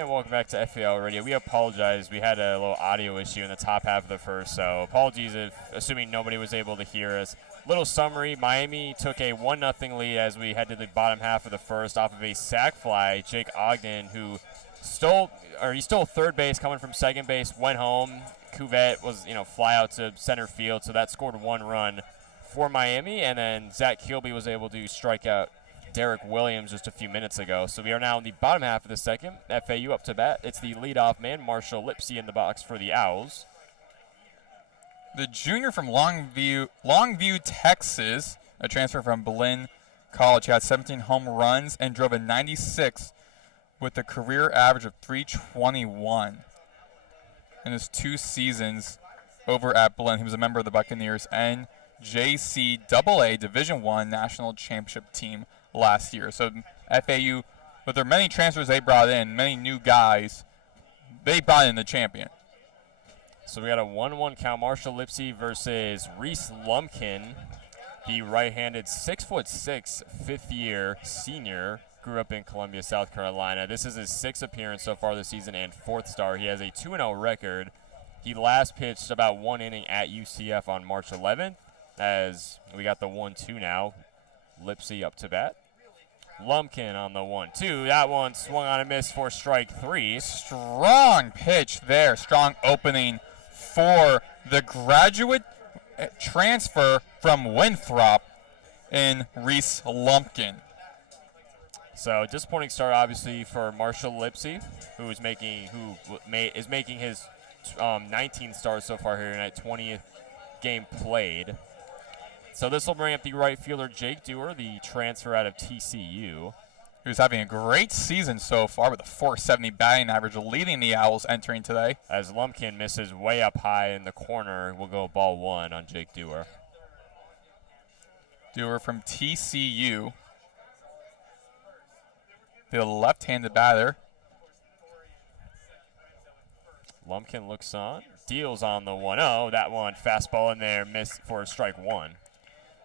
And welcome back to FAU Radio. We apologize. We had a little audio issue in the top half of the first, so apologies if, assuming nobody was able to hear us. Little summary, Miami took a 1-0 lead as we head to the bottom half of the first off of a sac fly. Jake Ogden, who stole third base coming from second base, went home. Cuvette was, fly out to center field, so that scored 1 run for Miami, and then Zach Kilby was able to strike out Derek Williams just a few minutes ago. So we are now in the bottom half of the second. FAU up to bat. It's the leadoff man, Marshall Lipsy, in the box for the Owls. The junior from Longview, Texas, a transfer from Berlin College, had 17 home runs and drove a 96 with a career average of 321 in his 2 seasons over at Berlin. He was a member of the Buccaneers and JCAA Division I National Championship team last year. So FAU, with their many transfers they brought in, many new guys, they brought in the champion. So we got a 1-1 count. Marshall Lipsy versus Reese Lumpkin, the right-handed 6'6", fifth-year senior, grew up in Columbia, South Carolina. This is his 6th appearance so far this season and 4th start. He has a 2-0 record. He last pitched about 1 inning at UCF on March 11th, as we got the 1-2 now. Lipsy up to bat. Lumpkin on the 1-2. That one swung on a miss for strike 3. Strong pitch there. Strong opening for the graduate transfer from Winthrop in Reese Lumpkin. So disappointing start, obviously, for Marshall Lipsy, who is making his 19th start so far here tonight, 20th game played. So this will bring up the right fielder, Jake Dewar, the transfer out of TCU. Who's having a great season so far with a .470 batting average, leading the Owls entering today. As Lumpkin misses way up high in the corner, we'll go ball 1 on Jake Dewar. Dewar from TCU, the left-handed batter. Lumpkin looks on, deals on the 1-0. That one, fastball in there, missed for strike 1.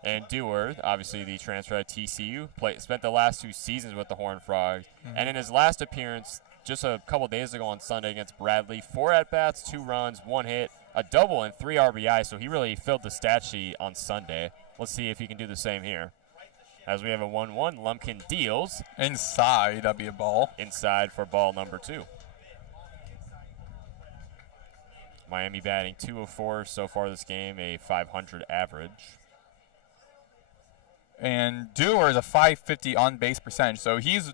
And Dewar, obviously the transfer at TCU, spent the last 2 seasons with the Horned Frogs. And in his last appearance, just a couple days ago on Sunday against Bradley, 4 at-bats, 2 runs, 1 hit, a double, and 3 RBI. So he really filled the stat sheet on Sunday. Let's see if he can do the same here. As we have a 1-1, Lumpkin deals. Inside, that'd be a ball. Inside for ball number 2. Miami batting 204 so far this game, a .500 average. And Dewar is a .550 on-base percentage, so he's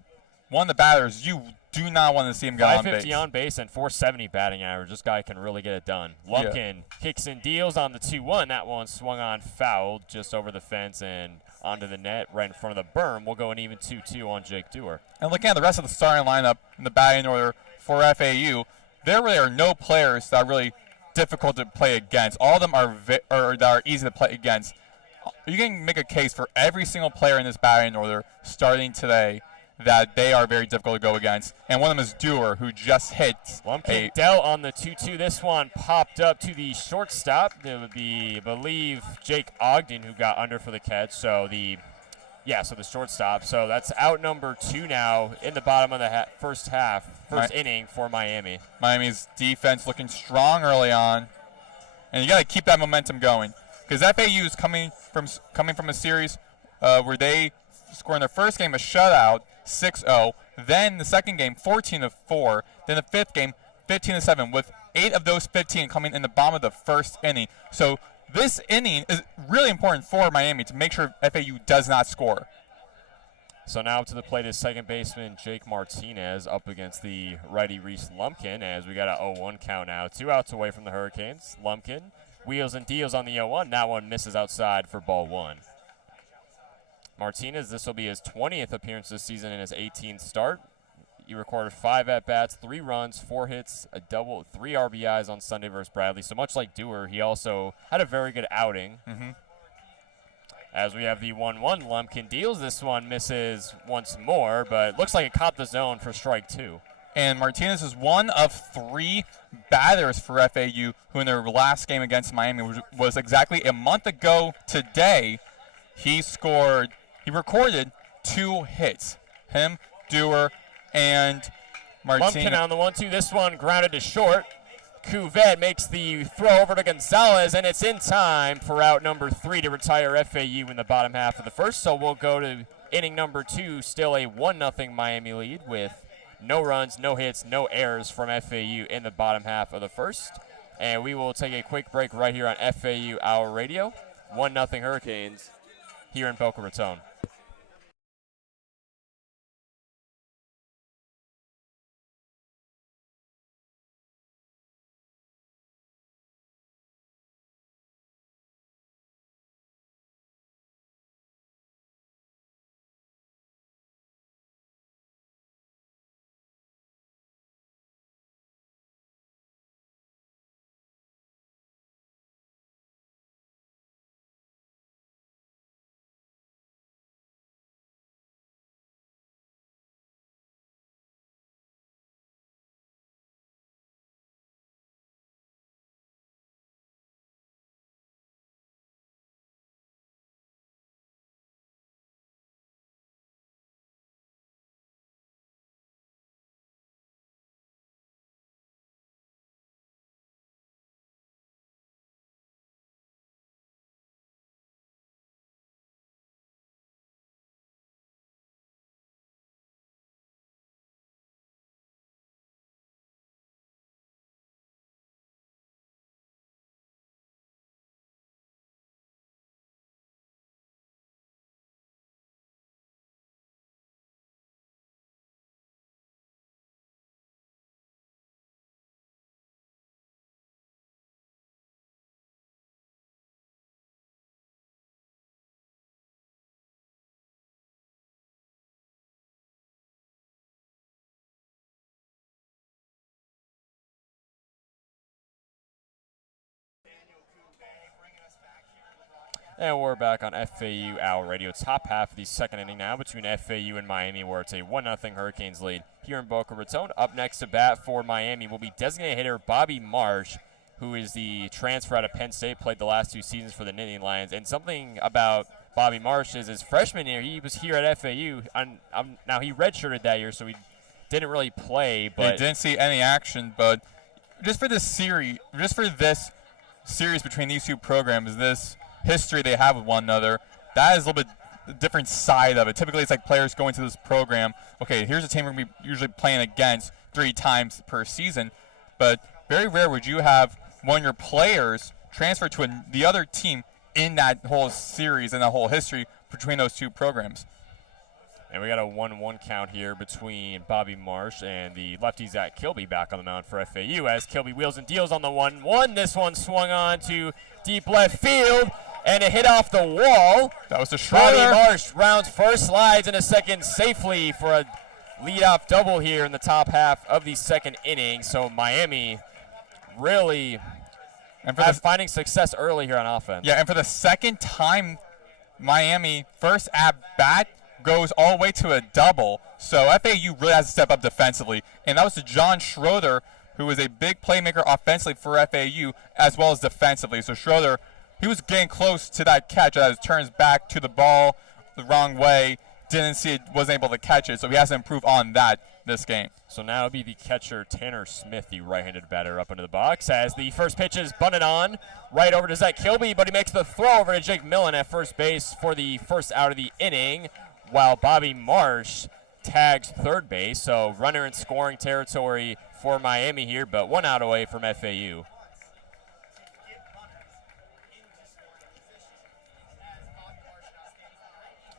one of the batters you do not want to see him get on base. .550 on base and .470 batting average. This guy can really get it done. Lumpkin kicks and deals on the 2-1. That one swung on foul just over the fence and onto the net right in front of the berm. We'll go an even 2-2 on Jake Dewar. And looking at the rest of the starting lineup in the batting order for FAU, there really are no players that are really difficult to play against. All of them are that are easy to play against. You can make a case for every single player in this batting order starting today that they are very difficult to go against. And one of them is Dewar, who just hit Lumpkin dealt on the 2-2. This one popped up to the shortstop. It would be, I believe, Jake Ogden who got under for the catch. So the shortstop. So that's out number 2 now in the bottom of the first inning for Miami. Miami's defense looking strong early on, and you got to keep that momentum going because FAU is coming from a series where they scored in their first game a shutout, 6-0. Then the second game, 14-4. Then the fifth game, 15-7, with 8 of those 15 coming in the bottom of the first inning. So this inning is really important for Miami to make sure FAU does not score. So now up to the plate is second baseman Jake Martinez up against the righty Reese Lumpkin as we got a 0-1 count now. 2 outs away from the Hurricanes. Lumpkin wheels and deals on the 0-1. That one misses outside for ball 1. Martinez, this will be his 20th appearance this season in his 18th start. He recorded 5 at-bats, 3 runs, 4 hits, a double, 3 RBIs on Sunday versus Bradley. So much like Dewar, he also had a very good outing. As we have the 1-1, Lumpkin deals. This one misses once more, but looks like it caught the zone for strike 2. And Martinez is one of 3 batters for FAU who in their last game against Miami, which was exactly a month ago today, he recorded 2 hits. Him, Dewar, and Lumpkin on the 1-2. This one grounded to short. Cuvette makes the throw over to Gonzalez, and it's in time for out number 3 to retire FAU in the bottom half of the first. So we'll go to inning number 2, still a 1-0 Miami lead with no runs, no hits, no errors from FAU in the bottom half of the first. And we will take a quick break right here on FAU Hour Radio. 1-0 Hurricanes here in Boca Raton. And we're back on FAU Hour Radio. Top half of the second inning now between FAU and Miami, where it's a 1-0 Hurricanes lead here in Boca Raton. Up next to bat for Miami will be designated hitter Bobby Marsh, who is the transfer out of Penn State, played the last 2 seasons for the Nittany Lions. And something about Bobby Marsh is his freshman year, he was here at FAU. Now, he redshirted that year, so he didn't really play. But he didn't see any action, but just for this series between these two programs, this history they have with one another, that is a little bit different side of it. Typically, it's like players going to this program, okay, here's a team we're going to be usually playing against 3 times per season, but very rare would you have one of your players transfer to the other team in that whole series and that whole history between those two programs. And we got a 1-1 count here between Bobby Marsh and the lefty Zach Kilby back on the mound for FAU as Kilby wheels and deals on the 1-1. This one swung on to deep left field, and it hit off the wall. That was the Schroeder. Bobby Marsh rounds first, slides into second safely for a leadoff double here in the top half of the second inning. So Miami really finding success early here on offense. Yeah, and for the second time, Miami first at bat goes all the way to a double. So FAU really has to step up defensively. And that was to John Schroeder, who is a big playmaker offensively for FAU as well as defensively. So Schroeder, he was getting close to that catch as it turns back to the ball the wrong way. Didn't see it, wasn't able to catch it. So he has to improve on that this game. So now it'll be the catcher Tanner Smith, the right-handed batter, up into the box as the first pitch is bunted on right over to Zach Kilby, but he makes the throw over to Jake Millen at first base for the first out of the inning, while Bobby Marsh tags third base. So runner in scoring territory for Miami here, but 1 out away from FAU.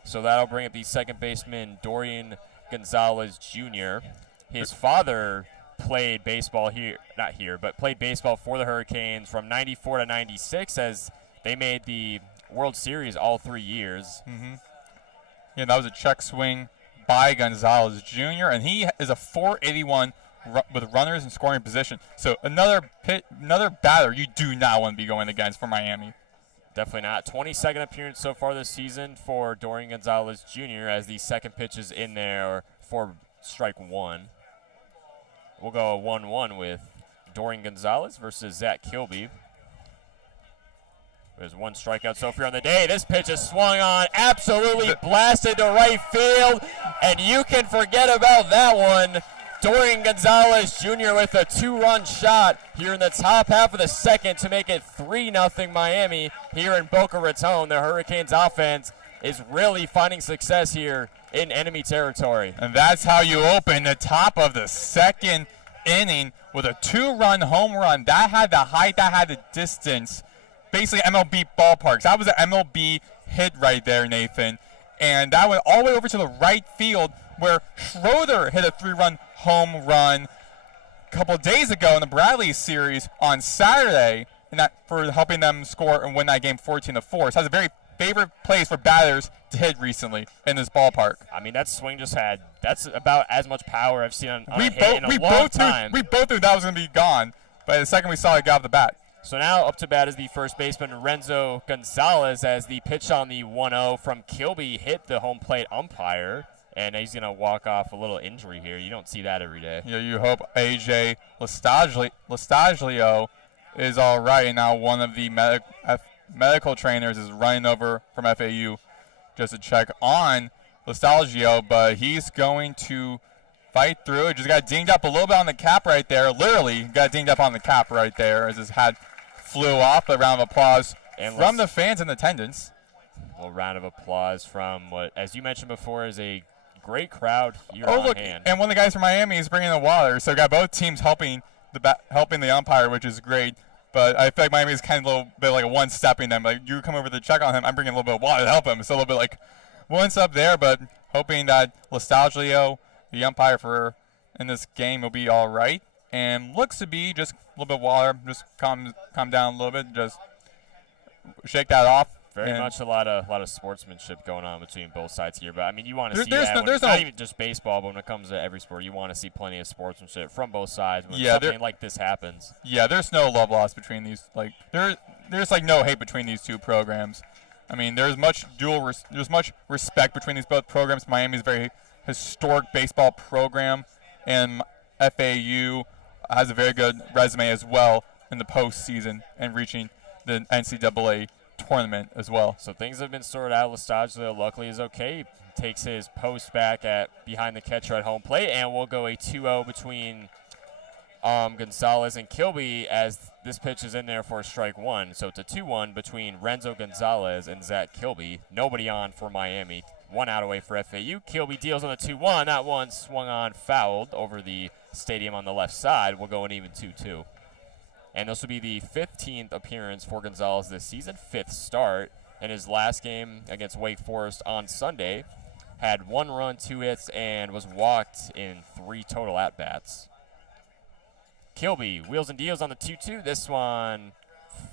So that'll bring up the second baseman, Dorian Gonzalez Jr. His father played baseball played baseball for the Hurricanes from 94 to 96 as they made the World Series all 3 years. Mm-hmm. Yeah, that was a check swing by Gonzalez Jr., and he is a .481 with runners in scoring position. So another batter you do not want to be going against for Miami. Definitely not. 22nd appearance so far this season for Dorian Gonzalez Jr. as the second pitch is in there for strike 1. We'll go 1-1 with Dorian Gonzalez versus Zach Kilby. There's 1 strikeout so far on the day. This pitch is swung on, absolutely blasted to right field, and you can forget about that one. Dorian Gonzalez Jr. with a 2-run shot here in the top half of the second to make it 3-0 Miami here in Boca Raton. The Hurricanes offense is really finding success here in enemy territory. And that's how you open the top of the second inning with a 2-run home run. That had the height, that had the distance. Basically MLB ballparks. That was an MLB hit right there, Nathan. And that went all the way over to the right field where Schroeder hit a 3-run home run a couple of days ago in the Bradley series on Saturday, and that for helping them score and win that game 14-4. So that's a very favorite place for batters to hit recently in this ballpark. I mean, that swing that's about as much power I've seen on a hit in a long time. We both knew that was going to be gone, but the second we saw it got off the bat. So now up to bat is the first baseman, Renzo Gonzalez, as the pitch on the 1-0 from Kilby hit the home plate umpire. And he's going to walk off a little injury here. You don't see that every day. Yeah, you hope AJ Lastaglio is all right. And now one of the medical trainers is running over from FAU just to check on Lastaglio. But he's going to fight through it. Just got dinged up a little bit on the cap right there. Literally got dinged up on the cap right there as his hat flew off. A round of applause from the fans in attendance. A round of applause from what, as you mentioned before, is a great crowd here on hand. And one of the guys from Miami is bringing the water, so got both teams helping the umpire, which is great. But I feel like Miami is kind of a little bit like a one-stepping them. Like, you come over to check on him, I'm bringing a little bit of water to help him. It's a little bit like one step there, but hoping that Lastaglio, the umpire in this game, will be all right. And looks to be just a little bit of water, just calm down a little bit, just shake that off. Very much a lot of sportsmanship going on between both sides here. But, I mean, you want to see that. It's not even just baseball, but when it comes to every sport, you want to see plenty of sportsmanship from both sides when something like this happens. Yeah, there's no love lost between these. Like, there's like no hate between these two programs. I mean, there's much respect between these both programs. Miami's a very historic baseball program, and FAU has a very good resume as well in the postseason and reaching the NCAA tournament as well. So things have been sorted out. Lastaglio luckily is okay. Takes his post back behind the catcher at home plate, and we'll go a 2-0 between Gonzalez and Kilby as this pitch is in there for strike one. So it's a 2-1 between Renzo Gonzalez and Zach Kilby. Nobody on for Miami. 1 out away for FAU. Kilby deals on the 2-1. That one swung on, fouled over the stadium on the left side. We'll go an even 2-2. And this will be the 15th appearance for Gonzalez this season, 5th start. In his last game against Wake Forest on Sunday, had 1 run, 2 hits, and was walked in 3 total at-bats. Kilby wheels and deals on the 2-2. This one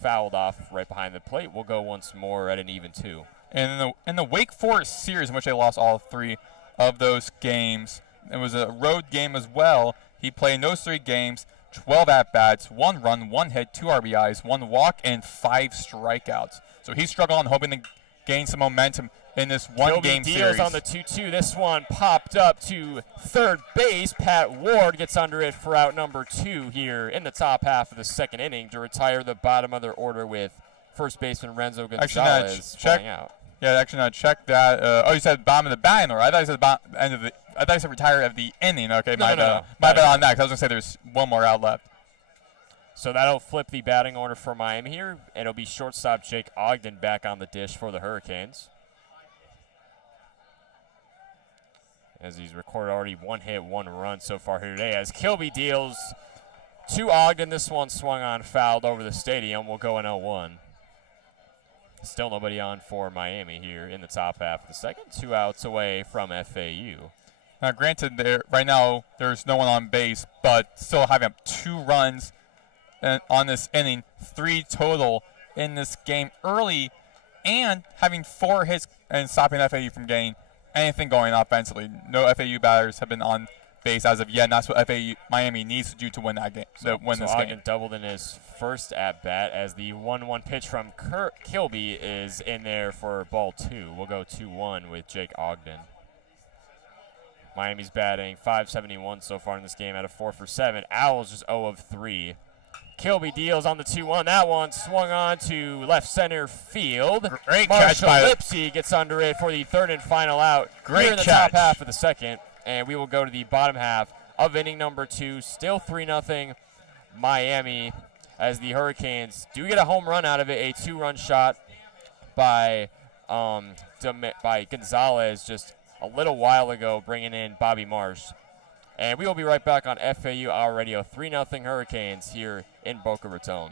fouled off right behind the plate. We'll go once more at an even 2. And in the Wake Forest series, in which they lost all 3 of those games, it was a road game as well. He played in those 3 games. 12 at-bats, 1 run, 1 hit, 2 RBIs, 1 walk, and 5 strikeouts. So he's struggling, hoping to gain some momentum in this one-game series. Kilby deals on the 2-2. This one popped up to third base. Pat Ward gets under it for out number 2 here in the top half of the second inning to retire the bottom of their order with first baseman Renzo Gonzalez flying out. Yeah, actually, now check that. You said bottom of the batting order. I thought you said end of the. I thought you said retire of the inning. Okay, no. My bad on that, because I was going to say there's one more out left. So that'll flip the batting order for Miami here, and it'll be shortstop Jake Ogden back on the dish for the Hurricanes. As he's recorded already 1 hit, 1 run so far here today. As Kilby deals to Ogden, this one swung on, fouled over the stadium. We'll go in 0-1. Still nobody on for Miami here in the top half of the second. 2 outs away from FAU. Now, granted, right now there's no one on base, but still having up 2 runs on this inning, 3 total in this game early, and having 4 hits and stopping FAU from getting anything going offensively. No FAU batters have been on base as of yet, and that's what Miami needs to do to win that game. This Ogden game. doubled in his first at-bat as the 1-1 pitch from Kilby is in there for ball 2. We'll go 2-1 with Jake Ogden. Miami's batting .571 so far in this game out of 4 for 7. Owls just 0 of 3. Kilby deals on the 2-1. That one swung on to left center field. Great Marshall catch by Lipsy gets under it for the 3rd and final out. Great here in the catch. top half of the second. And we will go to the bottom half of inning number 2. Still 3-0 Miami, as the Hurricanes do get a home run out of it, a 2-run shot by Gonzalez just a little while ago, bringing in Bobby Marsh. And we will be right back on FAU Our Radio, 3-0 Hurricanes here in Boca Raton.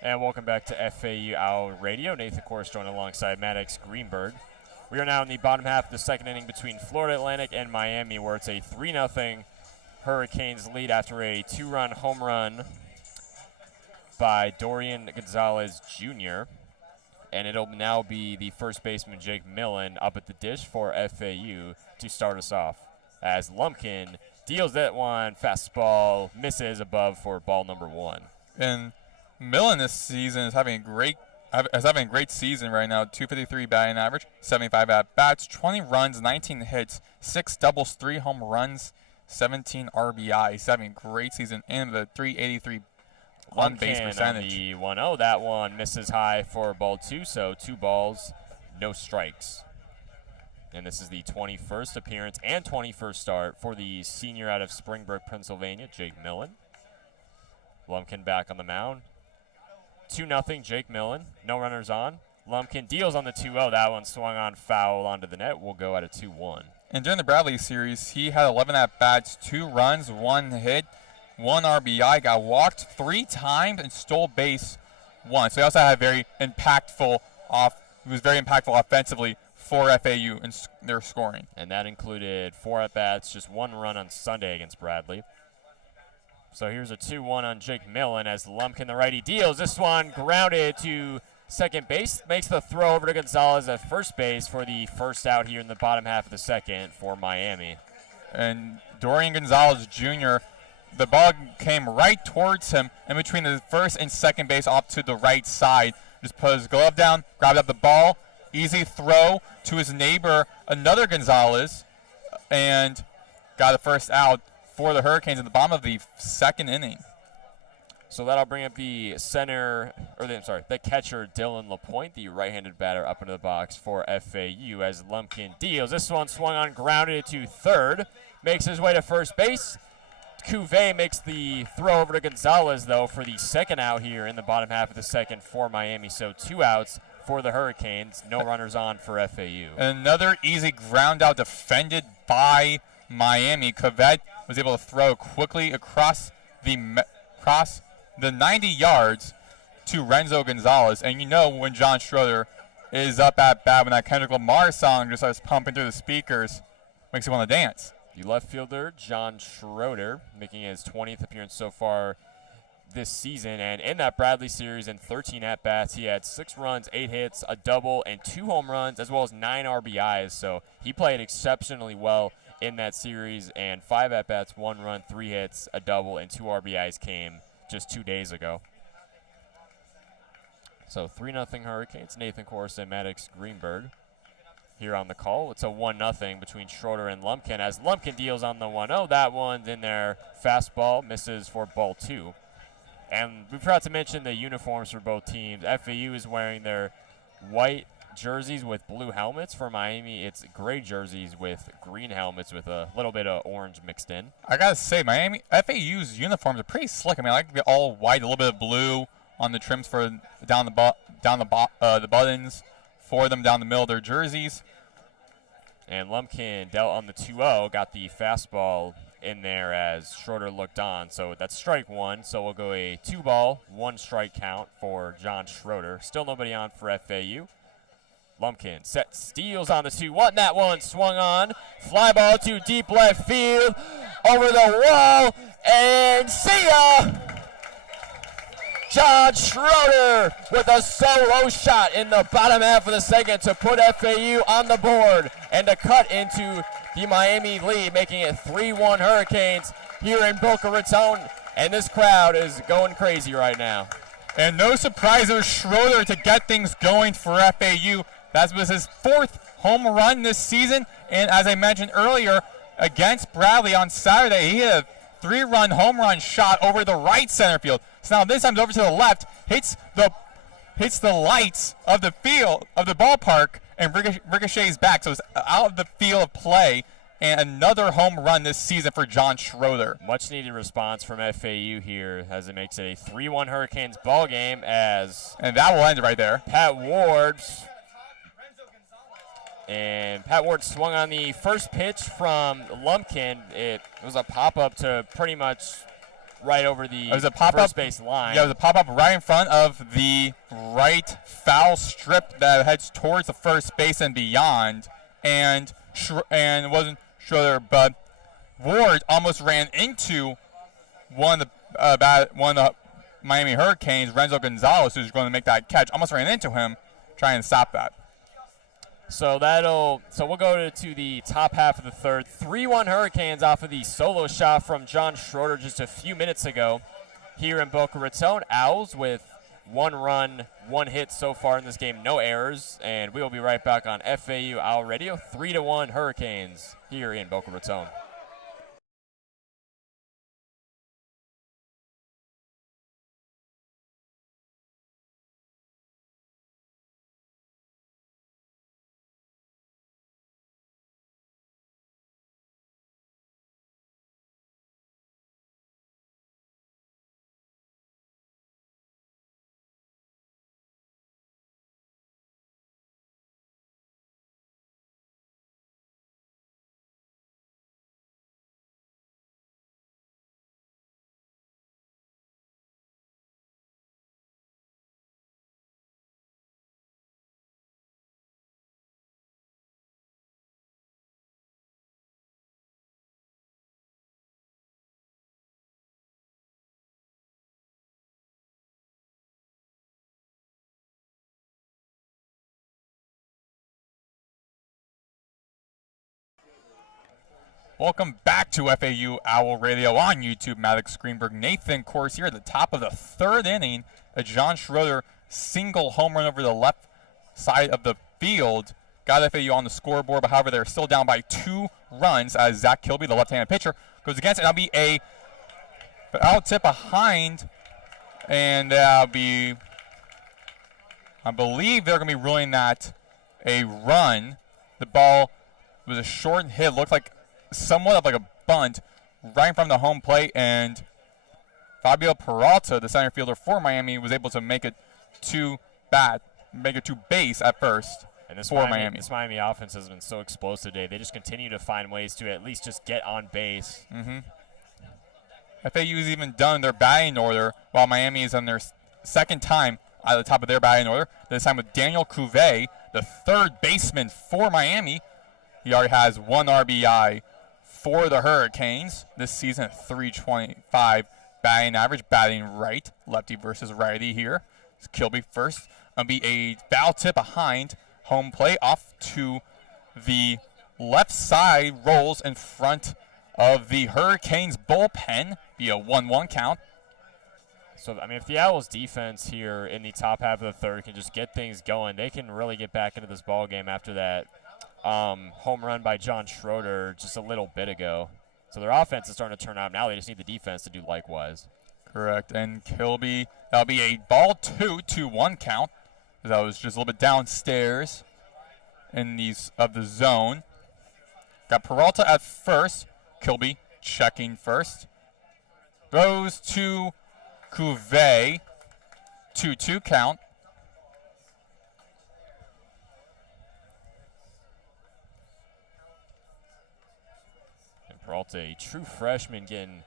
And welcome back to FAU Our Radio. Nathan Korst joined alongside Maddox, Greenberg. We are now in the bottom half of the second inning between Florida Atlantic and Miami, where it's a 3-0 Hurricanes lead after a 2-run home run by Dorian Gonzalez Jr. And it'll now be the first baseman, Jake Millen, up at the dish for FAU to start us off, as Lumpkin deals that one, fastball, misses above for ball number 1. And Millen this season is having a great season right now. 253 batting average, 75 at bats, 20 runs, 19 hits, 6 doubles, 3 home runs, 17 RBI. He's having a great season, and the 383 on base percentage. On the 1-0, that one misses high for ball 2, so 2 balls, no strikes. And this is the 21st appearance and 21st start for the senior out of Springbrook, Pennsylvania, Jake Millen. Lumpkin back on the mound. 2-0 Jake Millen, no runners on. Lumpkin deals on the 2-0. That one swung on foul onto the net. We'll go at a 2-1. And during the Bradley series, he had 11 at-bats, 2 runs, 1 hit, 1 RBI, got walked 3 times, and stole base 1. So he also had a very impactful offensively for FAU in their scoring. And that included 4 at-bats, just 1 run on Sunday against Bradley. So here's a 2-1 on Jake Millen as Lumpkin, the righty, deals. This one grounded to second base, makes the throw over to Gonzalez at first base for the first out here in the bottom half of the second for Miami. And Dorian Gonzalez Jr., the ball came right towards him in between the first and second base off to the right side. Just put his glove down, grabbed up the ball, easy throw to his neighbor, another Gonzalez, and got a first out for the Hurricanes at the bottom of the second inning. So that'll bring up the the catcher, Dylan LaPointe, the right-handed batter, up into the box for FAU as Lumpkin deals. This one swung on, grounded to third, makes his way to first base. Cuvée makes the throw over to Gonzalez, though, for the second out here in the bottom half of the second for Miami. So 2 outs for the Hurricanes, no runners on for FAU. Another easy ground out defended by Miami. Cuvée was able to throw quickly across the 90 yards to Renzo Gonzalez. And you know when John Schroeder is up at bat, when that Kendrick Lamar song just starts pumping through the speakers, makes you want to dance. The left fielder, John Schroeder, making his 20th appearance so far this season. And in that Bradley series, in 13 at-bats, he had 6 runs, 8 hits, a double, and 2 home runs, as well as 9 RBIs. So he played exceptionally well in that series, and 5 at-bats, 1 run, 3 hits, a double, and 2 RBIs came just 2 days ago. So 3-0 Hurricanes. Nathan Korst and Maddox Greenberg here on the call. It's a 1-0 between Schroeder and Lumpkin as Lumpkin deals on the 1-0. That one's in there. Fastball misses for ball 2. And we forgot to mention the uniforms for both teams. FAU is wearing their white jerseys with blue helmets. For Miami, it's gray jerseys with green helmets with a little bit of orange mixed in. I gotta say, Miami FAU's uniforms are pretty slick. I mean, I like the all white, a little bit of blue on the trims for the buttons for them down the middle of their jerseys. And Lumpkin dealt on the 2-0, got the fastball in there as Schroeder looked on. So that's strike 1. So we'll go a 2-ball, 1-strike count for John Schroeder. Still nobody on for FAU. Lumpkin set, steals on the 2-1. That one swung on. Fly ball to deep left field. Over the wall. And see ya! John Schroeder with a solo shot in the bottom half of the second to put FAU on the board and to cut into the Miami lead, making it 3-1 Hurricanes here in Boca Raton. And this crowd is going crazy right now. And no surprise, it was Schroeder to get things going for FAU. That was his 4th home run this season. And as I mentioned earlier, against Bradley on Saturday, he hit a 3-run home run shot over the right center field. So now this time over to the left, hits the lights of the field, of the ballpark, and ricochets back. So it's out of the field of play. And another home run this season for John Schroeder. Much needed response from FAU here as it makes it a 3-1 Hurricanes ball game and that will end it right there. Pat Ward swung on the first pitch from Lumpkin. It was a pop-up to pretty much right over the first base line. Yeah, it was a pop-up right in front of the right foul strip that heads towards the first base and beyond. And it wasn't Schroeder, but Ward almost ran into one of the Miami Hurricanes, Renzo Gonzalez, who's going to make that catch. Almost ran into him, trying to stop that. So we'll go to the top half of the third. 3-1 Hurricanes off of the solo shot from John Schroeder just a few minutes ago here in Boca Raton. Owls with 1 run, 1 hit so far in this game, no errors, and we will be right back on FAU Owl Radio. 3-1 Hurricanes here in Boca Raton. Welcome back to FAU Owl Radio on YouTube. Maddox Greenberg, Nathan Korst here at the top of the 3rd inning. A John Schroeder single home run over the left side of the field got FAU on the scoreboard, but however, they're still down by 2 runs as Zach Kilby, the left-handed pitcher, goes against it. That'll be a out tip behind, and that'll be, I believe they're going to be ruling that a run. The ball was a short hit, looked like somewhat of like a bunt right in front of the home plate, and Fabio Peralta, the center fielder for Miami, was able to make it to base at first. And this for Miami. This Miami offense has been so explosive today. They just continue to find ways to at least just get on base. FAU's even done their batting order while Miami is on their second time at the top of their batting order. This time with Daniel Cuvée, the 3rd baseman for Miami. He already has 1 RBI for the Hurricanes this season at .325 batting average, batting right, lefty versus righty here. It's Kilby first. It'll be a foul tip behind home plate off to the left side, rolls in front of the Hurricanes bullpen. Be a 1-1 count. So, I mean, if the Owls' defense here in the top half of the third can just get things going, they can really get back into this ball game after that home run by John Schroeder just a little bit ago. So their offense is starting to turn out. Now they just need the defense to do likewise. Correct. And Kilby, that'll be a ball 2-1 count. That was just a little bit downstairs in these of the zone. Got Peralta at first. Kilby checking first. Throws to Cuvée. 2-2 count. And Peralta, a true freshman, getting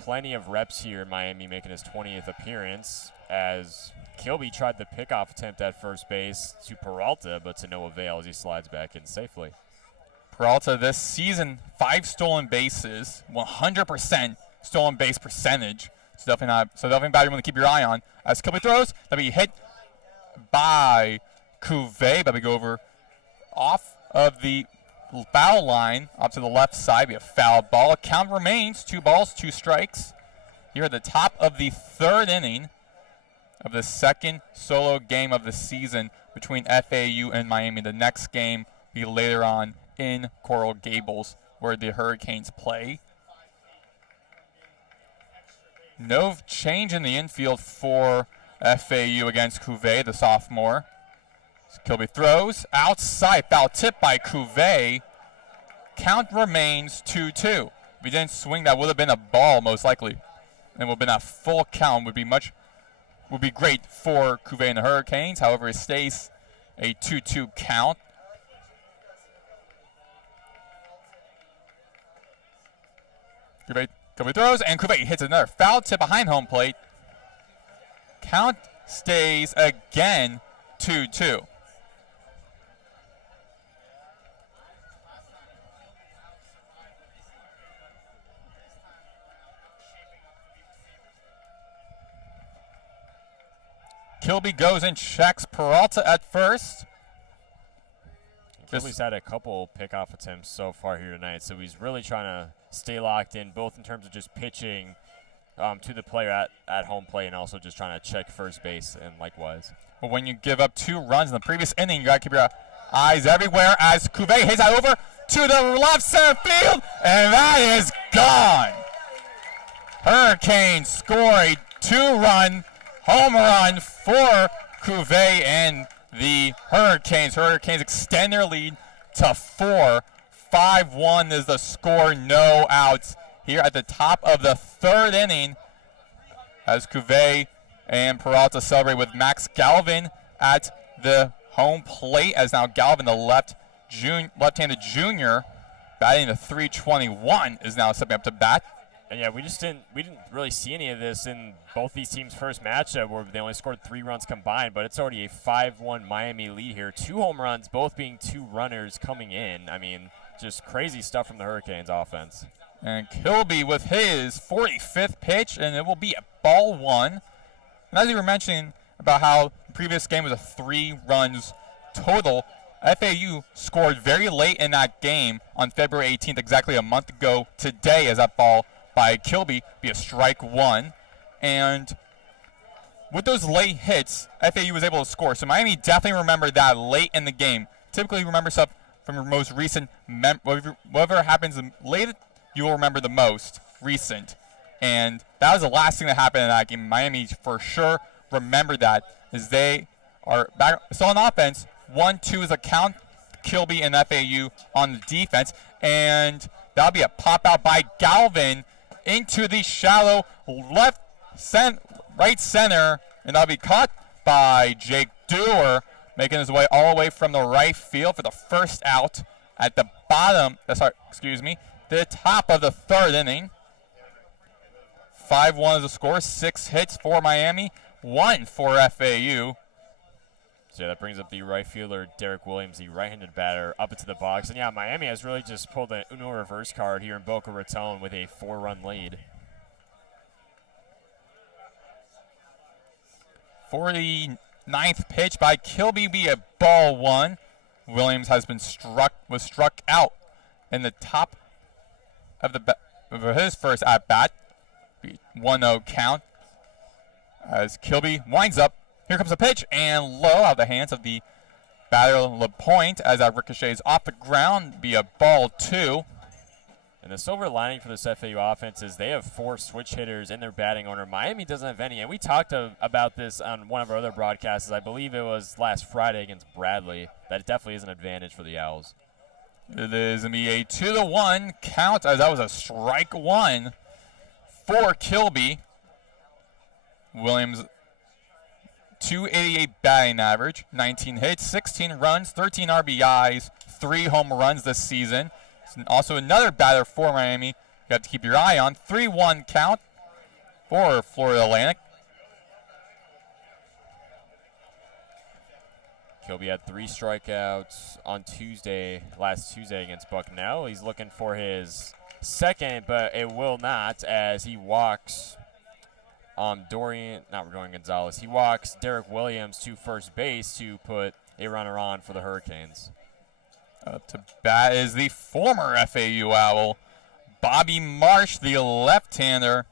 plenty of reps here in Miami, making his 20th appearance, as Kilby tried the pickoff attempt at first base to Peralta, but to no avail as he slides back in safely. Peralta this season, 5 stolen bases, 100% stolen base percentage. So definitely bad you want to keep your eye on. As Kilby throws, that'll be hit by Cuvée, but we go over off of the foul line, up to the left side. We have foul ball. Count remains 2 balls, 2 strikes. Here at the top of the third inning of the second solo game of the season between FAU and Miami. The next game will be later on in Coral Gables, where the Hurricanes play. No change in the infield for FAU against Cuvée, the sophomore. Kilby throws outside, foul tip by Cuvée. Count remains 2-2. If he didn't swing, that would have been a ball most likely, and would have been a full count. Would be great for Cuvée and the Hurricanes. However, it stays a 2-2 count. Cuvée throws, and Cuvée hits another foul tip behind home plate. Count stays again 2-2. Kilby goes and checks Peralta at first. Kilby's had a couple pickoff attempts so far here tonight, so he's really trying to stay locked in, both in terms of just pitching to the player at home plate and also just trying to check first base and likewise. But when you give up 2 runs in the previous inning, you got to keep your eyes everywhere as Cuvée hits that over to the left center field, and that is gone. Hurricanes score a 2-run home run for Cuvée and the Hurricanes. Hurricanes extend their lead to 4. 5-1 is the score, no outs here at the top of the third inning as Cuvée and Peralta celebrate with Max Galvin at the home plate, as now Galvin, the left-handed junior, batting to .321, is now stepping up to bat. And yeah, we didn't really see any of this in both these teams' first matchup, where they only scored 3 runs combined, but it's already a 5-1 Miami lead here. 2 home runs, both being 2 runners coming in. I mean, just crazy stuff from the Hurricanes offense. And Kilby with his 45th pitch, and it will be a ball 1. And as you were mentioning about how the previous game was a 3 runs total, FAU scored very late in that game on February 18th, exactly a month ago today, as that ball by Kilby be a strike 1. And with those late hits, FAU was able to score. So Miami definitely remembered that late in the game. Typically remember stuff from your most recent, whatever happens late, you will remember the most recent. And that was the last thing that happened in that game. Miami for sure remembered that, as they are back still on offense. 1-2 is a count. Kilby and FAU on the defense. And that'll be a pop out by Galvin into the shallow right center, and that'll be caught by Jake Dewar, making his way all the way from the right field for the first out at the the top of the third inning. 5-1 is the score. 6 hits for Miami, 1 for FAU. So that brings up the right fielder, Derek Williams, the right-handed batter, up into the box. And yeah, Miami has really just pulled an Uno reverse card here in Boca Raton with a 4-run lead. 49th pitch by Kilby be a ball 1. Williams was struck out in the top of his first at bat. 1-0 count. as Kilby winds up. Here comes a pitch, and low out of the hands of the batter LaPointe as that ricochets off the ground, be a ball 2. And the silver lining for this FAU offense is they have 4 switch hitters in their batting order. Miami doesn't have any, and we talked about this on one of our other broadcasts. I believe it was last Friday against Bradley. That definitely is an advantage for the Owls. It is going to be a 2-1 count, as that was a strike 1 for Kilby. Williams, 288 batting average, 19 hits, 16 runs, 13 RBIs, 3 home runs this season. Also another batter for Miami you have to keep your eye on. 3-1 count for Florida Atlantic. Kilby had 3 strikeouts on last Tuesday against Bucknell. He's looking for his second, but it will not, as he walks Dorian Gonzalez. He walks Derek Williams to first base to put a runner on for the Hurricanes. Up to bat is the former FAU Owl, Bobby Marsh, the left-hander.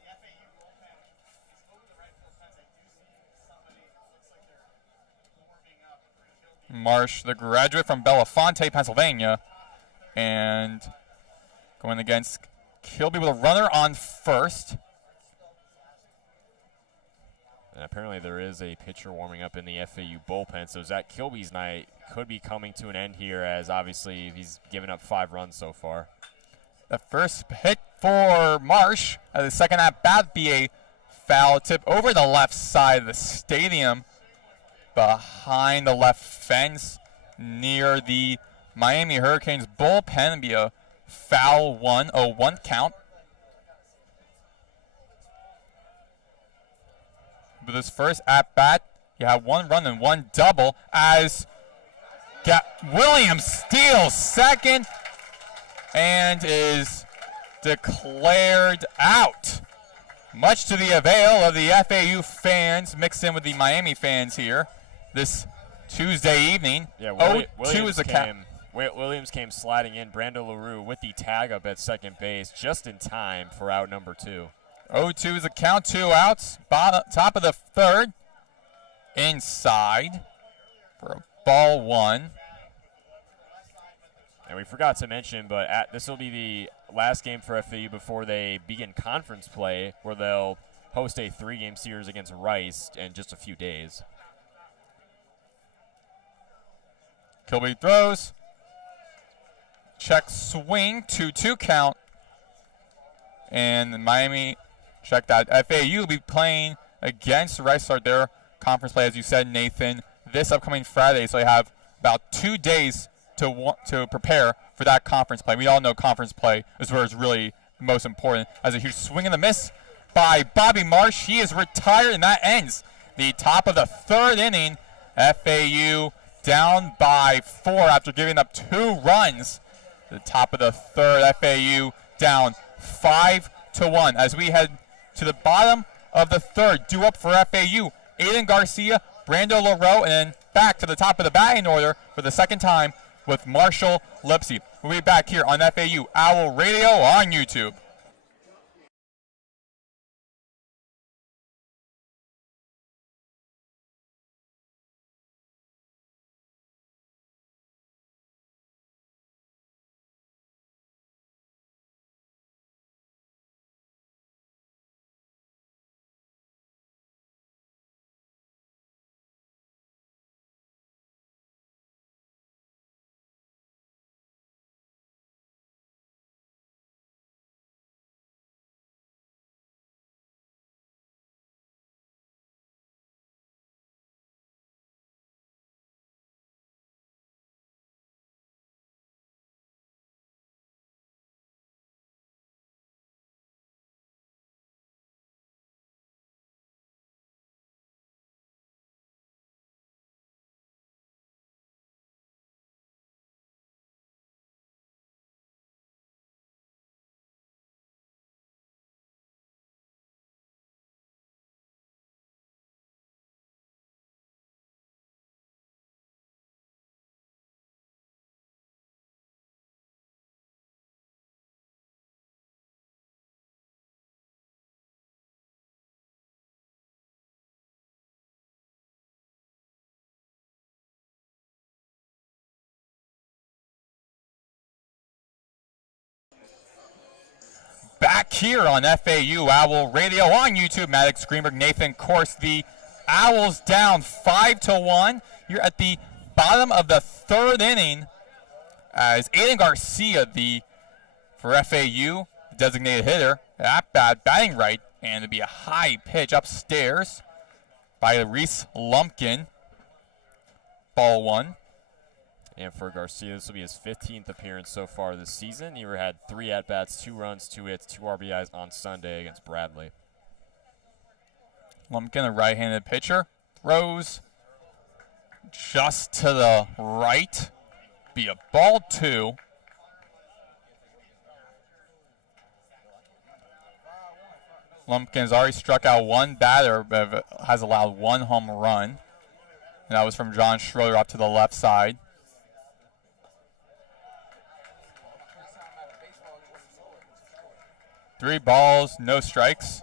Marsh, the graduate from Belafonte, Pennsylvania, and going against Kilby with a runner on first. And apparently there is a pitcher warming up in the FAU bullpen, so Zach Kilby's night could be coming to an end here, as obviously he's given up 5 runs so far. The first hit for Marsh, the second at bat be a foul tip over the left side of the stadium, behind the left fence near the Miami Hurricanes bullpen, and be a foul 1-0-1 count. With this first at-bat, you have 1 run and 1 double as Williams steals second and is declared out. Much to the avail of the FAU fans mixed in with the Miami fans here this Tuesday evening. Yeah, 0-2 is the count. Williams came sliding in. Brando LaRue with the tag up at second base just in time for out number 2. 0-2 is a count, 2 outs. Top of the third. Inside for a ball 1. And we forgot to mention, but this will be the last game for FAU before they begin conference play, where they'll host a 3-game series against Rice in just a few days. Kilby throws. Check swing, 2-2 count. And Miami, check that. FAU will be playing against Rice, start their conference play, as you said, Nathan, this upcoming Friday. So they have about 2 days to prepare for that conference play. We all know conference play is where it's really most important. As a huge swing and a miss by Bobby Marsh. He is retired, and that ends the top of the 3rd inning. FAU down by 4 after giving up 2 runs. The top of the 3rd, FAU down 5-1. As we head to the bottom of the 3rd, due up for FAU, Aiden Garcia, Brando LaRoe, and then back to the top of the batting order for the second time with Marshall Lipsy. We'll be back here on FAU Owl Radio on YouTube. back here on FAU Owl Radio, on YouTube. Maddox, Greenberg, Nathan, Korst. The Owls down 5-1. You're at the bottom of the third inning as Aiden Garcia, for FAU, designated hitter, at bat, batting right, and it'll be a high pitch upstairs by Reese Lumpkin. Ball one. And for Garcia, this will be his 15th appearance so far this season. He had 3 at-bats, 2 runs, 2 hits, 2 RBIs on Sunday against Bradley. Lumpkin, a right-handed pitcher, throws just to the right. Be a ball 2. Lumpkin's already struck out 1 batter, but has allowed 1 home run. And that was from John Schroeder up to the left side. Three balls, no strikes.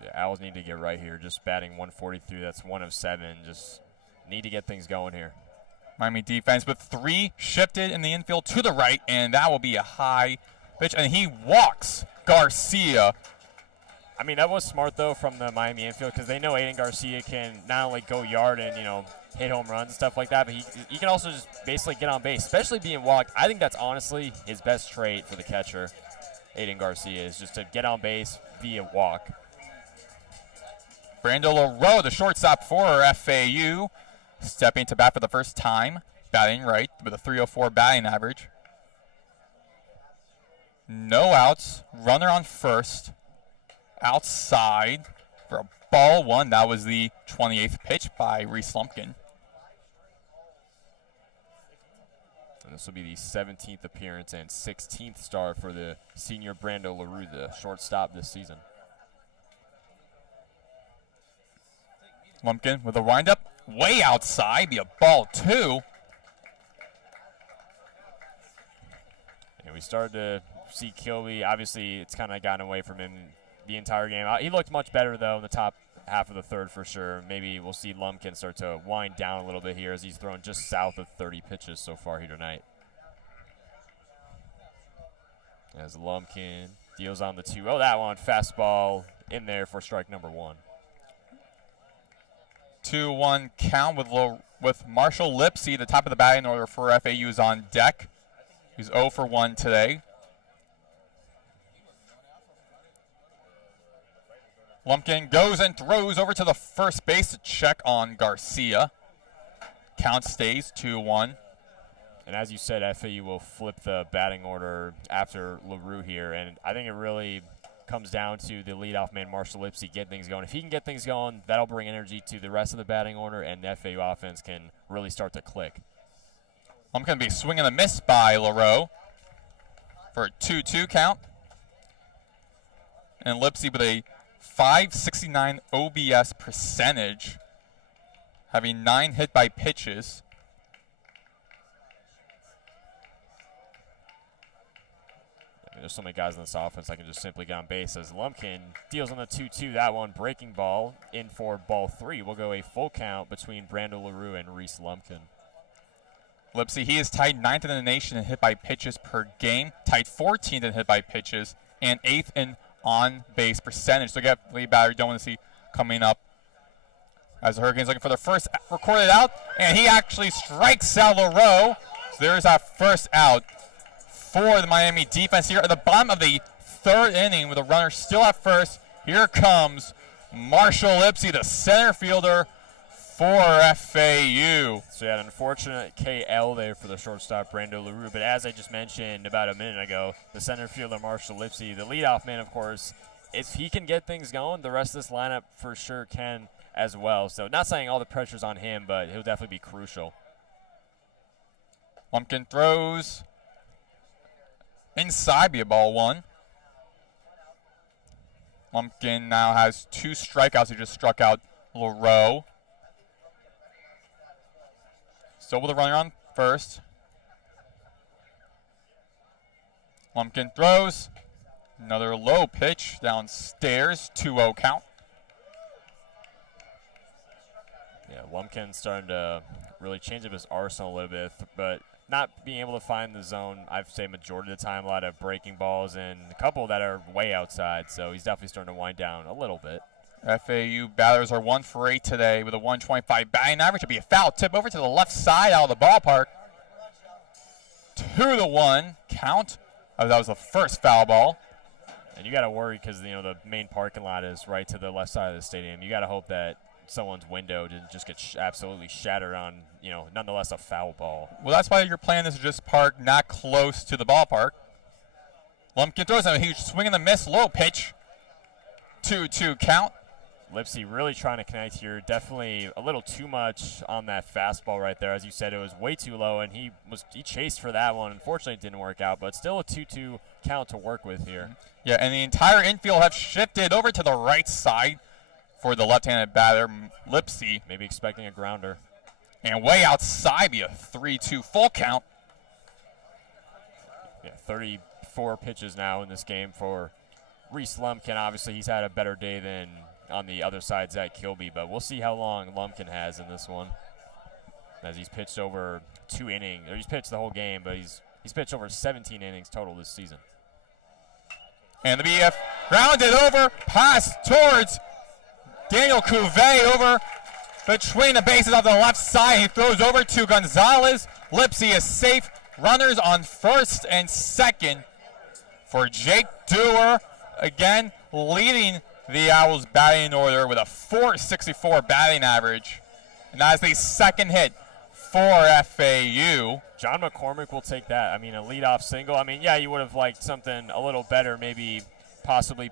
The Owls need to get right here. Just batting 143. That's 1 of 7. Just need to get things going here. Miami defense with 3 shifted in the infield to the right, and that will be a high pitch. And he walks Garcia. I mean, that was smart, though, from the Miami infield because they know Aiden Garcia can not only go yard and, hit home runs and stuff like that, but he can also just basically get on base, especially being walked. I think that's honestly his best trait for the catcher, Aiden Garcia, is just to get on base via walk. Brando LaRoe, the shortstop for FAU, stepping to bat for the first time, batting right with a .304 batting average. No outs, runner on first, outside for a ball 1. That was the 28th pitch by Reese Lumpkin. And this will be the 17th appearance and 16th start for the senior Brando LaRue, the shortstop this season. Lumpkin with a windup, way outside, be a ball 2. And we started to see Kilby. Obviously, it's kind of gotten away from him the entire game. He looked much better, though, in the top half of the third for sure. Maybe we'll see Lumpkin start to wind down a little bit here as he's thrown just south of 30 pitches so far here tonight. As Lumpkin deals on the 2-0. That one, fastball in there for strike number 1. 2-1 count with Marshall Lipsy, the top of the batting order for FAU, is on deck. He's 0 for 1 today. Lumpkin goes and throws over to the first base to check on Garcia. Count stays 2-1. And as you said, FAU will flip the batting order after LaRue here. And I think it really comes down to the leadoff man, Marshall Lipsy, get things going. If he can get things going, that'll bring energy to the rest of the batting order, and the FAU offense can really start to click. Lumpkin be swinging a miss by LaRoe for a 2-2 count. And Lipsy with a .569 OBS percentage, having 9 hit by pitches. There's so many guys in this offense that can just simply get on base as Lumpkin deals on the 2-2. That one, breaking ball in for ball 3. We'll go a full count between Brando LaRue and Reese Lumpkin. Lipsy, he is tied 9th in the nation in hit by pitches per game, tied 14th in hit by pitches, and 8th in on-base percentage. So get lead batter you don't want to see coming up as the Hurricanes looking for their first recorded out, and he actually strikes out LaRoe. So there's our first out for the Miami defense here at the bottom of the third inning with a runner still at first. Here comes Marshall Lipsy, the center fielder for FAU. So yeah, an unfortunate KL there for the shortstop, Brando LaRue. But as I just mentioned about a minute ago, the center fielder, Marshall Lipsy, the leadoff man, of course, if he can get things going, the rest of this lineup for sure can as well. So not saying all the pressure's on him, but he'll definitely be crucial. Lumpkin throws inside, be a ball 1. Lumpkin now has 2 strikeouts. He just struck out LaRoe. Still with a runner on first. Lumpkin throws. Another low pitch downstairs. 2-0 count. Yeah, Lumpkin's starting to really change up his arsenal a little bit, but not being able to find the zone, I'd say majority of the time, a lot of breaking balls and a couple that are way outside. So he's definitely starting to wind down a little bit. FAU batters are 1 for 8 today with a 125 batting average. It'll be a foul tip over to the left side out of the ballpark. 2-1 count. Oh, that was the first foul ball. And you got to worry because the main parking lot is right to the left side of the stadium. You got to hope that someone's window didn't just get absolutely shattered on, nonetheless a foul ball. Well, that's why your plan is to just park not close to the ballpark. Lumpkin throws a huge swing and a miss, low pitch. 2-2 count. Lipsy really trying to connect here. Definitely a little too much on that fastball right there. As you said, it was way too low, and he chased for that one. Unfortunately, it didn't work out, but still a 2-2 count to work with here. Yeah, and the entire infield have shifted over to the right side for the left-handed batter, Lipsy. Maybe expecting a grounder. And way outside, be a 3-2 full count. Yeah, 34 pitches now in this game for Reese Lumpkin. Obviously, he's had a better day than on the other side, Zach Kilby, but we'll see how long Lumpkin has in this one. As he's pitched over 2 innings, or he's pitched the whole game, but he's pitched over 17 innings total this season. And the BF grounded over, pass towards Daniel Cuvée over between the bases on the left side. He throws over to Gonzalez. Lipsy is safe. Runners on first and second for Jake Dewar. Again, leading the Owls batting order with a .464 batting average. And that's the second hit for FAU. John McCormick will take that. I mean, a leadoff single. I mean, yeah, you would have liked something a little better, maybe possibly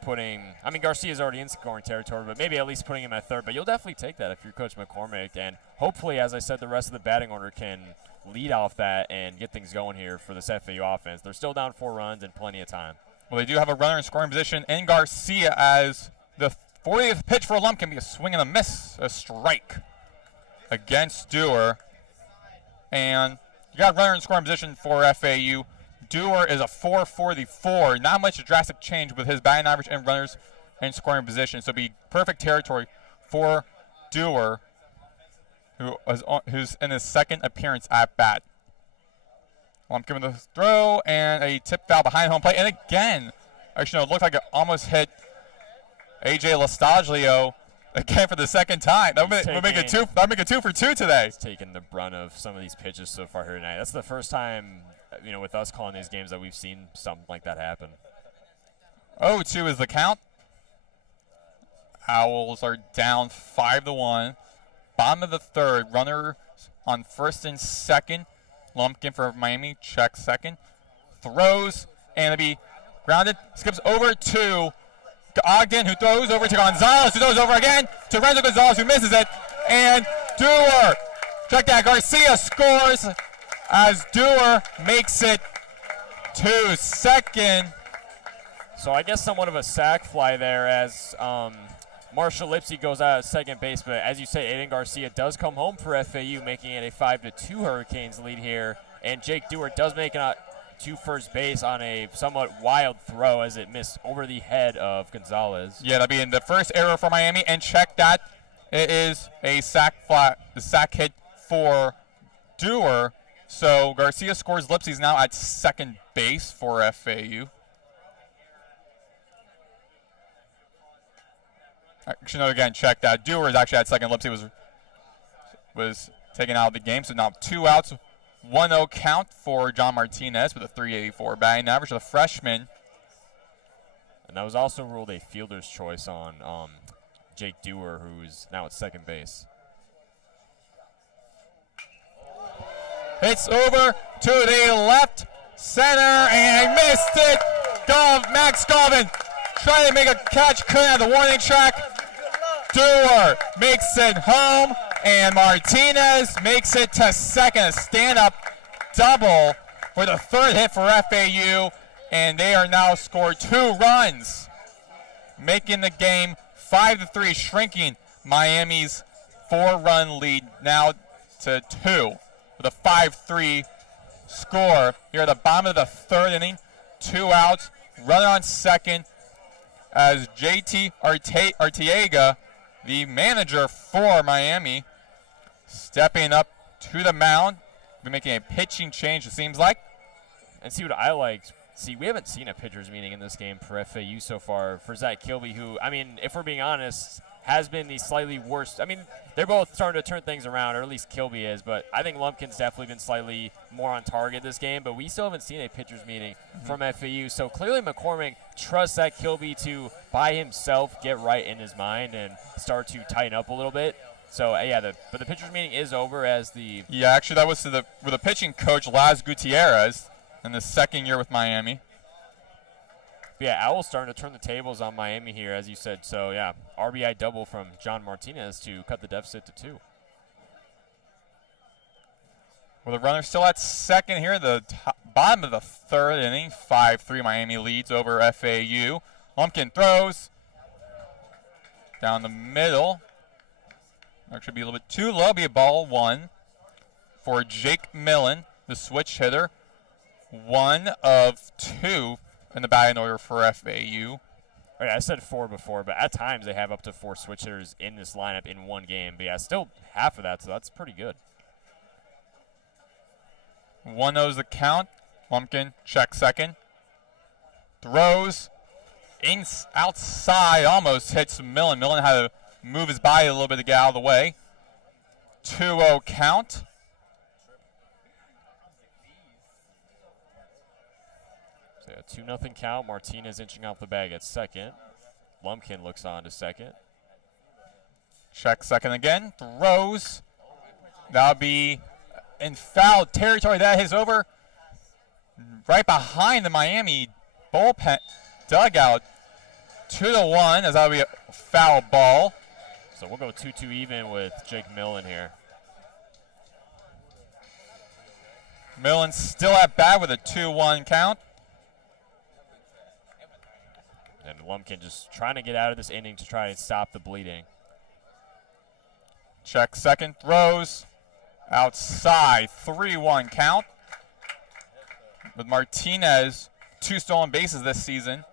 Garcia's already in scoring territory, but maybe at least putting him at third. But you'll definitely take that if you're Coach McCormick. And hopefully, as I said, the rest of the batting order can lead off that and get things going here for this FAU offense. They're still down 4 runs and plenty of time. Well, they do have a runner in scoring position in Garcia as the 40th pitch for Lumpkin be a swing and a miss, a strike against Dewar. And you got a runner in scoring position for FAU. Dewar is a 4.44. Not much drastic change with his batting average and runners in scoring position. So it'd be perfect territory for Dewar, who's in his second appearance at bat. Lumpkin with the throw and a tip foul behind home plate. And again, actually, no, it looked like it almost hit AJ Lastaglio again for the second time. That would make it 2 for 2 today. He's taking the brunt of some of these pitches so far here tonight. That's the first time, with us calling these games that we've seen something like that happen. 0-2 is the count. Owls are down 5-1. Bottom of the third. Runner on first and second. Lumpkin for Miami, check second. Throws, and it'll be grounded. Skips over to Ogden, who throws over to Gonzalez, who throws over again to Renzo Gonzalez, who misses it. And Dewar, check that, Garcia scores as Dewar makes it to second. So I guess somewhat of a sac fly there as Marshall Lipsy goes out at second base, but as you say, Aiden Garcia does come home for FAU, making it a 5-2 Hurricanes lead here. And Jake Dewar does make it to first base on a somewhat wild throw as it missed over the head of Gonzalez. Yeah, that'll be in the first error for Miami. And check that, it is a sac hit for Dewar. So Garcia scores. Lipsy's now at second base for FAU. Actually, no, again, check that. Dewar is actually at second. Lipsy was taken out of the game. So now 2 outs, 1-0 count for John Martinez with a .384 batting average, the freshman. And that was also ruled a fielder's choice on Jake Dewar, who's now at second base. Hits over to the left center and missed it. Max Galvin trying to make a catch, couldn't have the warning track. Dewar makes it home, and Martinez makes it to second. A stand-up double for the third hit for FAU, and they are now scored 2 runs, making the game 5-3, shrinking Miami's 4-run lead now to 2 with a 5-3 score. Here at the bottom of the third inning, 2 outs, runner on second, as JT Arteaga, the manager for Miami, stepping up to the mound We're making a pitching change, it seems like. And see what I like. See, we haven't seen a pitcher's meeting in this game for FAU so far. For Zach Kilby, who, I mean, if we're being honest, has been the slightly worst. I mean, they're both starting to turn things around, or at least Kilby is. But I think Lumpkin's definitely been slightly more on target this game. But we still haven't seen a pitcher's meeting from FAU. So clearly McCormick trusts Zach Kilby to, by himself, get right in his mind and start to tighten up a little bit. So, yeah, but the pitcher's meeting is over as the... Yeah, actually, that was with the pitching coach, Laz Gutierrez, in the second year with Miami. Yeah, Owls starting to turn the tables on Miami here, as you said. So, yeah, RBI double from John Martinez to cut the deficit to 2. With the runner still at second here, the bottom of the third inning, 5-3 Miami leads over FAU. Lumpkin throws down the middle. Actually, be a little bit too low, be a ball 1 for Jake Millen, the switch hitter. 1 of 2 in the batting order for FAU. Right, I said 4 before, but at times they have up to 4 switch hitters in this lineup in one game. But yeah, still half of that, so that's pretty good. 1-0's the count. Lumpkin check second. Throws outside, almost hits Millen. Millen had to move his body a little bit to get out of the way. 2-0 count. So yeah, 2-0 count. Martinez inching off the bag at second. Lumpkin looks on to second. Check second again. Throws. That'll be in foul territory. That is over right behind the Miami bullpen dugout. 2-1, as that'll be a foul ball. So we'll go 2-2 even with Jake Millen here. Millen still at bat with a 2-1 count. And Lumpkin just trying to get out of this inning to try and stop the bleeding. Check second, throws outside, 3-1 count. With Martinez, 2 stolen bases this season.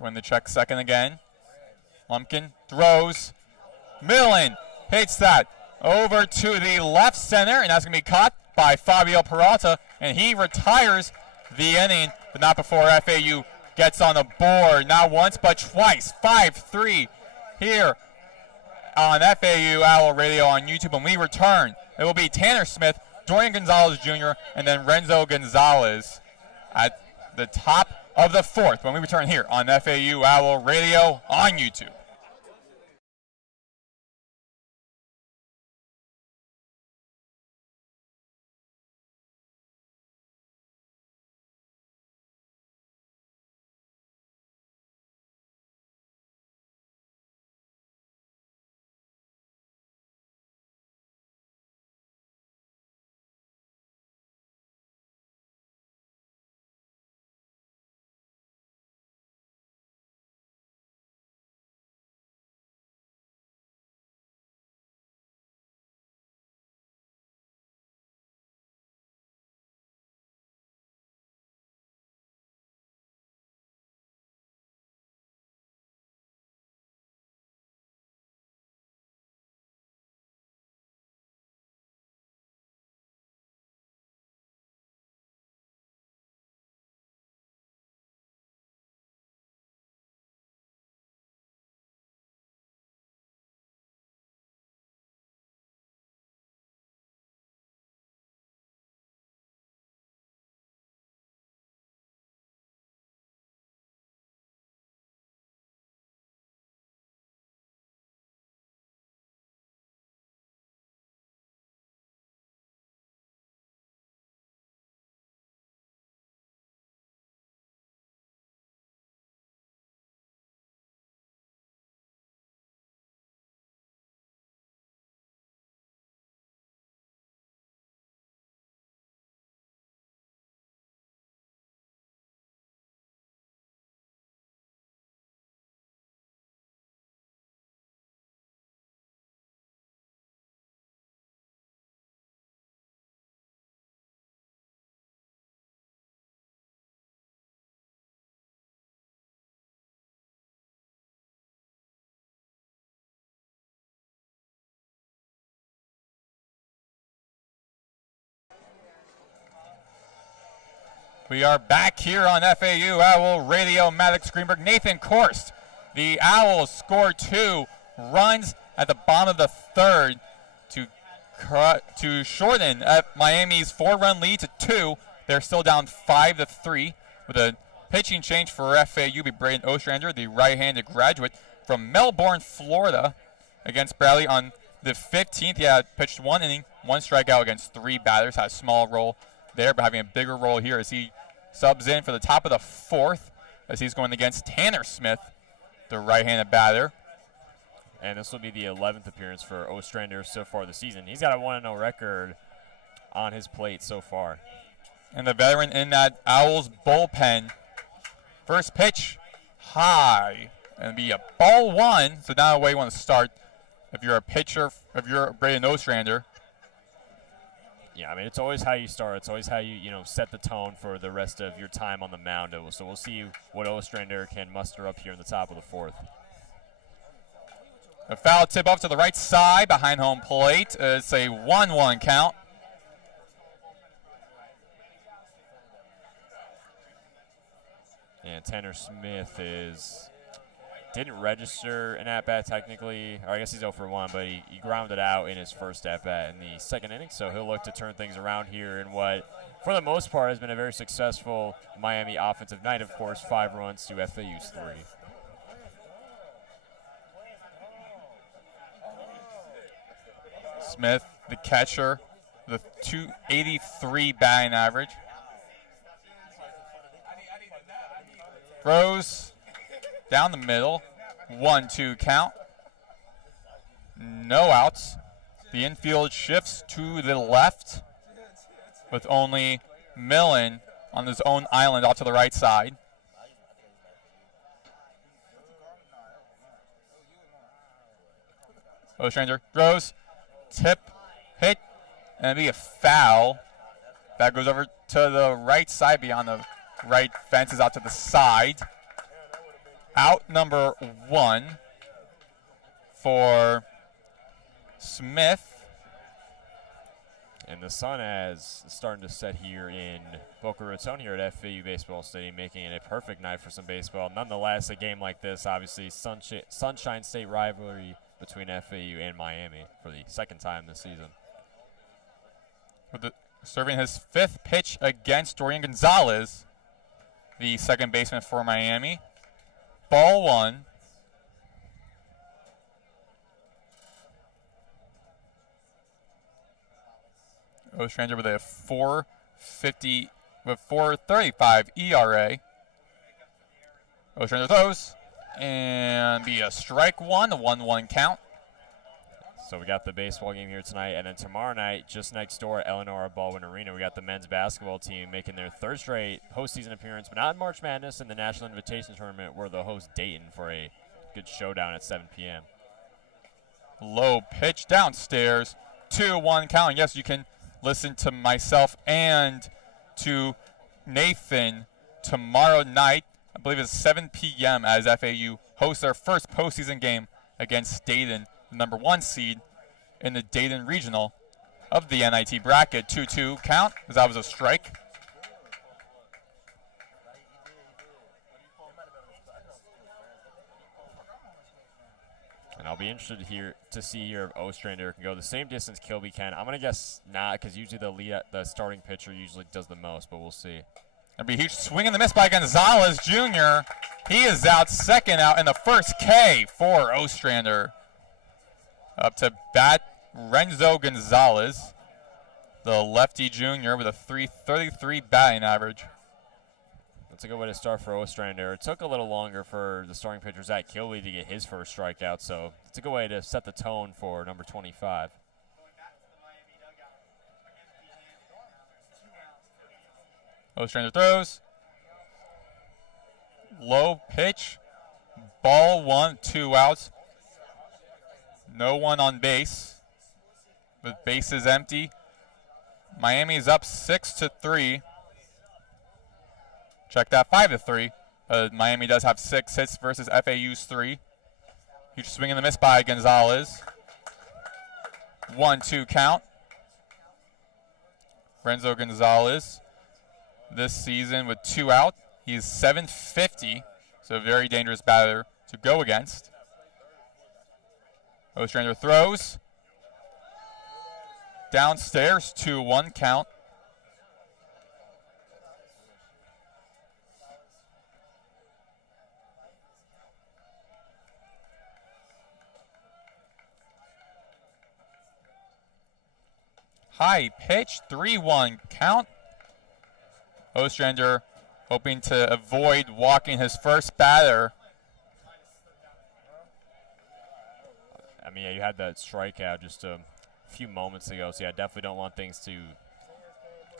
Going to check second again. Lumpkin throws. Millen hits that over to the left center, and that's going to be caught by Fabio Peralta, and he retires the inning, but not before FAU gets on the board. Not once, but twice. 5-3 here on FAU Owl Radio on YouTube. When we return, it will be Tanner Smith, Dorian Gonzalez Jr., and then Renzo Gonzalez at the top of the 4th when we return here on FAU Owl Radio on YouTube. We are back here on FAU Owl Radio. Maddox, Greenberg, Nathan Korst. The Owls score 2 runs at the bottom of the third to shorten Miami's 4-run lead to 2. They're still down 5-3 with a pitching change for FAU. Be Braden Ostrander, the right-handed graduate from Melbourne, Florida, against Bradley on the 15th. He had pitched 1 inning, 1 strikeout against 3 batters. Had a small role there, but having a bigger role here as he subs in for the top of the 4th as he's going against Tanner Smith, the right-handed batter. And this will be the 11th appearance for Ostrander so far this season. He's got a 1-0 record on his plate so far. And the veteran in that Owls bullpen. First pitch, high. And it'll be a ball 1, so now way you want to start if you're a pitcher, if you're Braden Ostrander. Yeah, I mean, it's always how you start. It's always how you set the tone for the rest of your time on the mound. So we'll see what Ostrander can muster up here in the top of the 4th. A foul tip off to the right side behind home plate. It's a 1-1 count. And Tanner Smith didn't register an at-bat technically, or I guess he's 0 for 1, but he grounded out in his first at-bat in the 2nd inning, so he'll look to turn things around here in what, for the most part, has been a very successful Miami offensive night. Of course, 5 runs to FAU's 3. Smith, the catcher, the .283 batting average. Throws down the middle, 1-2 count. No outs. The infield shifts to the left with only Millen on his own island off to the right side. Ostrander throws, tip, hit, and it'll be a foul. That goes over to the right side beyond the right fences out to the side. Out number 1 for Smith. And the sun is starting to set here in Boca Raton here at FAU Baseball Stadium, making it a perfect night for some baseball. Nonetheless, a game like this, obviously, Sunshine State rivalry between FAU and Miami for the 2nd time this season. Serving his 5th pitch against Dorian Gonzalez, the 2nd baseman for Miami. Ball 1. Ostrander with a 4.35 ERA. Ostrander throws and be a strike 1, a 1-1 count. So we got the baseball game here tonight, and then tomorrow night, just next door at Eleanor Baldwin Arena, we got the men's basketball team making their 3rd straight postseason appearance, but not in March Madness, in the National Invitation Tournament, where they'll host Dayton for a good showdown at 7 p.m. Low pitch downstairs, 2-1 count. Yes, you can listen to myself and to Nathan tomorrow night. I believe it's 7 p.m. as FAU hosts their first postseason game against Dayton, the number 1 seed in the Dayton Regional of the NIT bracket. 2-2 count, as that was a strike. And I'll be interested here to see here if Ostrander can go the same distance Kilby can. I'm going to guess not, because usually the starting pitcher usually does the most, but we'll see. That'll be a huge swing and the miss by Gonzalez Jr. He is out, 2nd out in the first K for Ostrander. Up to bat, Renzo Gonzalez, the lefty junior with a .333 batting average. That's a good way to start for Ostrander. It took a little longer for the starting pitcher, Zach Kilby, to get his first strikeout, so it's a good way to set the tone for number 25. Ostrander throws. Low pitch. Ball 1, 2 outs. No one on base, with bases empty. Miami's up 6-3. Check that, 5-3. Miami does have 6 hits versus FAU's 3. Huge swing and the miss by Gonzalez. 1-2 count. Renzo Gonzalez this season with 2 out. He's .750, so a very dangerous batter to go against. Ostrander throws. Downstairs, 2-1 count. High pitch, 3-1 count. Ostrander hoping to avoid walking his first batter. I mean, yeah, you had that strikeout just a few moments ago, so yeah, definitely don't want things to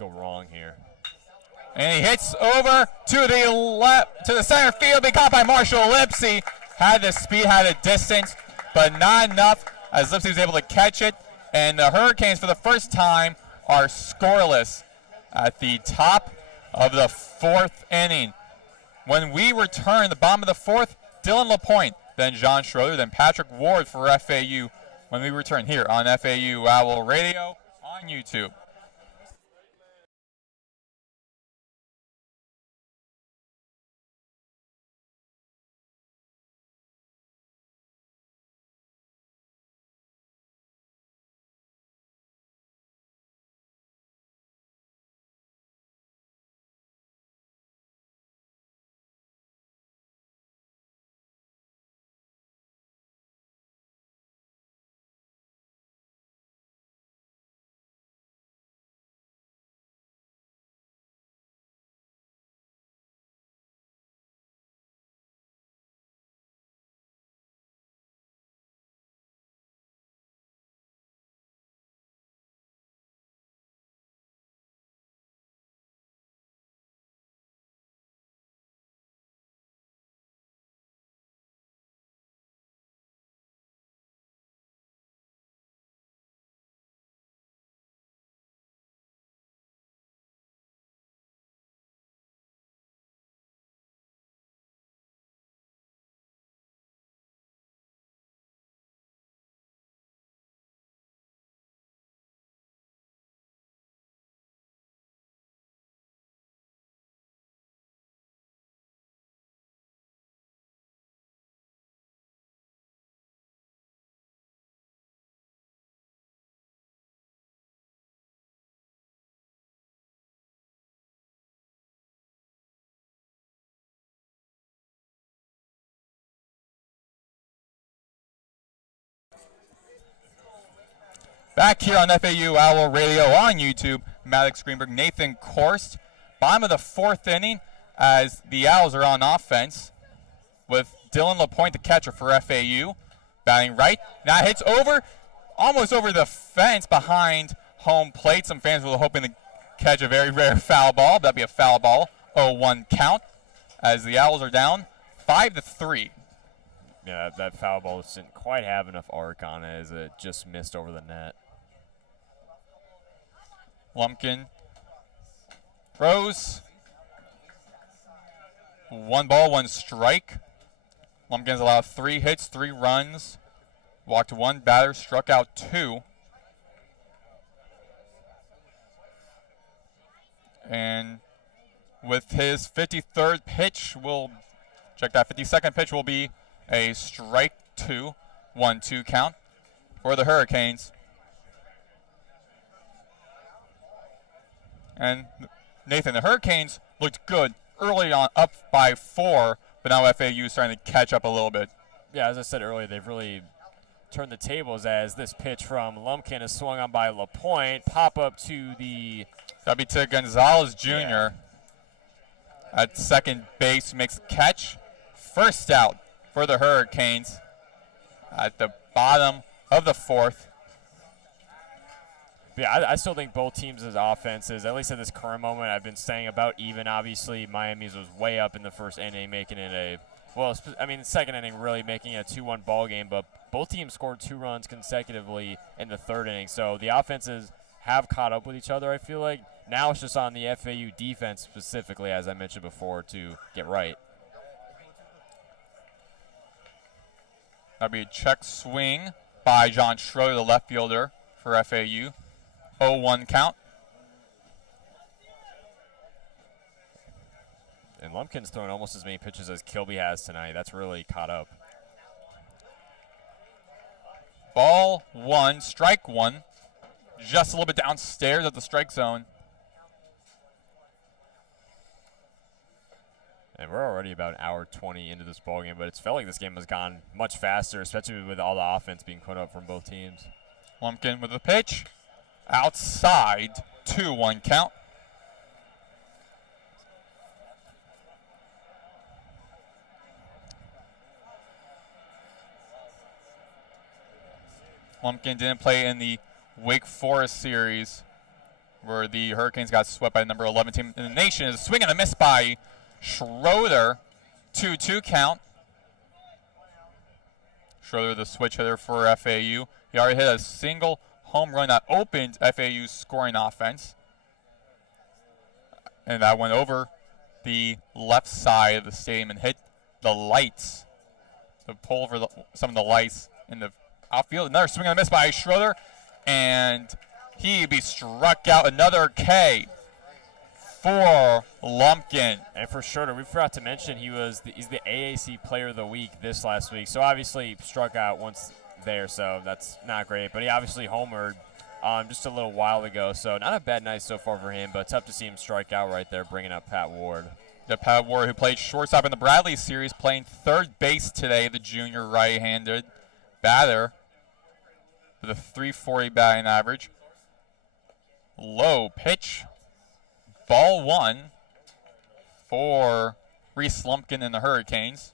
go wrong here. And he hits over to the center field, be caught by Marshall Lipsy. Had the speed, had the distance, but not enough as Lipsy was able to catch it. And the Hurricanes, for the first time, are scoreless at the top of the 4th inning. When we return, the bottom of the 4th, Dylan LaPointe, then John Schroeder, then Patrick Ward for FAU. When we return here on FAU Owl Radio on YouTube. Back here on FAU Owl Radio on YouTube, Maddox, Greenberg, Nathan Korst. Bottom of the 4th inning as the Owls are on offense with Dylan LaPointe, the catcher for FAU. Batting right. Now hits over, almost over the fence behind home plate. Some fans were hoping to catch a very rare foul ball. That'd be a foul ball. 0-1 count as the Owls are down 5-3. Yeah, that foul ball didn't quite have enough arc on it as it just missed over the net. Lumpkin throws. 1 ball, 1 strike. Lumpkin's allowed 3 hits, 3 runs. Walked 1 batter, struck out 2. And with his 53rd pitch, we'll check that 52nd pitch will be a strike 2, 1-2 count for the Hurricanes. And Nathan, the Hurricanes looked good early on, up by 4, but now FAU is starting to catch up a little bit. Yeah, as I said earlier, they've really turned the tables as this pitch from Lumpkin is swung on by LaPointe. Pop up to the... That'll be to Gonzalez Jr. At second base, makes a catch. First out for the Hurricanes at the bottom of the 4th. Yeah, I still think both teams' offenses, at least at this current moment, I've been saying about even. Obviously, Miami's was way up in the first inning, making it a, well, I mean, the second inning really making it a 2-1 ball game, but both teams scored 2 runs consecutively in the 3rd inning. So the offenses have caught up with each other, I feel like. Now it's just on the FAU defense specifically, as I mentioned before, to get right. That'll be a check swing by John Schroeder, the left fielder for FAU. 0-1 count. And Lumpkin's throwing almost as many pitches as Kilby has tonight. That's really caught up. Ball 1, strike 1. Just a little bit downstairs at the strike zone. And we're already about an hour 20 into this ballgame, but it's felt like this game has gone much faster, especially with all the offense being put up from both teams. Lumpkin with a pitch. Outside, 2-1 count. Lumpkin didn't play in the Wake Forest series where the Hurricanes got swept by the number 11 team in the nation. Is a swing and a miss by Schroeder. 2-2 count. Schroeder, the switch hitter for FAU. He already hit a single home run that opened FAU's scoring offense. And that went over the left side of the stadium and hit the lights. The pole for some of the lights in the outfield. Another swing and a miss by Schroeder. And he be struck out. Another K for Lumpkin. And for Schroeder, we forgot to mention he's the AAC Player of the Week this last week. So obviously struck out once there, so that's not great. But he obviously homered just a little while ago. So not a bad night so far for him, but tough to see him strike out right there, bringing up Pat Ward. The Pat Ward, who played shortstop in the Bradley series, playing third base today, the junior right-handed batter with a .340 batting average. Low pitch. Ball 1 for Reese Lumpkin and the Hurricanes.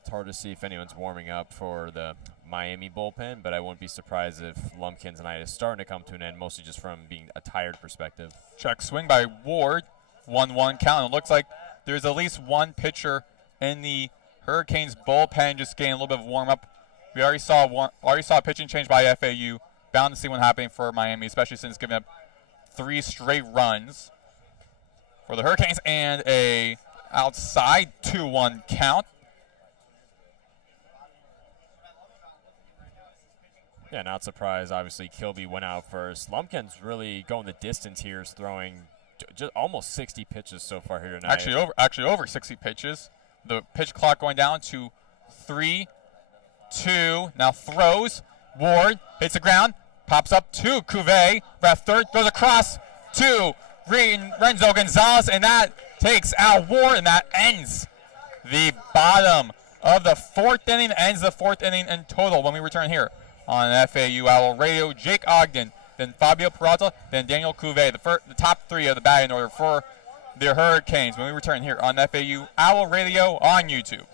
It's hard to see if anyone's warming up for the Miami bullpen, but I wouldn't be surprised if Lumpkin's night is starting to come to an end, mostly just from being a tired perspective. Check swing by Ward. 1-1 count. It looks like there's at least one pitcher in the Hurricanes bullpen just getting a little bit of warm up. We already saw a pitching change by FAU. Bound to see one happening for Miami, especially since giving up 3 straight runs for the Hurricanes and a outside 2-1 count. Yeah, not surprised. Obviously, Kilby went out first. Lumpkin's really going the distance here, is throwing just almost 60 pitches so far here tonight. Actually over 60 pitches. The pitch clock going down to 3-2. Now throws. Ward hits the ground. Pops up to Cuvée. At third. Goes across to Renzo Gonzalez. And that takes out Ward. And that ends the bottom of the 4th inning. Ends the 4th inning in total when we return here on FAU Owl Radio. Jake Ogden, then Fabio Peralta, then Daniel Cuvée. The top 3 of the batting order for the Hurricanes when we return here on FAU Owl Radio on YouTube.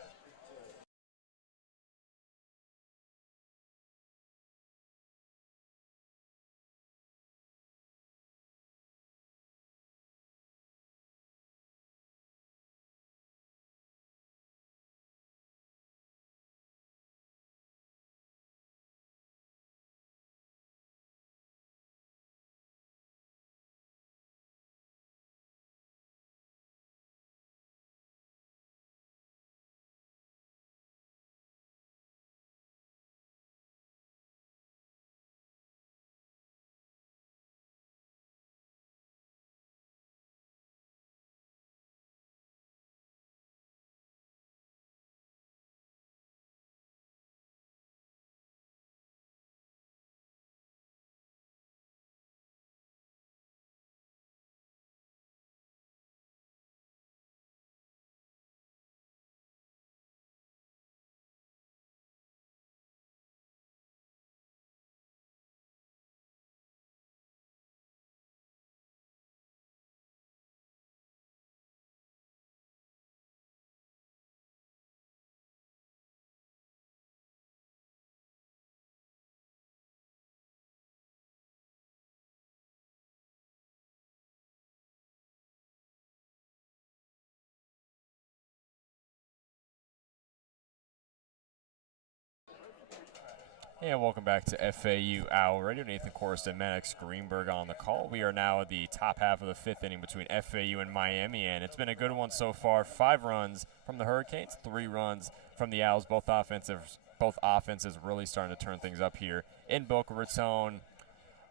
And welcome back to FAU Owl Radio. Nathan Korst and Maddox Greenberg on the call. We are now at the top half of the 5th inning between FAU and Miami, and it's been a good one so far. 5 runs from the Hurricanes, 3 runs from the Owls. Both offenses really starting to turn things up here in Boca Raton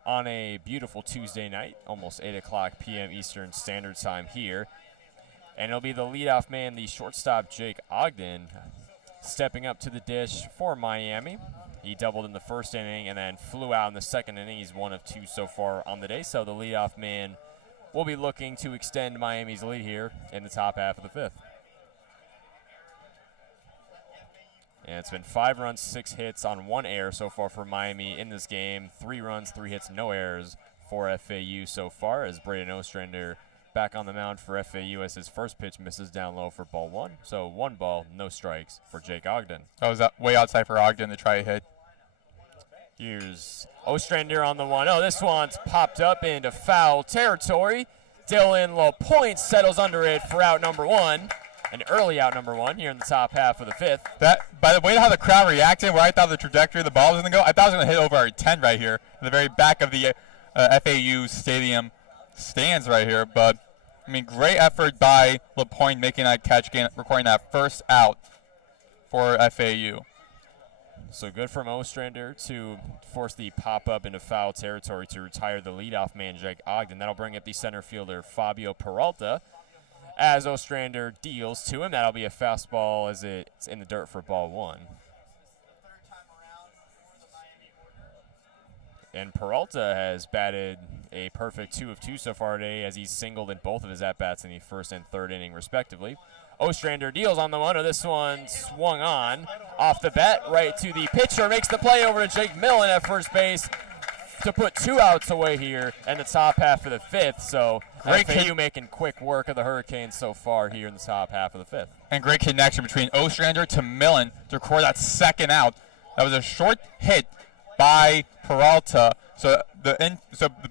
on a beautiful Tuesday night, almost 8 o'clock p.m. Eastern Standard Time here. And it'll be the leadoff man, the shortstop, Jake Ogden, stepping up to the dish for Miami. He doubled in the first inning and then flew out in the second inning. He's 1 of 2 so far on the day. So the leadoff man will be looking to extend Miami's lead here in the top half of the 5th. And it's been 5 runs, 6 hits on 1 error so far for Miami in this game. 3 runs, 3 hits, no errors for FAU so far, as Braden Ostrander back on the mound for FAU as his first pitch misses down low for ball 1. So 1 ball, no strikes for Jake Ogden. That was way outside for Ogden to try a hit. Here's Ostrander on the 1-0. This one's popped up into foul territory. Dylan LaPointe settles under it for out number 1. An early out number 1 here in the top half of the 5th. That, by the way, how the crowd reacted, where I thought the trajectory of the ball was going to go, I thought it was going to hit over our 10 right here, in the very back of the FAU stadium stands right here. But, I mean, great effort by LaPointe making that catch, recording that first out for FAU. So good from Ostrander to force the pop-up into foul territory to retire the leadoff man, Jake Ogden. That'll bring up the center fielder, Fabio Peralta, as Ostrander deals to him. That'll be a fastball as it's in the dirt for ball 1. And Peralta has batted a perfect 2 of 2 so far today, as he's singled in both of his at-bats in the first and third inning, respectively. Ostrander deals on the 1-0. This one swung on off the bat right to the pitcher. Makes the play over to Jake Millen at first base to put 2 outs away here in the top half of the 5th. So FAU making quick work of the Hurricanes so far here in the top half of the 5th. And great connection between Ostrander to Millen to record that second out. That was a short hit by Peralta. So the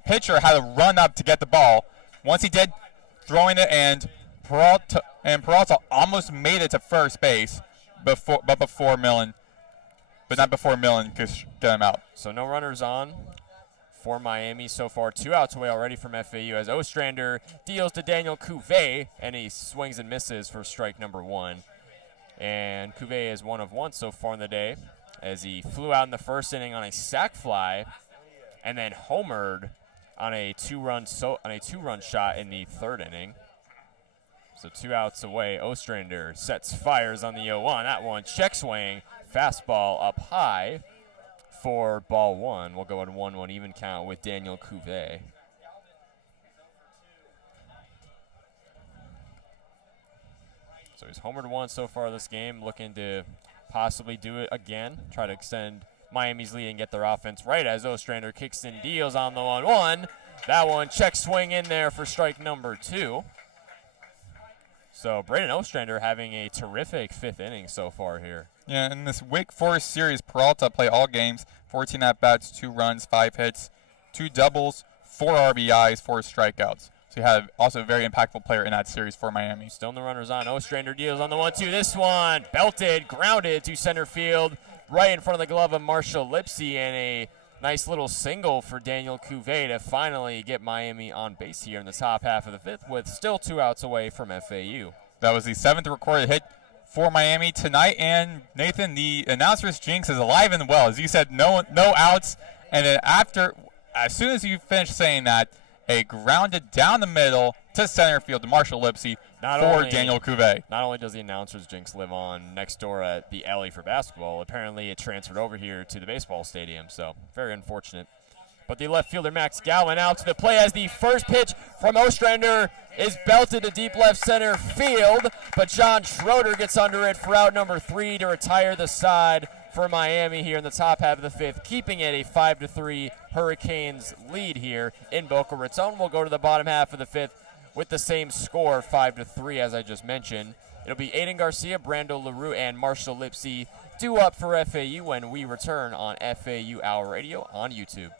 pitcher had to run up to get the ball. Once he did, throwing it, and Peralta almost made it to first base before Millen. But not before Millen could get him out. So no runners on for Miami so far. 2 outs away already from FAU as Ostrander deals to Daniel Cuvée, and he swings and misses for strike number 1. And Cuvée is 1 of 1 so far in the day, as he flew out in the first inning on a sac fly and then homered on a 2-run shot in the third inning. So 2 outs away. Ostrander sets fires on the 0-1. That one check swing, fastball up high for ball 1. We'll go at 1-1 even count with Daniel Cuvée. So he's homered 1 so far this game, looking to possibly do it again, try to extend Miami's lead and get their offense right as Ostrander kicks in, deals on the 1-1. That one check swing in there for strike number 2. So Braden Ostrander having a terrific 5th inning so far here. Yeah, in this Wake Forest series, Peralta played all games, 14 at-bats, 2 runs, 5 hits, 2 doubles, 4 RBIs, 4 strikeouts. So you have also a very impactful player in that series for Miami. Still in the runners on. Ostrander deals on the 1-2. This one belted, grounded to center field, right in front of the glove of Marshall Lipsy, and a nice little single for Daniel Cuvée to finally get Miami on base here in the top half of the 5th, with still 2 outs away from FAU. That was the 7th recorded hit for Miami tonight. And Nathan, the announcer's jinx is alive and well. As you said, no outs. And then as soon as you finished saying that, a grounded down the middle to center field to Marshall Lipsy for Daniel Cuvée. Not only does the announcer's jinx live on next door at the alley for basketball, apparently it transferred over here to the baseball stadium. So very unfortunate. But the left fielder, Max Gowan, out to the play as the first pitch from Ostrander is belted to deep left center field. But John Schroeder gets under it for out number 3 to retire the side for Miami here in the top half of the 5th, keeping it a 5-3 Hurricanes lead here in Boca Raton. We'll go to the bottom half of the 5th with the same score, 5-3, as I just mentioned. It'll be Aiden Garcia, Brando LaRue, and Marshall Lipsy due up for FAU when we return on FAU Hour Radio on YouTube.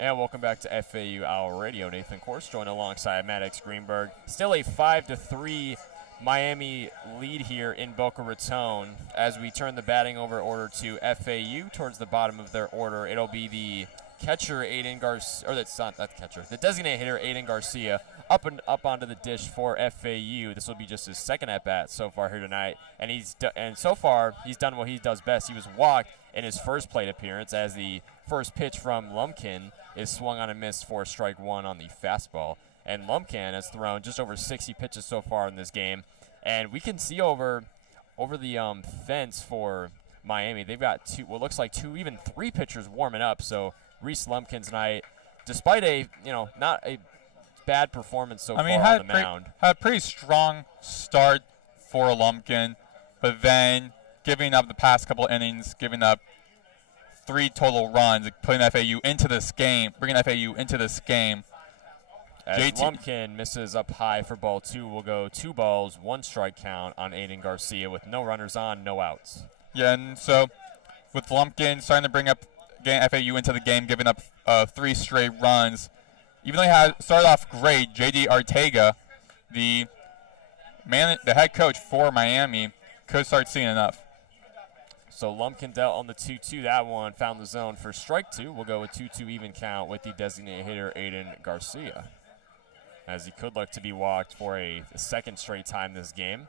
And welcome back to FAU Owl Radio. Nathan Korst joined alongside Maddox Greenberg. Still a 5-3 Miami lead here in Boca Raton as we turn the batting over order to FAU towards the bottom of their order. It'll be the catcher Aiden Garcia, or that's not the catcher, the designated hitter Aiden Garcia up onto the dish for FAU. This will be just his second at bat so far here tonight, and so far he's done what he does best. He was walked in his first plate appearance as the first pitch from Lumpkin is swung on and missed for strike one on the fastball. And Lumpkin has thrown just over 60 pitches so far in this game. And we can see over the fence for Miami, they've got what looks like even three pitchers warming up. So Reese Lumpkin tonight, despite not a bad performance so far on the mound. Had a pretty strong start for Lumpkin, but then giving up the past couple innings, giving up 3 total runs, putting FAU into this game, bringing FAU into this game. As Lumpkin misses up high for ball 2, we'll go 2 balls, 1 strike count on Aiden Garcia with no runners on, no outs. Yeah, and so with Lumpkin starting to bring up FAU into the game, giving up 3 straight runs, even though he had started off great, J.D. Ortega, the head coach for Miami, could start seeing enough. So Lumpkin dealt on the 2-2. That one found the zone for strike 2. We'll go with 2-2 even count with the designated hitter Aiden Garcia, as he could look to be walked for a second straight time this game.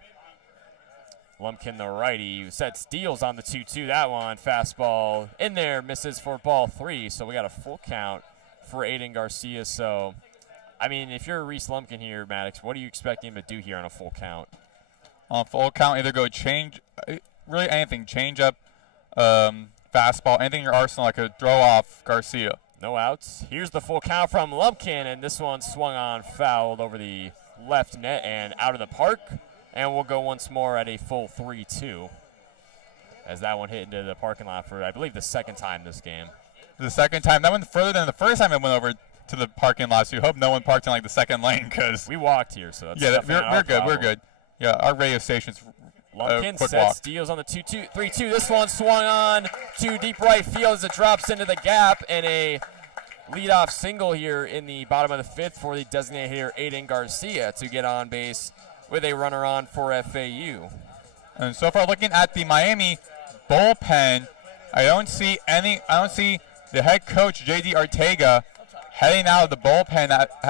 Lumpkin, the righty, deals on the 2-2. That one, fastball in there, misses for ball 3. So we got a full count for Aiden Garcia. So, I mean, if you're Reese Lumpkin here, Maddox, what are you expecting him to do here on a full count? On a full count, either go really anything, change up, fastball, anything in your arsenal that could throw off Garcia. No outs. Here's the full count from Lumpkin, and this one swung on, fouled over the left net and out of the park. And we'll go once more at a full 3-2 as that one hit into the parking lot for, I believe, the second time this game. The second time. That went further than the first time it went over to the parking lot, so you hope no one parked in, like, the second lane. Cause we walked here, so that's we're good. We're good. Yeah, our radio station's Lumpkin quick walk. steals on the 3-2. This one swung on to deep right field as it drops into the gap, and a leadoff single here in the bottom of the 5th for the designated hitter Aiden Garcia to get on base with a runner on for FAU. And so far, looking at the Miami bullpen, I don't see the head coach J.D. Ortega heading out of the bullpen,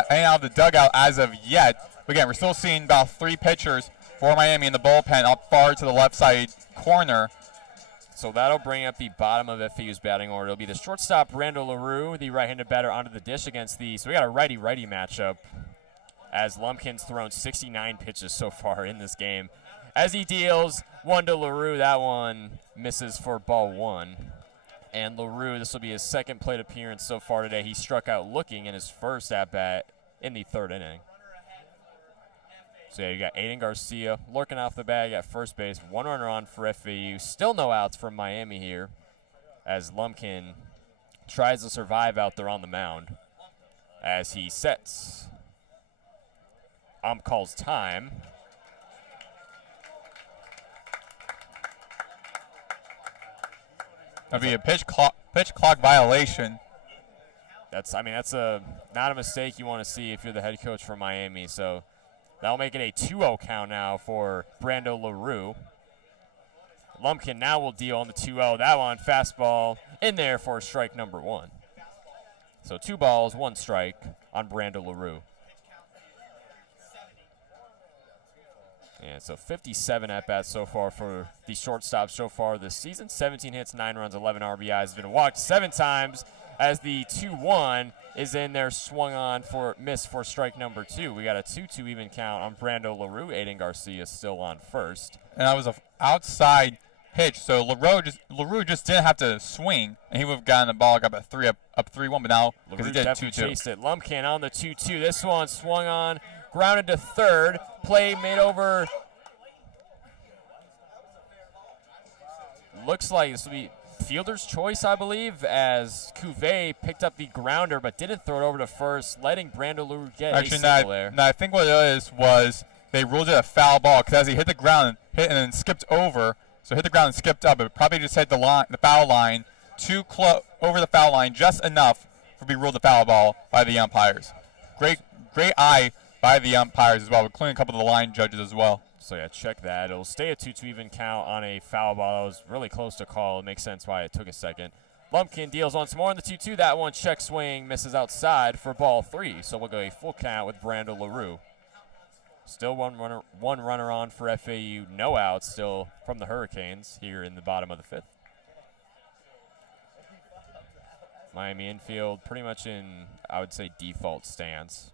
heading out of the dugout as of yet. But again, we're still seeing about 3 pitchers for Miami in the bullpen up far to the left side corner. So that'll bring up the bottom of FAU's batting order. It'll be the shortstop Randall LaRue, the right-handed batter, onto the dish against so we got a righty-righty matchup, as Lumpkin's thrown 69 pitches so far in this game. As he deals one to LaRue, that one misses for ball 1. And LaRue, this will be his second plate appearance so far today. He struck out looking in his first at-bat in the 3rd inning. So yeah, you got Aiden Garcia lurking off the bag at first base. 1 runner on for FAU. Still no outs from Miami here, as Lumpkin tries to survive out there on the mound as he sets. Calls time. That'd be a pitch clock violation. That's not a mistake you want to see if you're the head coach for Miami. So that'll make it a 2-0 count now for Brando LaRue. Lumpkin now will deal on the 2-0. That one, fastball in there for strike number 1. So 2 balls, 1 strike on Brando LaRue. And so 57 at-bats so far for the shortstop so far this season. 17 hits, 9 runs, 11 RBIs. Has been walked 7 times as the 2-1 is in there, swung on for miss for strike number 2. We got a 2-2 even count on Brando LaRue. Aiden Garcia still on first. And that was an outside pitch, so LaRue just didn't have to swing, and he would have gotten the ball, got up 3-1, but now because he did 2-2. Chased it. Lumpkin on the 2-2. This one swung on, grounded to third. Play made over. Looks like this will be fielder's choice, I believe, as Cuvée picked up the grounder but didn't throw it over to first, letting Brando LaRue get a single there. No, I think what it is was they ruled it a foul ball because as he hit the ground, hit and then skipped over, so hit the ground and skipped up, it probably just hit the foul line too close over the foul line, just enough be ruled a foul ball by the umpires. Great eye by the umpires as well, including a couple of the line judges as well. So, yeah, check that. It'll stay a 2-2 even count on a foul ball. That was really close to call. It makes sense why it took a second. Lumpkin deals once more in the 2-2. That one check swing misses outside for ball 3. So we'll go a full count with Brando LaRue. Still one runner on for FAU. No outs still from the Hurricanes here in the bottom of the 5th. Miami infield pretty much in, I would say, default stance.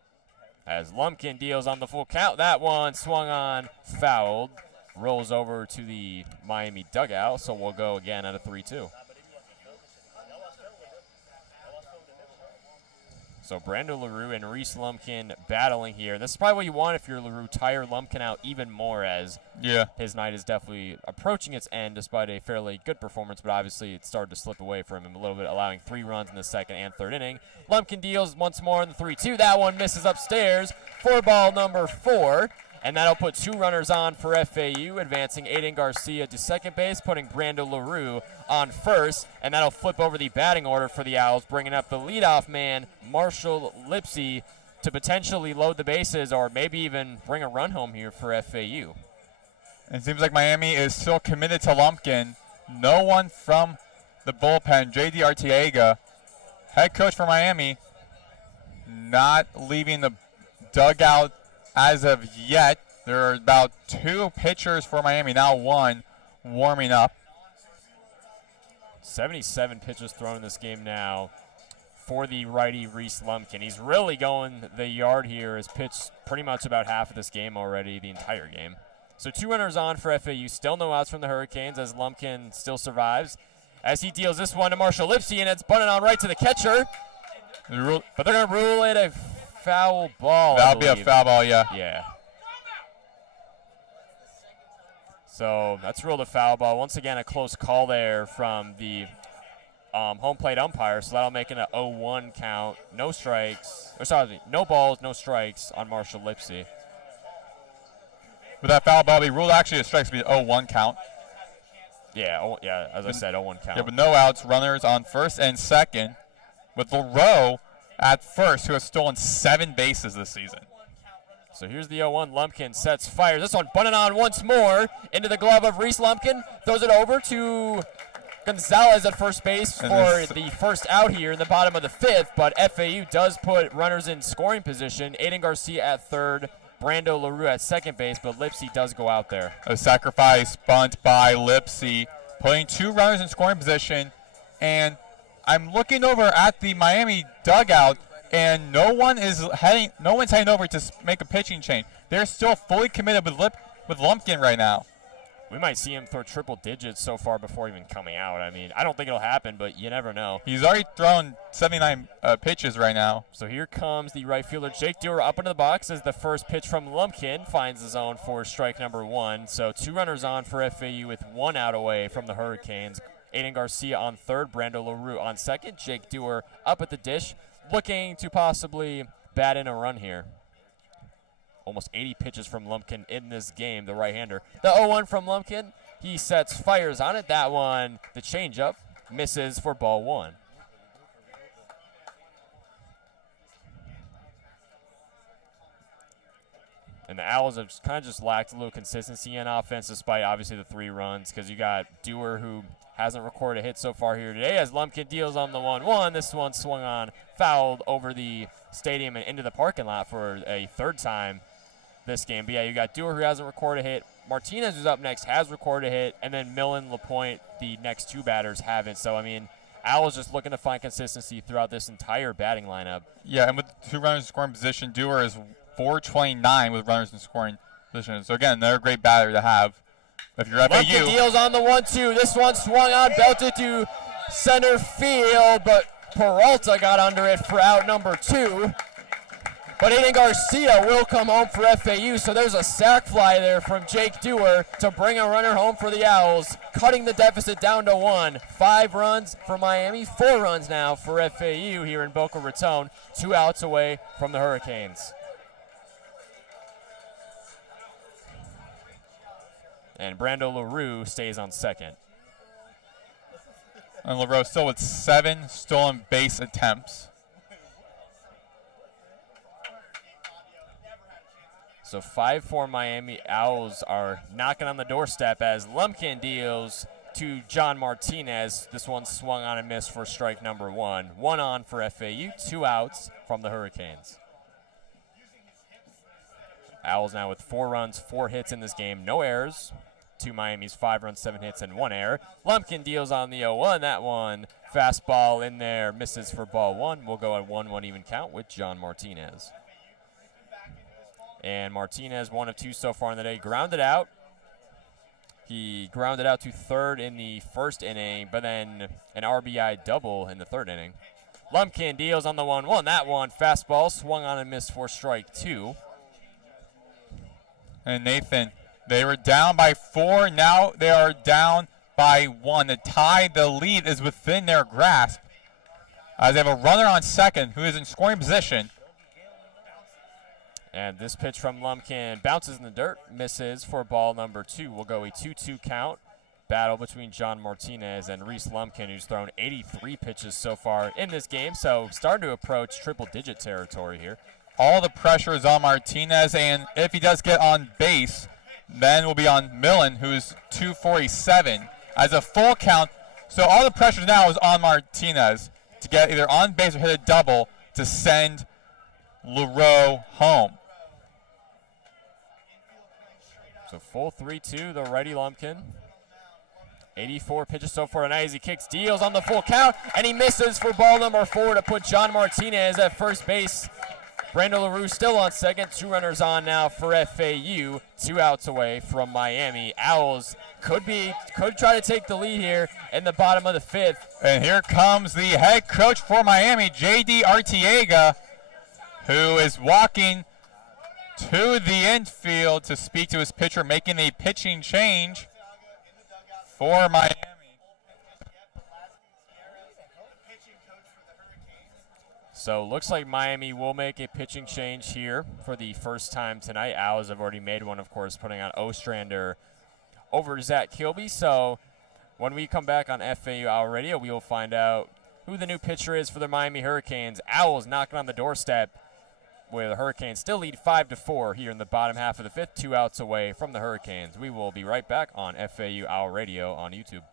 As Lumpkin deals on the full count. That one swung on, fouled. Rolls over to the Miami dugout, so we'll go again at a 3-2. So Brando LaRue and Reese Lumpkin battling here. This is probably what you want if you're LaRue. Tire Lumpkin out even more, as his night is definitely approaching its end despite a fairly good performance, but obviously it started to slip away from him a little bit, allowing 3 runs in the 2nd and 3rd inning. Lumpkin deals once more in the 3-2. That one misses upstairs for ball number 4. And that'll put 2 runners on for FAU, advancing Aiden Garcia to second base, putting Brando LaRue on first. And that'll flip over the batting order for the Owls, bringing up the leadoff man, Marshall Lipsy, to potentially load the bases or maybe even bring a run home here for FAU. It seems like Miami is still committed to Lumpkin. No one from the bullpen. J.D. Arteaga, head coach for Miami, not leaving the dugout as of yet. There are about 2 pitchers for Miami, now 1 warming up. 77 pitches thrown in this game now for the righty Reese Lumpkin. He's really going the yard here. Has pitched pretty much about half of this game already, the entire game. So 2 runners on for FAU. Still no outs from the Hurricanes as Lumpkin still survives. As he deals this one to Marshall Lipsy, and it's bunted on right to the catcher. But they're going to rule it a foul ball. That'll be a foul ball, yeah. Yeah. So that's ruled a foul ball. Once again, a close call there from the home plate umpire. So that'll make it an 0-1 count. No strikes. Or sorry, no balls, no strikes on Marshall Lipsy. With that foul ball, be ruled actually a strikes be 0-1 count. Yeah, as I said, 0-1 count. Yeah, but no outs. Runners on first and second with LaRoe at first, who has stolen 7 bases this season. So here's the 0-1. Lumpkin sets fire. This one bunted on once more into the glove of Reese Lumpkin. Throws it over to Gonzalez at first base for the first out here in the bottom of the 5th. But FAU does put runners in scoring position. Aiden Garcia at third. Brando LaRue at second base, but Lipsy does go out there. A sacrifice bunt by Lipsy, putting 2 runners in scoring position. And I'm looking over at the Miami dugout, and no one's heading over to make a pitching change. They're still fully committed with Lumpkin right now. We might see him throw triple digits so far before even coming out. I mean, I don't think it'll happen, but you never know. He's already thrown 79 pitches right now. So here comes the right fielder, Jake Dewar, up into the box as the first pitch from Lumpkin finds the zone for strike number 1. So 2 runners on for FAU with 1 out away from the Hurricanes. Aiden Garcia on third, Brando LaRue on second. Jake Dewar up at the dish, looking to possibly bat in a run here. Almost 80 pitches from Lumpkin in this game, the right-hander. The 0-1 from Lumpkin, he sets fires on it. That one, the changeup, misses for ball 1. And the Owls have kind of just lacked a little consistency in offense, despite obviously the 3 runs, because you got Dewar, who hasn't recorded a hit so far here today, as Lumpkin deals on the 1-1. This one swung on, fouled over the stadium and into the parking lot for a 3rd time this game. But yeah, you got Dewar, who hasn't recorded a hit. Martinez, who's up next, has recorded a hit. And then Millen, LaPointe, the next 2 batters, haven't. So, I mean, Owls just looking to find consistency throughout this entire batting lineup. Yeah, and with 2 runners in scoring position, Dewar is 429 with runners in scoring position. So, again, another great batter to have. If you're FAU. Lumpkin deals on the 1-2. This one swung on, belted to center field, but Peralta got under it for out number 2. But Aiden Garcia will come home for FAU, so there's a sac fly there from Jake Dewar to bring a runner home for the Owls, cutting the deficit down to 1. 5 runs for Miami, 4 runs now for FAU here in Boca Raton, 2 outs away from the Hurricanes. And Brando LaRue stays on second. And LaRue still with 7 stolen base attempts. So 5-4 Miami Owls are knocking on the doorstep as Lumpkin deals to John Martinez. This one swung on and missed for strike number 1. 1 on for FAU, 2 outs from the Hurricanes. Owls now with 4 runs, 4 hits in this game, no errors. To Miami's 5 runs, 7 hits, and 1 error. Lumpkin deals on the 0-1. That one, fastball in there, misses for ball 1. We'll go at 1-1 even count with John Martinez. And Martinez, 1 of 2 so far in the day, grounded out. He grounded out to third in the first inning, but then an RBI double in the third inning. Lumpkin deals on the 1-1. That one, fastball, swung on and missed for strike 2. And Nathan, they were down by 4. Now they are down by 1. The tie, the lead is within their grasp as they have a runner on second who is in scoring position. And this pitch from Lumpkin bounces in the dirt, misses for ball number 2. We'll go a 2-2 count. Battle between John Martinez and Reese Lumpkin, who's thrown 83 pitches so far in this game. So starting to approach triple-digit territory here. All the pressure is on Martinez, and if he does get on base, then will be on Millen, who's 247 as a full count. So all the pressure now is on Martinez to get either on base or hit a double to send LaRoe home. So full 3-2, the righty Lumpkin. 84 pitches so far tonight as he kicks, deals on the full count, and he misses for ball number 4 to put John Martinez at first base. Brandon LaRue still on second. 2 runners on now for FAU. 2 outs away from Miami. Owls could try to take the lead here in the bottom of the 5th. And here comes the head coach for Miami, J.D. Arteaga, who is walking to the infield to speak to his pitcher, making a pitching change for Miami. So looks like Miami will make a pitching change here for the first time tonight. Owls have already made one, of course, putting on Ostrander over Zach Kilby. So when we come back on FAU Owl Radio, we will find out who the new pitcher is for the Miami Hurricanes. Owls knocking on the doorstep, where the Hurricanes still lead 5-4 here in the bottom half of the 5th, 2 outs away from the Hurricanes. We will be right back on FAU Owl Radio on YouTube.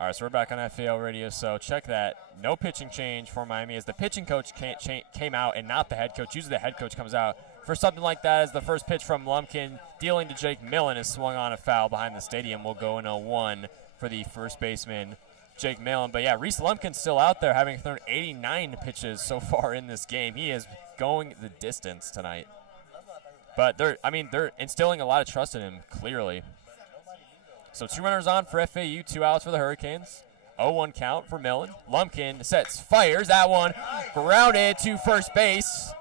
All right, so we're back on FAL Radio, so check that. No pitching change for Miami as the pitching coach came out and not the head coach. Usually the head coach comes out for something like that as the first pitch from Lumpkin dealing to Jake Millen is swung on a foul behind the stadium. We'll go in a 1 for the first baseman, Jake Millen. But, yeah, Reese Lumpkin's still out there having thrown 89 pitches so far in this game. He is going the distance tonight. But they're instilling a lot of trust in him, clearly. So 2 runners on for FAU, 2 outs for the Hurricanes. 0-1 count for Millen. Lumpkin sets, fires. That one grounded to first base.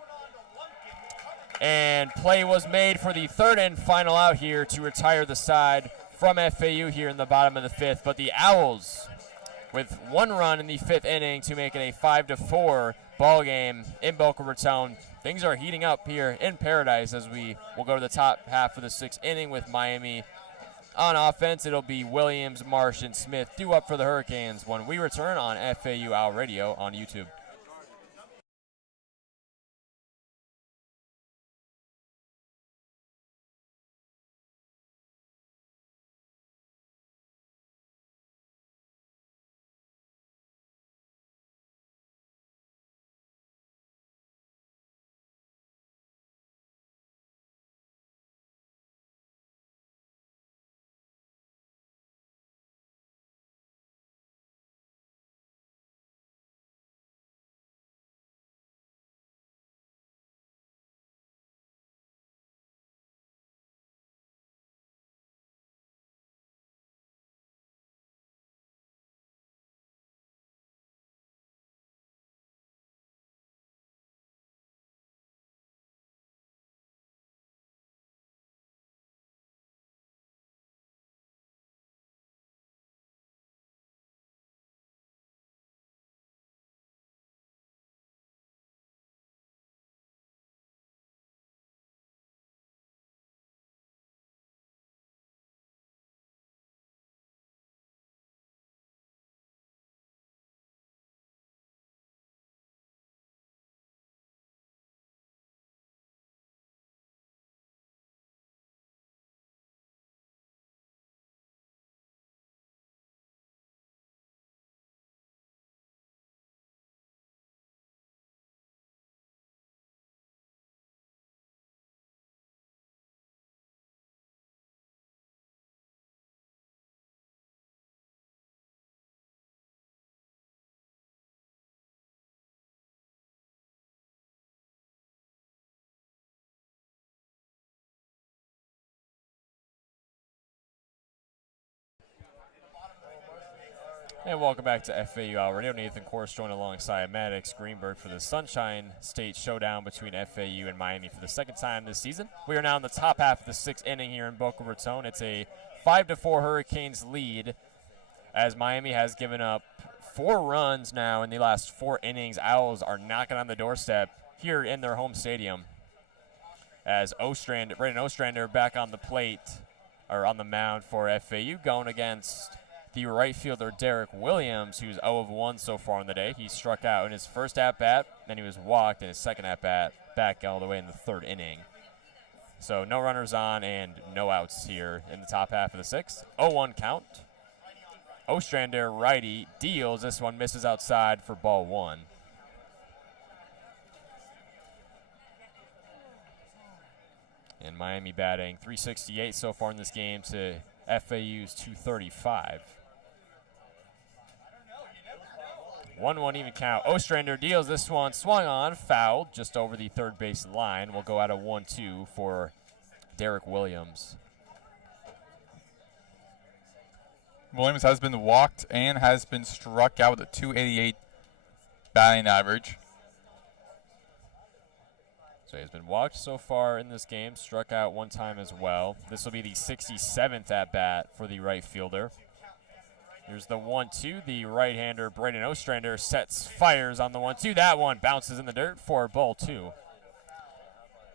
And play was made for the third and final out here to retire the side from FAU here in the bottom of the 5th. But the Owls, with 1 run in the 5th inning to make it a 5-4 ball game in Boca Raton. Things are heating up here in Paradise as we will go to the top half of the 6th inning with Miami. On offense, it'll be Williams, Marsh, and Smith due up for the Hurricanes when we return on FAU Owl Radio on YouTube. And welcome back to FAU Hour Radio. Nathan Korst joined alongside Maddox, Greenberg for the Sunshine State Showdown between FAU and Miami for the second time this season. We are now in the top half of the sixth inning here in Boca Raton. It's a 5-4 Hurricanes lead as Miami has given up 4 runs now in the last 4 innings. Owls are knocking on the doorstep here in their home stadium as Brandon Ostrander back on the plate, or on the mound for FAU, going against the right fielder Derek Williams, who's 0-1 so far in the day. He struck out in his first at-bat, then he was walked in his second at-bat, back all the way in the 3rd inning. So no runners on and no outs here in the top half of the 6th. 0-1 count. Ostrander, righty, deals. This one misses outside for ball 1. And Miami batting .368 so far in this game to FAU's .235. 1-1 even count. Ostrander deals this one, swung on, fouled just over the third base line. We'll go out of 1-2 for Derek Williams. Williams has been walked and has been struck out with a .288 batting average. So he's been walked so far in this game, struck out 1 time as well. This will be the 67th at-bat for the right fielder. Here's the 1-2. The right-hander, Brandon Ostrander, fires on the 1-2. That one bounces in the dirt for ball 2.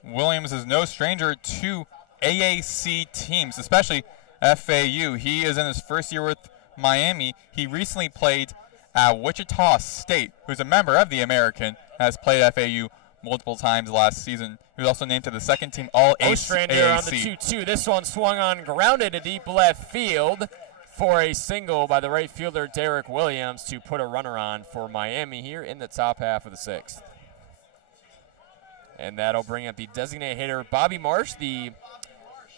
Williams is no stranger to AAC teams, especially FAU. He is in his first year with Miami. He recently played at Wichita State, who's a member of the American, has played FAU multiple times last season. He was also named to the second team All-AAC. Ostrander on the 2-2. This one swung on, grounded to deep left field for a single by the right fielder Derek Williams to put a runner on for Miami here in the top half of the 6th. And that'll bring up the designated hitter Bobby Marsh, the,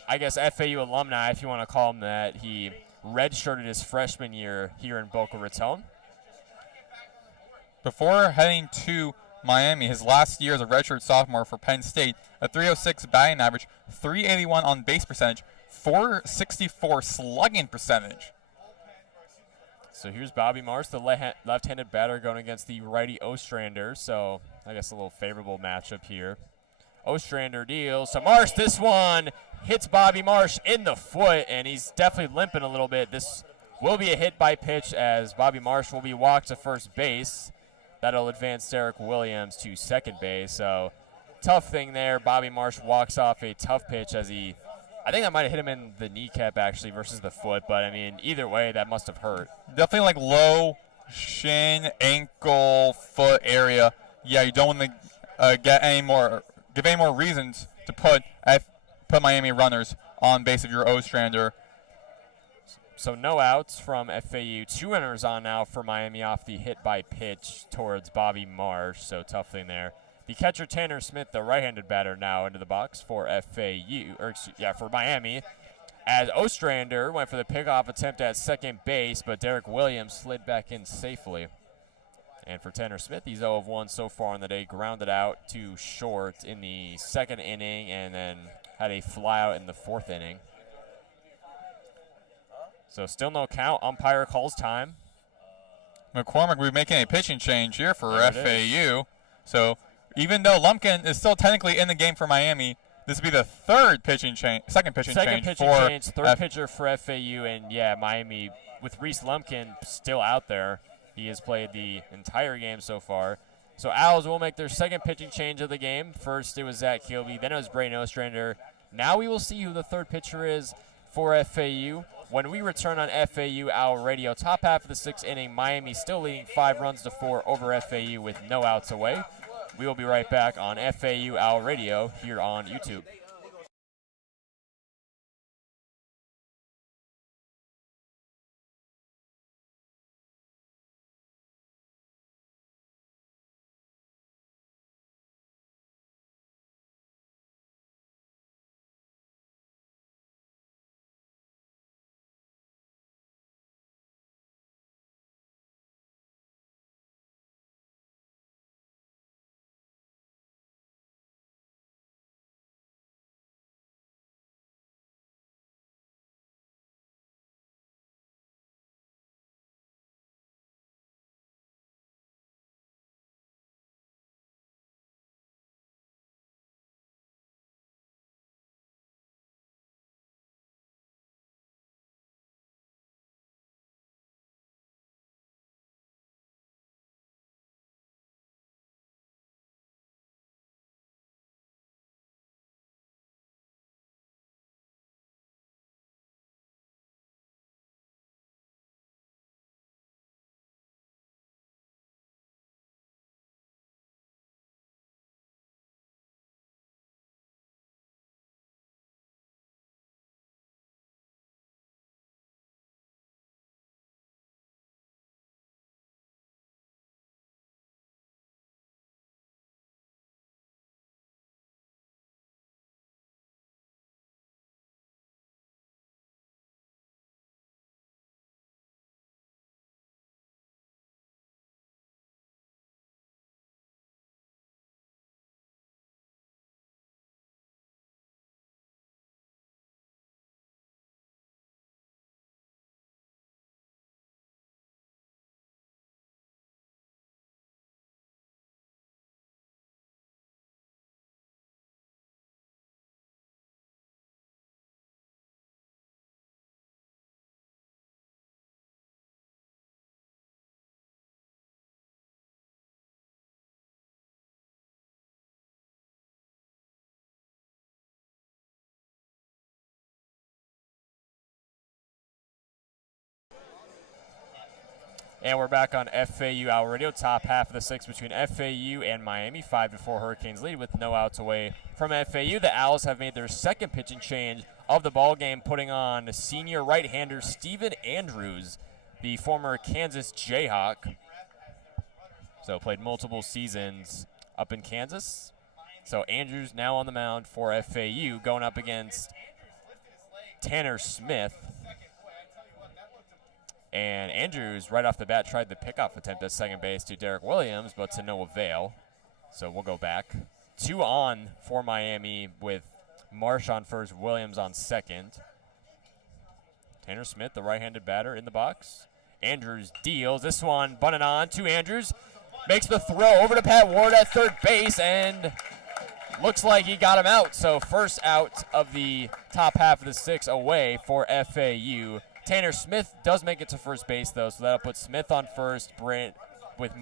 I guess, FAU alumni, if you want to call him that. He redshirted his freshman year here in Boca Raton. Before heading to Miami, his last year as a redshirt sophomore for Penn State, a .306 batting average, .381 on base percentage, .464 slugging percentage. So here's Bobby Marsh, the left-handed batter, going against the righty Ostrander. So I guess a little favorable matchup here. Ostrander deals to Marsh. This one hits Bobby Marsh in the foot, and he's definitely limping a little bit. This will be a hit by pitch as Bobby Marsh will be walked to first base. That'll advance Derek Williams to second base. So tough thing there. Bobby Marsh walks off a tough pitch as I think that might have hit him in the kneecap actually versus the foot. But I mean, either way, that must have hurt. Definitely like low shin, ankle, foot area. Yeah, you don't want to give any more reasons to put Miami runners on base of your Ostrander. So no outs from FAU. 2 runners on now for Miami off the hit by pitch towards Bobby Marsh. So tough thing there. The catcher Tanner Smith, the right-handed batter, now into the box for for Miami. As Ostrander went for the pickoff attempt at second base, but Derek Williams slid back in safely. And for Tanner Smith, he's 0-1 so far on the day. Grounded out to short in the 2nd inning and then had a flyout in the 4th inning. So still no count. Umpire calls time. McCormick will be making a pitching change here for FAU. So even though Lumpkin is still technically in the game for Miami, this will be the second pitching change third pitcher for FAU, and yeah, Miami with Reese Lumpkin still out there. He has played the entire game so far. So Owls will make their second pitching change of the game. First it was Zach Kilby, then it was Brayden Ostrander. Now we will see who the third pitcher is for FAU. When we return on FAU Owl Radio, top half of the 6th inning, Miami still leading 5-4 over FAU with no outs away. We will be right back on FAU Owl Radio here on YouTube. And we're back on FAU Owl Radio, top half of the sixth between FAU and Miami. 5-4 Hurricanes lead with no outs away from FAU. The Owls have made their second pitching change of the ball game, putting on senior right-hander Steven Andrews, the former Kansas Jayhawk. So played multiple seasons up in Kansas. So Andrews now on the mound for FAU, going up against Tanner Smith. And Andrews, right off the bat, tried the pickoff attempt at second base to Derek Williams, but to no avail. So we'll go back. 2 on for Miami with Marsh on first, Williams on second. Tanner Smith, the right-handed batter, in the box. Andrews deals. This one bunted on to Andrews. Makes the throw over to Pat Ward at third base, and looks like he got him out. So first out of the top half of the sixth away for FAU. Tanner Smith does make it to first base, though, so that'll put Smith on first, Brent with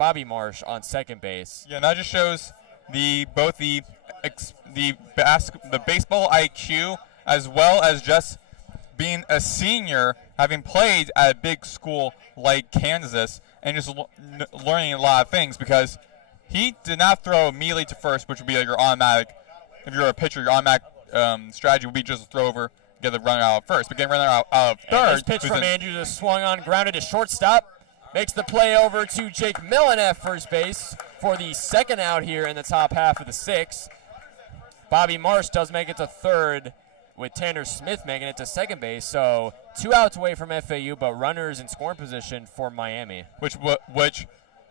Bobby Marsh on second base. Yeah, and that just shows both the baseball IQ as well as just being a senior, having played at a big school like Kansas, and just learning a lot of things, because he did not throw immediately to first, which would be like your automatic, if you're a pitcher, your automatic strategy would be just to throw over, get the runner out first. But getting runner out of third. And this pitch from Andrews is swung on, grounded to shortstop. Makes the play over to Jake Millen at first base for the second out here in the top half of the sixth. Bobby Marsh does make it to third, with Tanner Smith making it to second base. So 2 outs away from FAU, but runners in scoring position for Miami. Which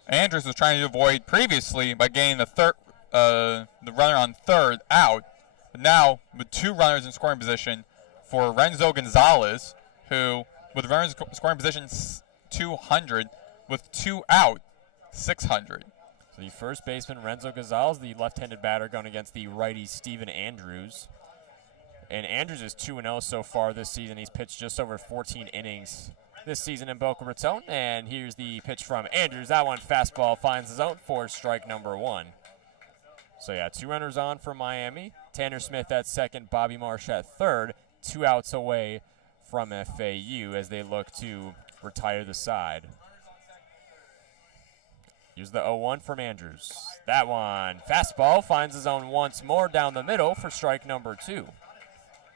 Andrews was trying to avoid previously by getting the runner on third out. But now, with 2 runners in scoring position for Renzo Gonzalez, who, with runners in scoring position 200, with 2 out, 600. So the first baseman, Renzo Gonzalez, the left-handed batter, going against the righty Steven Andrews. And Andrews is 2-0 so far this season. He's pitched just over 14 innings this season in Boca Raton. And here's the pitch from Andrews. That one, fastball, finds the zone for strike number 1. So, yeah, 2 runners on for Miami. Tanner Smith at second, Bobby Marsh at third. 2 outs away from FAU as they look to retire the side. Here's the 0-1 from Andrews. That one, fastball, finds the zone once more down the middle for strike number 2.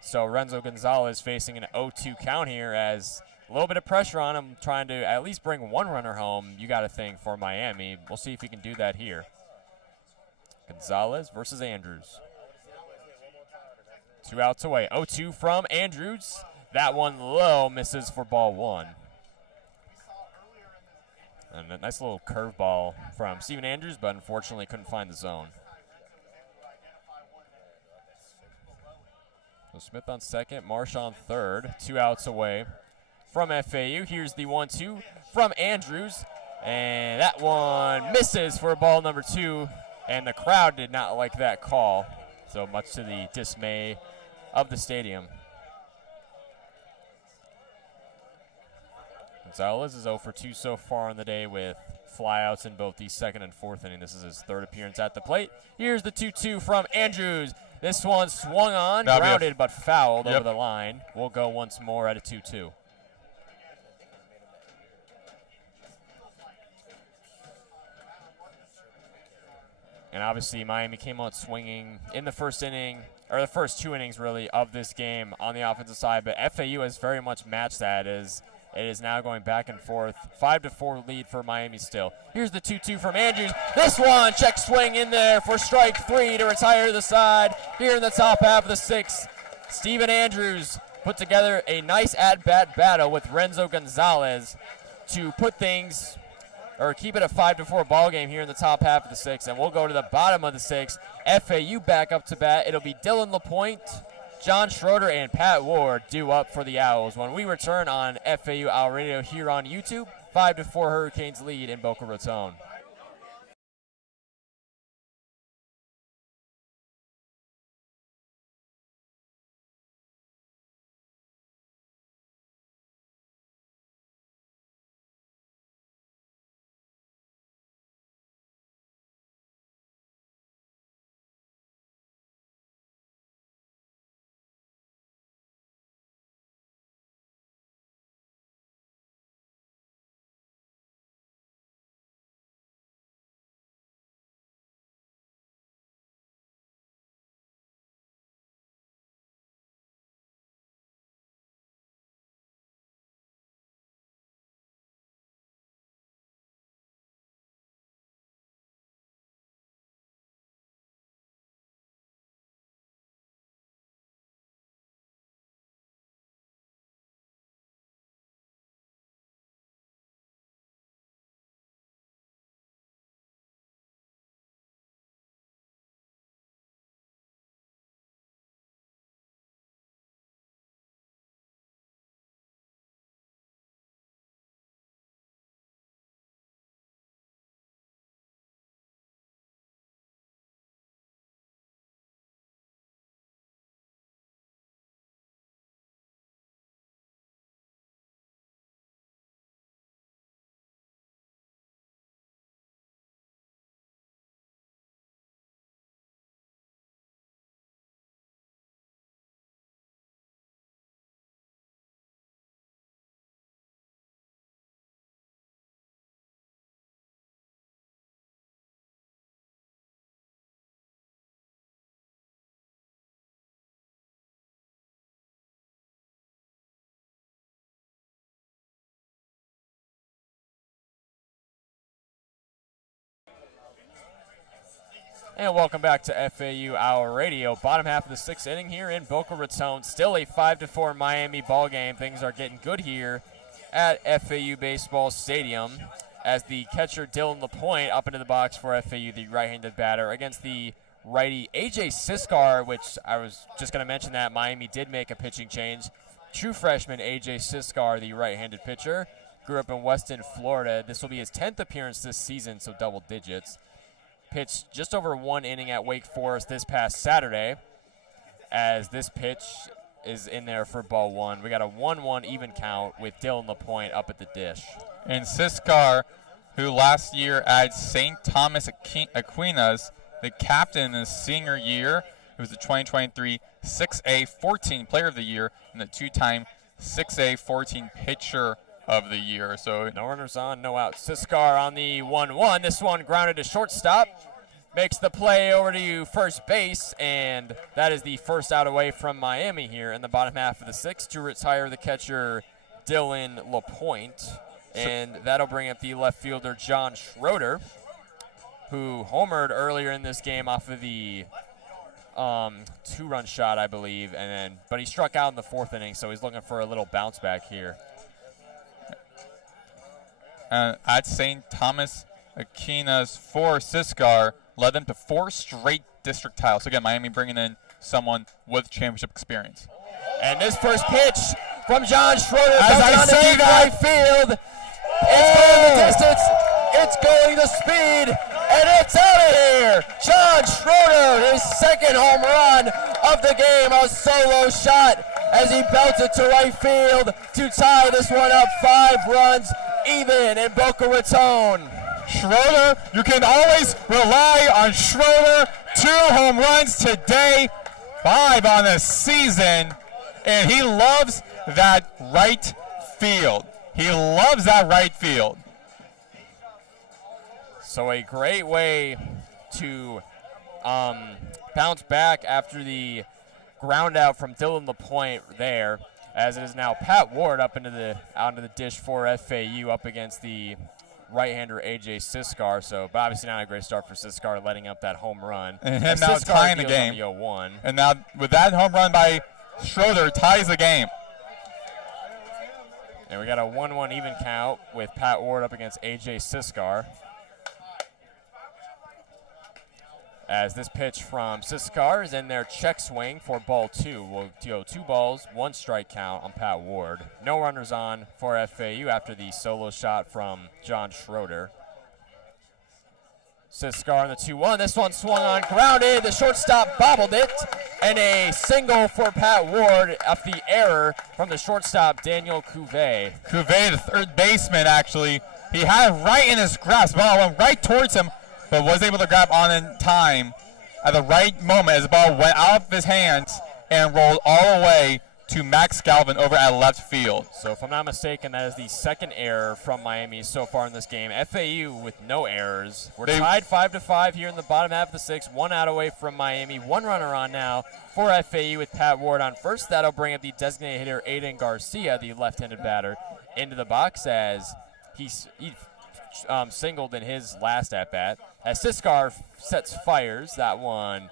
So Renzo Gonzalez facing an 0-2 count here, as a little bit of pressure on him, trying to at least bring 1 runner home, you got to think, for Miami. We'll see if he can do that here. Gonzalez versus Andrews. 2 outs away. 0-2 from Andrews. That one low, misses for ball 1. And a nice little curveball from Steven Andrews, but unfortunately couldn't find the zone. So Smith on second, Marsh on third. 2 outs away from FAU. Here's the 1-2 from Andrews. And that one misses for ball number 2. And the crowd did not like that call, so much to the dismay of the stadium. Gonzalez is 0 for 2 so far on the day with flyouts in both the second and fourth inning. This is his third appearance at the plate. Here's the 2-2 from Andrews. This one swung on, grounded, but fouled over the line. We'll go once more at a 2-2. And obviously Miami came out swinging in the first inning, or the first 2 innings really, of this game on the offensive side. But FAU has very much matched that, as it is now going back and forth. 5-4 lead for Miami still. Here's the 2-2 from Andrews. This one, check swing in there for strike 3 to retire the side here in the top half of the sixth. Steven Andrews put together a nice at-bat battle with Renzo Gonzalez to put things, or keep it a 5-4 ball game here in the top half of the sixth. And we'll go to the bottom of the sixth. FAU back up to bat. It'll be Dylan LaPointe, John Schroeder, and Pat Ward due up for the Owls when we return on FAU Owl Radio here on YouTube. 5-4 Hurricanes lead in Boca Raton. And welcome back to FAU Hour Radio. Bottom half of the sixth inning here in Boca Raton. Still a 5-4 Miami ball game. Things are getting good here at FAU Baseball Stadium as the catcher Dylan LaPointe up into the box for FAU, the right-handed batter, against the righty AJ Siskar, which I was just going to mention that Miami did make a pitching change. True freshman AJ Siskar, the right-handed pitcher, grew up in Weston, Florida. This will be his 10th appearance this season, so double digits. Pitched just over 1 inning at Wake Forest this past Saturday, as this pitch is in there for ball 1. We got a 1-1 even count with Dylan LaPointe up at the dish. And Siskar, who last year at St. Thomas Aquinas, the captain in his senior year, he was the 2023 6A 14 Player of the Year and the 2-time 6A 14 Pitcher of the Year. So no runners on, no outs. Siskar on the 1-1. This one grounded to shortstop. Makes the play over to first base, and that is the first out away from Miami here in the bottom half of the sixth to retire the catcher Dylan LaPointe. And that'll bring up the left fielder John Schroeder, who homered earlier in this game off of the 2-run shot, I believe, but he struck out in the 4th inning, so he's looking for a little bounce back here. At St. Thomas Aquinas for Siskar, led them to 4 straight district titles. So again, Miami bringing in someone with championship experience. And this first pitch from John Schroeder, as I say that, right field. It's going the distance. It's going the speed, and it's out of here. John Schroeder, his 2nd home run of the game, a solo shot as he belted to right field to tie this one up 5 runs even in Boca Raton. Schroeder, you can always rely on Schroeder. 2 home runs today, 5 on the season, and he loves that right field. He loves that right field. So a great way to bounce back after the ground out from Dylan LaPointe there, as it is now Pat Ward up onto the dish for FAU up against the right-hander AJ Siskar. So, but obviously not a great start for Siskar, letting up that home run. And him now tying the game. And now with that home run by Schroeder, ties the game. And we got a 1-1 even count with Pat Ward up against AJ Siskar. As this pitch from Siskar is in their check swing for ball 2. We'll go 2 balls, 1 strike count on Pat Ward. No runners on for FAU after the solo shot from John Schroeder. Siskar on the 2-1. This one swung on, grounded. The shortstop bobbled it. And a single for Pat Ward off the error from the shortstop, Daniel Cuvée. Cuvée, the 3rd baseman, actually. He had it right in his grasp. Ball went right towards him, but was able to grab on in time at the right moment as the ball went out of his hands and rolled all the way to Max Galvin over at left field. So if I'm not mistaken, that is the 2nd error from Miami so far in this game. FAU with no errors. We're tied 5-5 here in the bottom half of the 6th. 1 out away from Miami. 1 runner on now for FAU with Pat Ward on first. That'll bring up the designated hitter Aiden Garcia, the left-handed batter, into the box as he singled in his last at-bat. As Siskar fires that one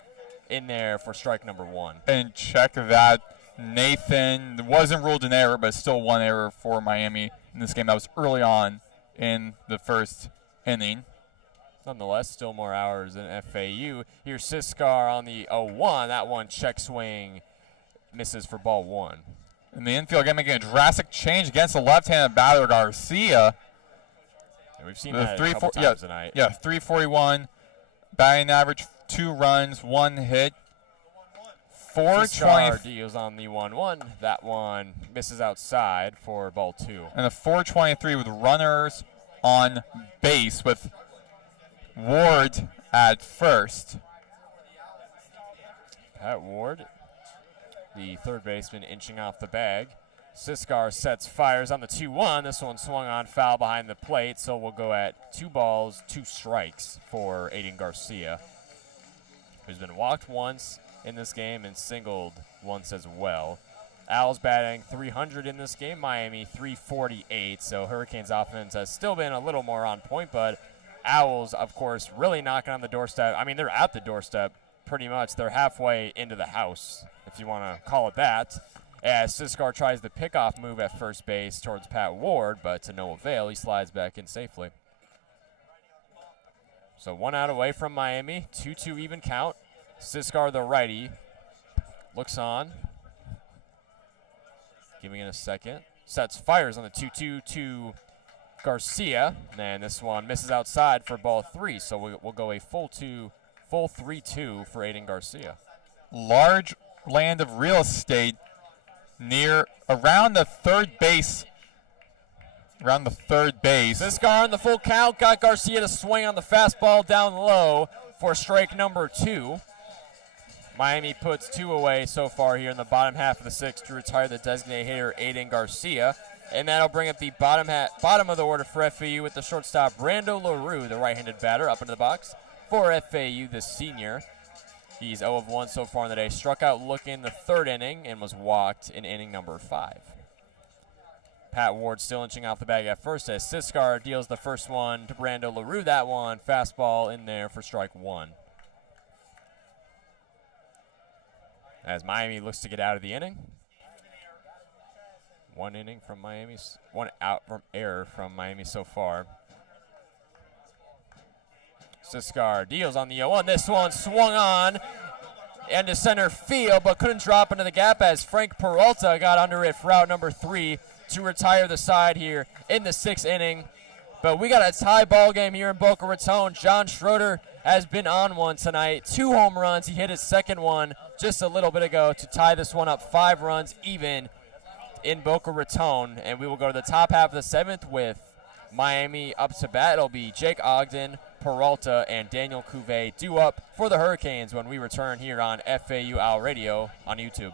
in there for strike number 1. And check that. Nathan wasn't ruled an error, but still 1 error for Miami in this game. That was early on in the 1st inning. Nonetheless, still more hours in FAU. Here's Siskar on the 0-1. That one check swing misses for ball 1. In the infield, again, making a drastic change against the left-handed batter Garcia. Yeah, we've seen that a couple times tonight. Yeah, 341, batting average, 2 runs, 1 hit. 420 deals on the 1-1. That one misses outside for ball 2. And a 423 with runners on base with Ward at first. Pat Ward, the 3rd baseman, inching off the bag. Siskar fires on the 2-1. This one swung on, foul behind the plate, so we'll go at 2 balls, 2 strikes for Aiden Garcia, who's been walked once in this game and singled once as well. Owls batting .300 in this game, Miami .348, so Hurricanes offense has still been a little more on point, but Owls, of course, really knocking on the doorstep. I mean, they're at the doorstep pretty much. They're halfway into the house, if you want to call it that, as Siskar tries the pickoff move at first base towards Pat Ward, but to no avail. He slides back in safely. So 1 out away from Miami, 2-2 even count. Siskar, the righty, looks on, giving it a second. Sets fires on the 2-2 to Garcia, and this one misses outside for ball 3, so we'll go a full 3-2 for Aiden Garcia. Large land of real estate around the third base. Siskar on the full count, got Garcia to swing on the fastball down low for strike number 2. Miami puts 2 away so far here in the bottom half of the 6th to retire the designated hitter Aiden Garcia. And that'll bring up the bottom of the order for FAU with the shortstop Brando LaRue, the right-handed batter, up into the box for FAU, the senior. He's 0 of 1 so far in the day. Struck out looking in the 3rd inning and was walked in inning number 5. Pat Ward still inching off the bag at first as Siskar deals the first one to Brando LaRue. That one, fastball in there for strike 1. As Miami looks to get out of the inning. 1 inning from Miami's, 1 out from error from Miami so far. Siskar deals on the 0-1. This one swung on and to center field, but couldn't drop into the gap as Frank Peralta got under it for out number 3 to retire the side here in the 6th inning. But we got a tie ball game here in Boca Raton. John Schroeder has been on one tonight. 2 home runs. He hit his 2nd one just a little bit ago to tie this one up 5 runs even in Boca Raton. And we will go to the top half of the 7th with Miami up to bat. It'll be Jake Ogden, Peralta, and Daniel Cuvée due up for the Hurricanes when we return here on FAU Owl Radio on YouTube.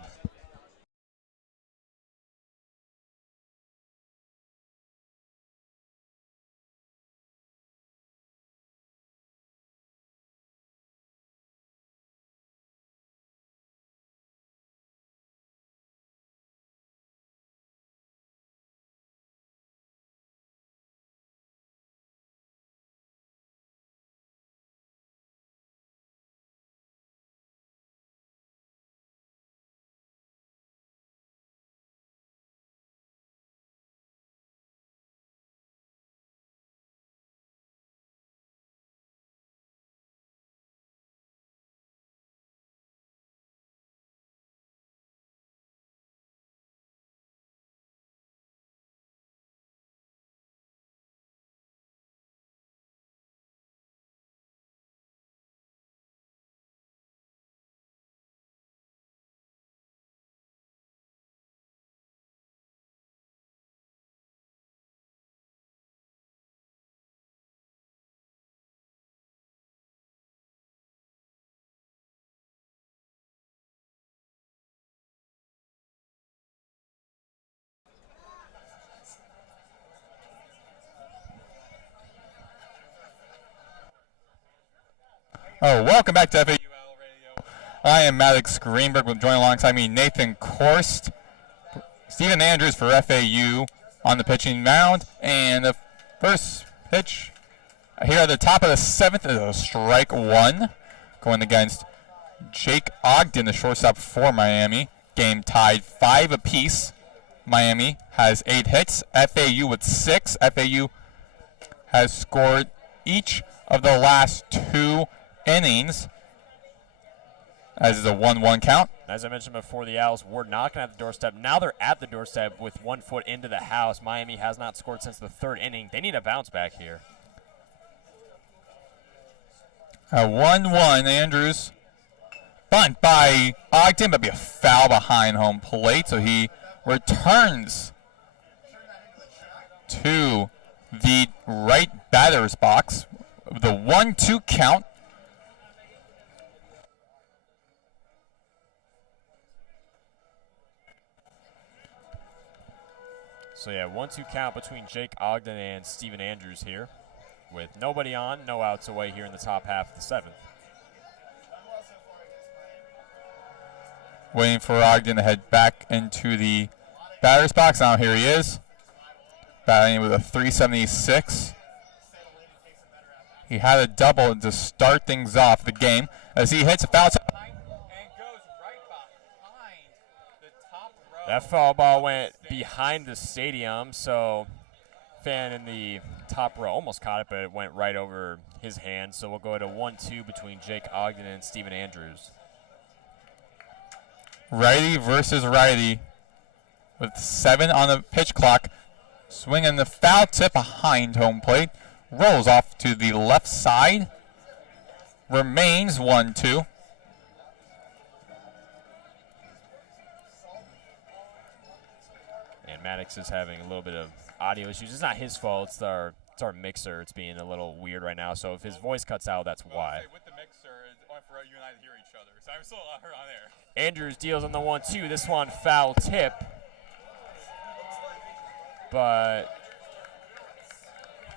Welcome back to FAU Radio. I am Maddox Greenberg, with joining alongside me Nathan Korst, Stephen Andrews for FAU on the pitching mound, and the first pitch here at the top of the 7th is a strike 1, going against Jake Ogden, the shortstop for Miami. Game tied 5 apiece. Miami has 8 hits. FAU with 6. FAU has scored each of the last 2 innings, as is a 1-1 count. As I mentioned before, the Owls were knocking at the doorstep. Now they're at the doorstep with 1 foot into the house. Miami has not scored since the 3rd inning. They need a bounce back here. 1-1, Andrews. Bunt by Ogden, but be a foul behind home plate, so he returns to the right batter's box. The 1-2 count. So yeah, 1-2 count between Jake Ogden and Stephen Andrews here, with nobody on, no outs away here in the top half of the 7th. Waiting for Ogden to head back into the batter's box. Now here he is, batting with a .376. He had a double to start things off the game as he hits a foul and goes right behind the top row. That foul ball went behind the stadium, so fan in the top row almost caught it, but it went right over his hand. So we'll go to 1-2 between Jake Ogden and Steven Andrews. Righty versus righty with 7 on the pitch clock. Swinging the foul tip behind home plate. Rolls off to the left side. Remains 1-2. And Maddox is having a little bit of audio issues. It's not his fault. It's our mixer. It's being a little weird right now. So if his voice cuts out, that's why. With the mixer, it's only for you and I to hear each other. So I'm still heard on air. Andrews deals on the 1-2. This one foul tip. But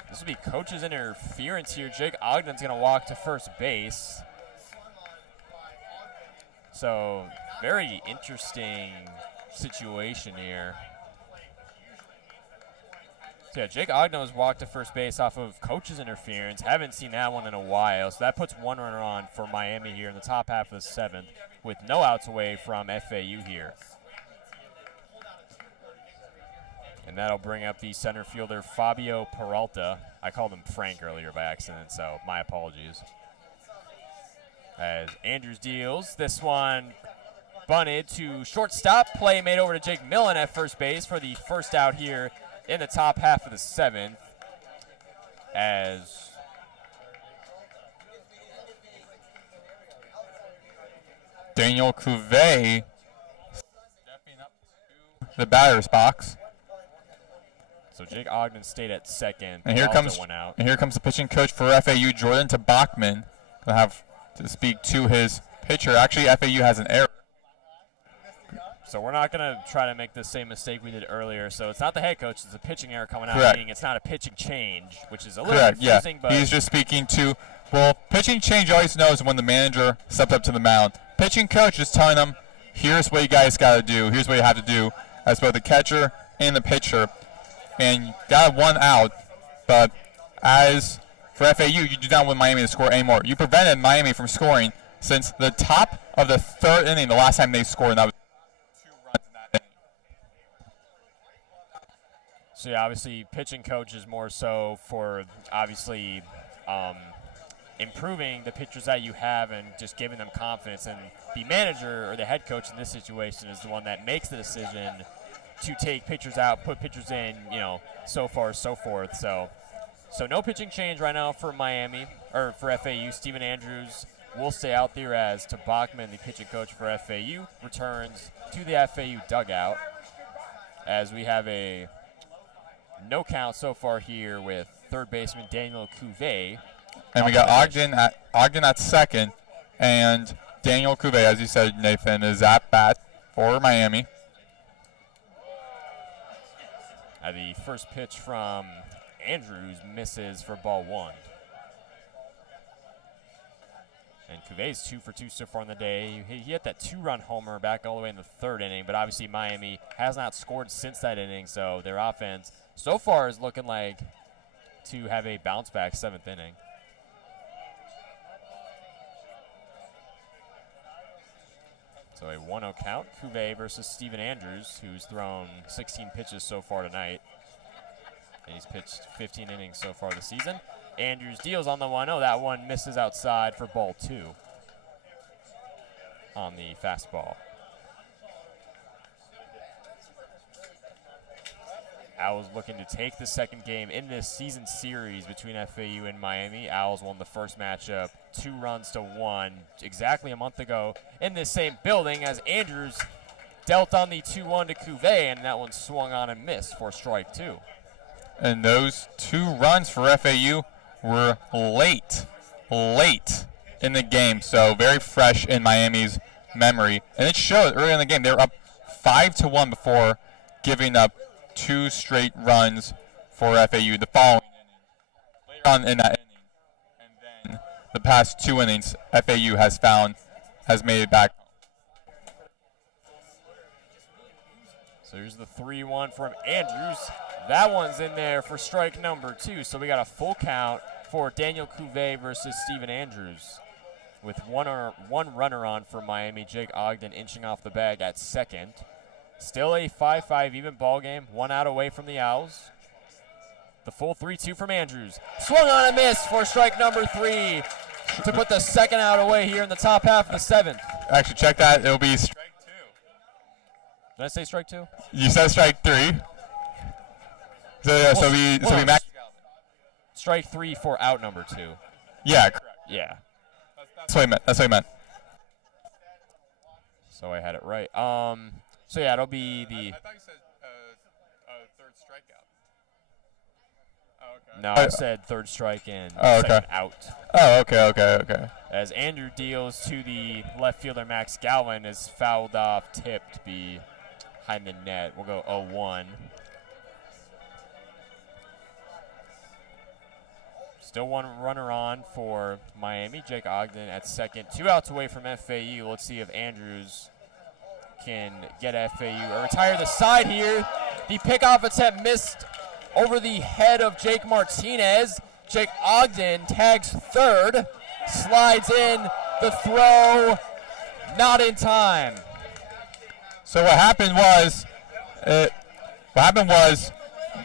this will be coach's interference here. Jake Ogden's going to walk to first base. So very interesting situation here. So yeah, Jake Ogden was walked to first base off of coach's interference. Haven't seen that one in a while. So that puts one runner on for Miami here in the top half of the 7th with no outs away from FAU here. And that'll bring up the center fielder, Fabio Peralta. I called him Frank earlier by accident, so my apologies. As Andrews deals, this one bunted to shortstop. Play made over to Jake Millen at first base for the first out here in the top half of the 7th. As Daniel Cuvée stepping up to the batter's box. So Jake Ogden stayed at second. And here comes the pitching coach for FAU, Jordan Bachman. Gonna have to speak to his pitcher. Actually, FAU has an error. So we're not going to try to make the same mistake we did earlier. So it's not the head coach; it's a pitching error coming out. Correct. Meaning it's not a pitching change, which is a little confusing. Yeah. But He's just speaking to. Well, pitching change always knows when the manager steps up to the mound. Pitching coach is telling them, "Here's what you guys got to do. Here's what you have to do," as both the catcher and the pitcher. And got 1 out, but as for FAU, you do not want Miami to score anymore. You prevented Miami from scoring since the top of the 3rd inning, the last time they scored, and that was 2 runs in that inning. So yeah, obviously pitching coach is more so for obviously improving the pitchers that you have and just giving them confidence. And the manager or the head coach in this situation is the one that makes the decision to take pitchers out, put pitchers in, so far, so forth. So no pitching change right now for Miami, or for FAU. Steven Andrews will stay out there as Bachman, the pitching coach for FAU, returns to the FAU dugout as we have a no count so far here with third baseman Daniel Cuvée. And we got Ogden at second, and Daniel Cuvée, as you said, Nathan, is at bat for Miami. The first pitch from Andrews misses for ball 1. And Cuvé's 2 for 2 so far in the day. He hit that 2-run homer back all the way in the 3rd inning, but obviously Miami has not scored since that inning, so their offense so far is looking like to have a bounce-back 7th inning. So a 1-0 count, Cuvée versus Steven Andrews, who's thrown 16 pitches so far tonight. And he's pitched 15 innings so far this season. Andrews deals on the 1-0. That one misses outside for ball 2 on the fastball. Owls looking to take the second game in this season series between FAU and Miami. Owls won the first matchup 2-1 exactly a month ago in this same building as Andrews dealt on the 2-1 to Cuvée, and that one swung on and missed for strike 2. And those 2 runs for FAU were late in the game, so very fresh in Miami's memory. And it showed early in the game. They were up 5-1 before giving up 2 straight runs for FAU the following inning. Later on in that inning, and then the past 2 innings, FAU has made it back. So here's the 3-1 from Andrews. That one's in there for strike number 2. So we got a full count for Daniel Cuvée versus Steven Andrews. With one runner on for Miami, Jake Ogden inching off the bag at second. Still a 5-5 even ball game, 1 out away from the Owls. The full 3-2 from Andrews. Swung on a miss for strike number 3 to put the second out away here in the top half of the 7th. Actually, check that. It'll be strike 2. Did I say strike 2? You said strike 3. So we Max. Strike 3 for out number 2. Yeah, correct. Yeah. That's what I meant. So I had it right. So yeah, it'll be the. I thought you said third strikeout. Oh, okay. No, I said third strike and second out. Oh, okay. As Andrew deals to the left fielder Max Galvin is fouled off, tipped behind the net. We'll go 0-1. Still one runner on for Miami. Jake Ogden at second. 2 outs away from FAU. Let's see if Andrews can get FAU or retire the side here. The pickoff attempt missed over the head of Jake Martinez. Jake Ogden tags third, slides in, the throw, not in time. So what happened was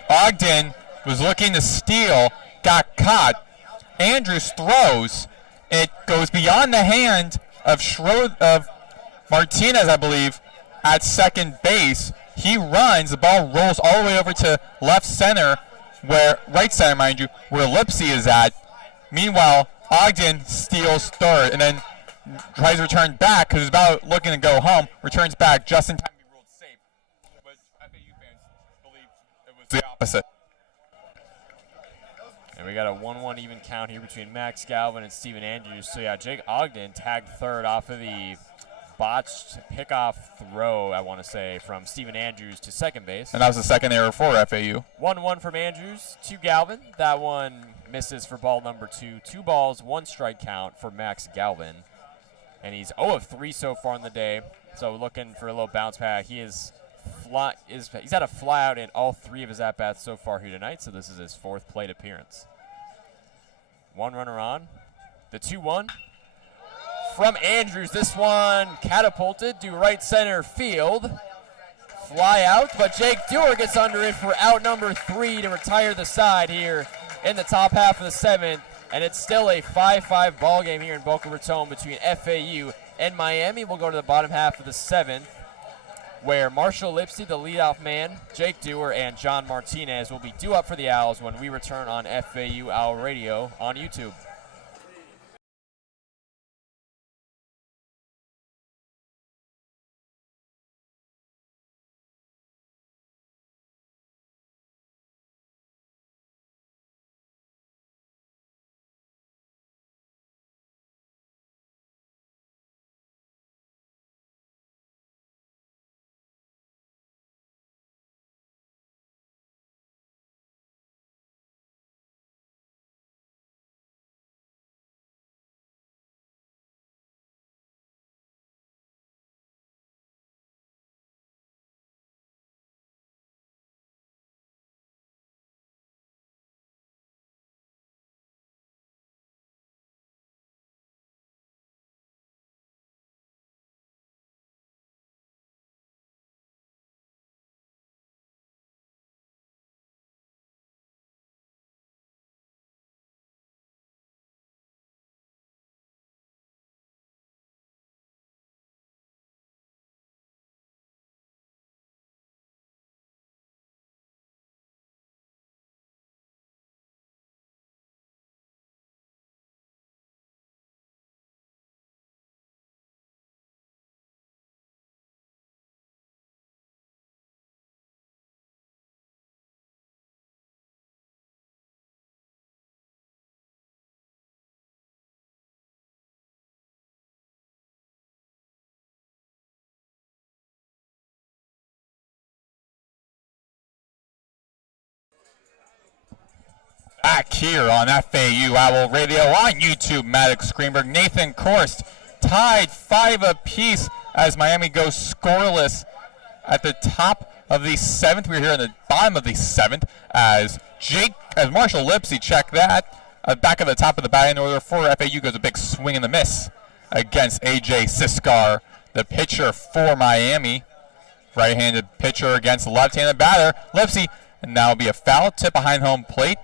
Ogden was looking to steal, got caught. Andrews throws. It goes beyond the hand of Martinez, I believe, at second base. He runs. The ball rolls all the way over to left center, right center, mind you, where Lipsy is at. Meanwhile, Ogden steals third and then tries to return back because he's about looking to go home. Returns back just in time to be ruled safe. But FAU fans believe it was the opposite. And we got a 1-1 even count here between Max Galvin and Steven Andrews. So yeah, Jake Ogden tagged third off of the botched pickoff throw, I want to say, from Steven Andrews to second base. And that was the second error for FAU. 1-1 from Andrews to Galvin. That one misses for ball number 2. 2 balls, 1 strike count for Max Galvin. And he's 0 of 3 so far in the day. So looking for a little bounce back. He's had a fly out in all 3 of his at-bats so far here tonight, so this is his 4th plate appearance. 1 runner on. The 2-1 from Andrews. This one catapulted to right center field. Fly out, but Jake Dewar gets under it for out number 3 to retire the side here in the top half of the 7th. And it's still a 5-5 ball game here in Boca Raton between FAU and Miami. We'll go to the bottom half of the 7th, where Marshall Lipsy, the leadoff man, Jake Dewar, and John Martinez will be due up for the Owls when we return on FAU Owl Radio on YouTube. Back here on FAU Owl Radio on YouTube, Maddox, Greenberg, Nathan Korst tied 5 apiece as Miami goes scoreless at the top of the 7th. We're here in the bottom of the 7th as Marshall Lipsy, check that, back at the top of the batting order for FAU goes a big swing and a miss against A.J. Siskar, the pitcher for Miami. Right-handed pitcher against left-handed batter, Lipsy, and now will be a foul tip behind home plate.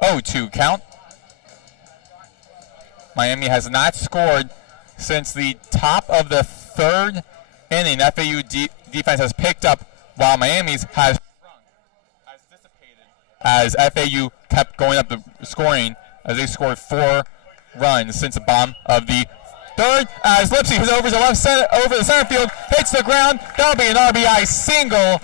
0-2 count. Miami has not scored since the top of the third inning. FAU defense has picked up while Miami's has dissipated as FAU kept going up the scoring as they scored 4 runs since the bottom of the third, as Lipsy hits over the center field, hits the ground. That'll be an RBI single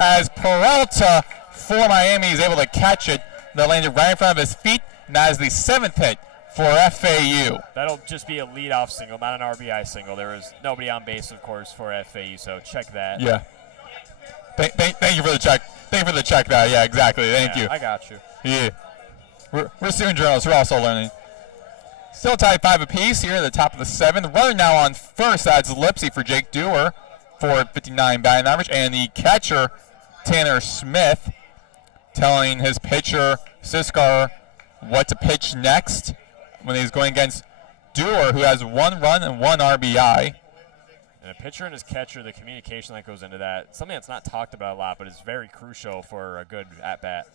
as Peralta for Miami is able to catch it. That landed right in front of his feet, and that is the 7th hit for FAU. That'll just be a leadoff single, not an RBI single. There was nobody on base, of course, for FAU, so check that. Yeah. Thank you for the check. Thank you for the check that. Yeah, exactly. Thank you. I got you. Yeah. We're student journalists. We're also learning. Still tied 5 apiece here at the top of the 7th. Runner now on first. That's Lipsy for Jake Dewar for 59 batting average. And the catcher, Tanner Smith, telling his pitcher, Siskar, what to pitch next when he's going against Dewar, who has 1 run and 1 RBI. And a pitcher and his catcher, the communication that goes into that, something that's not talked about a lot, but is very crucial for a good at-bat.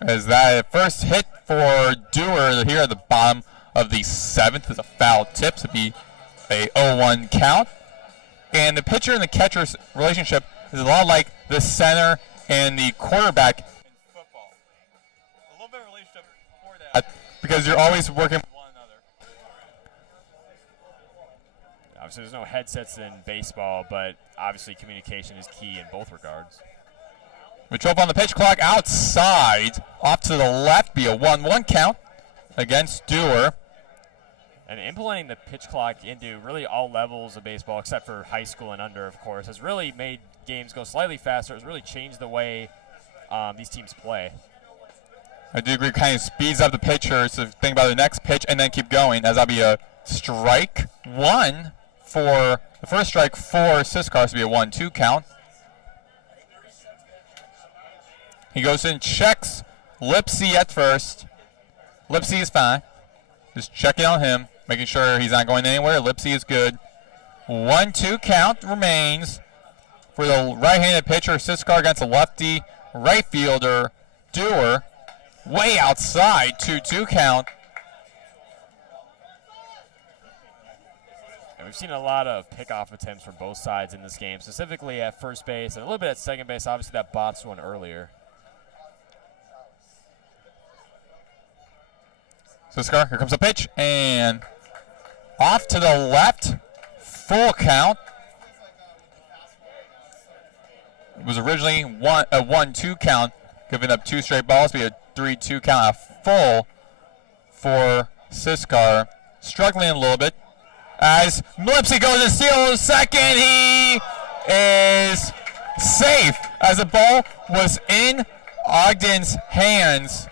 As that first hit for Dewar here at the bottom of the 7th is a foul tip, so be a 0-1 count. And the pitcher and the catcher's relationship is a lot like the center and the quarterback in football. A little bit of relationship for that because you're always working with one another. Obviously, there's no headsets in baseball, but obviously communication is key in both regards. Mitropa on the pitch clock outside, off to the left, be a 1-1 count against Dewar. And implementing the pitch clock into really all levels of baseball, except for high school and under, of course, has really made games go slightly faster. It's really changed the way these teams play. I do agree, kind of speeds up the pitcher, so think about the next pitch and then keep going, as that'll be a strike 1 for the first strike for Siskar, so be a 1-2 count. He goes in, checks Lipsy at first. Lipsy is fine. Just checking on him, making sure he's not going anywhere. Lipsy is good. 1-2 count remains for the right-handed pitcher, Siskar, against the lefty right fielder, Dewar. Way outside, 2-2 count. And we've seen a lot of pickoff attempts from both sides in this game, specifically at first base and a little bit at second base. Obviously, that bots one earlier. Siskar, here comes the pitch, and off to the left, full count. It was originally a 1-2 count, giving up 2 straight balls, be a 3-2 count, a full for Siskar. Struggling a little bit as Lipsy goes to steal the second. He is safe as the ball was in Ogden's hands.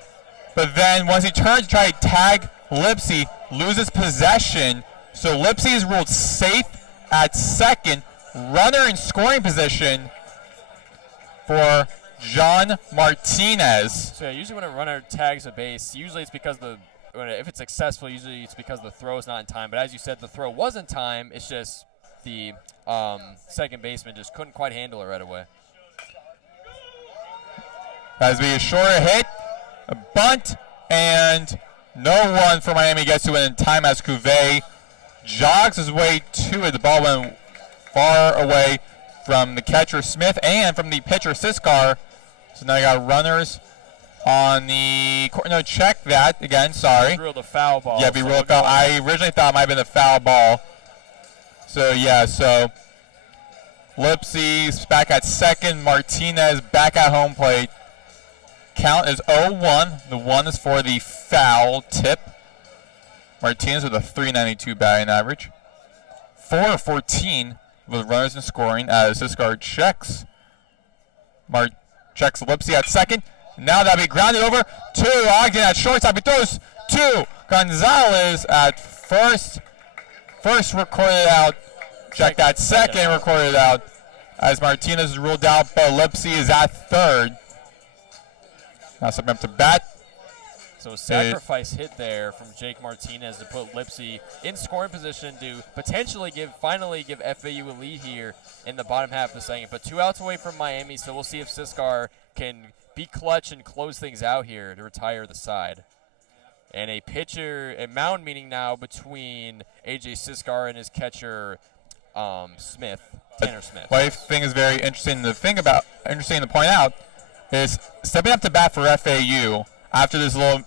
But then once he turns to try to tag Lipsy, loses possession. So Lipsy is ruled safe at second. Runner in scoring position for John Martinez. So yeah, usually when a runner tags a base, usually it's because if it's successful, usually it's because the throw is not in time. But as you said, the throw was in time. It's just the second baseman just couldn't quite handle it right away. As we assure a hit. A bunt, and no one for Miami gets to it in time as Cuvée jogs his way to it. The ball went far away from the catcher Smith and from the pitcher Siskar. So now you got runners on the court. No, check that again. Sorry. Ruled a foul ball. Yeah, ruled a foul. I originally thought it might have been a foul ball. So yeah, so Lipsy's back at second. Martinez back at home plate. Count is 0-1. The 1 is for the foul tip. Martinez with a 392 batting average. 4-14 with runners in scoring as Siskar checks. Checks Lipsy at second. Now that'll be grounded over to Ogden at shortstop. He throws to Gonzalez at first. First recorded out. Check that second recorded out as Martinez is ruled out, but Lipsy is at third. Now stepping up to bat. So a sacrifice hit there from Jake Martinez to put Lipsy in scoring position to potentially finally give FAU a lead here in the bottom half of the second. But 2 outs away from Miami, so we'll see if Siskar can be clutch and close things out here to retire the side. And a mound meeting now between AJ Siskar and his catcher Smith, Tanner Smith. What I think is very interesting to point out is stepping up to bat for FAU after this little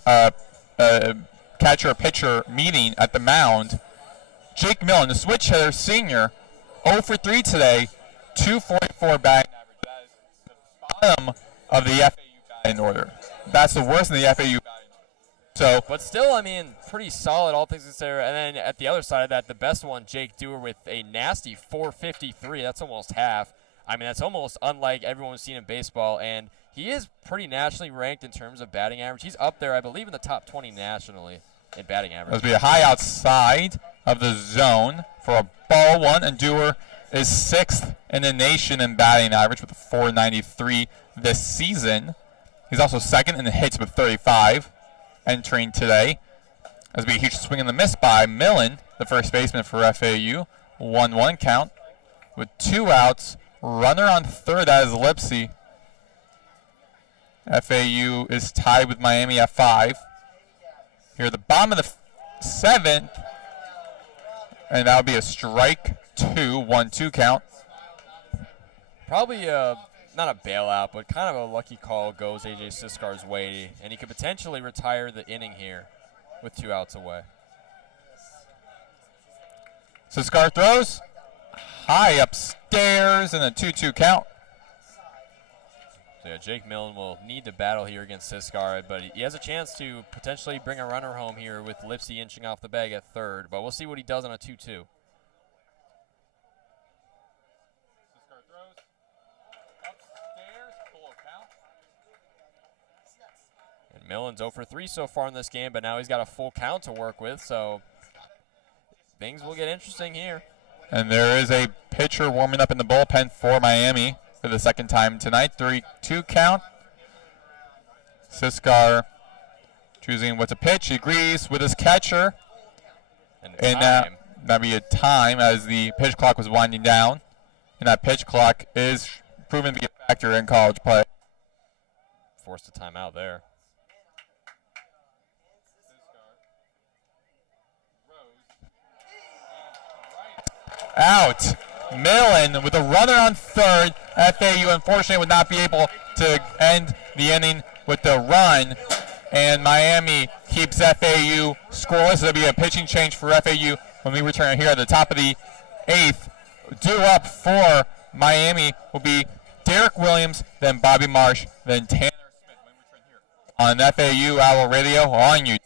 catcher-pitcher meeting at the mound. Jake Millen, the switch hitter, senior, 0 for 3 today, 244 batting average. That is the bottom of the FAU batting order. That's the worst in the FAU batting order. So, but still, I mean, pretty solid, all things considered. And then at the other side of that, the best one, Jake Dewar, with a nasty 453. That's almost half. I mean, that's almost unlike everyone we've seen in baseball. And he is pretty nationally ranked in terms of batting average. He's up there, I believe, in the top 20 nationally in batting average. That'll be a high outside of the zone for a ball one. And Dewar is 6th in the nation in batting average with a 493 this season. He's also 2nd in the hits with 35. Entering today. As we a huge swing and the miss by Millen, the first baseman for FAU. 1-1 count with 2 outs. Runner on third, that is Lipsy. FAU is tied with Miami at 5. Here at the bottom of the 7th. And that'll be a strike 2, 1-2 count. Probably not a bailout, but kind of a lucky call goes AJ Siskar's way, and he could potentially retire the inning here with 2 outs away. Siskar throws high upstairs in a 2-2 count. So yeah, Jake Millen will need to battle here against Siskar, but he has a chance to potentially bring a runner home here with Lipsy inching off the bag at third, but we'll see what he does on a 2-2. Millen's 0 for 3 so far in this game, but now he's got a full count to work with, so things will get interesting here. And there is a pitcher warming up in the bullpen for Miami for the second time tonight. 3-2 count. Siskar choosing what to pitch. He agrees with his catcher. And that'll be a time as the pitch clock was winding down. And that pitch clock is proven to be a factor in college play. Forced a timeout there. Out. Millen with a runner on third. FAU unfortunately would not be able to end the inning with the run. And Miami keeps FAU scoreless. There'll be a pitching change for FAU when we return here at the top of the 8th. Due up for Miami will be Derek Williams, then Bobby Marsh, then Tanner Smith when we return here on FAU Owl Radio on YouTube.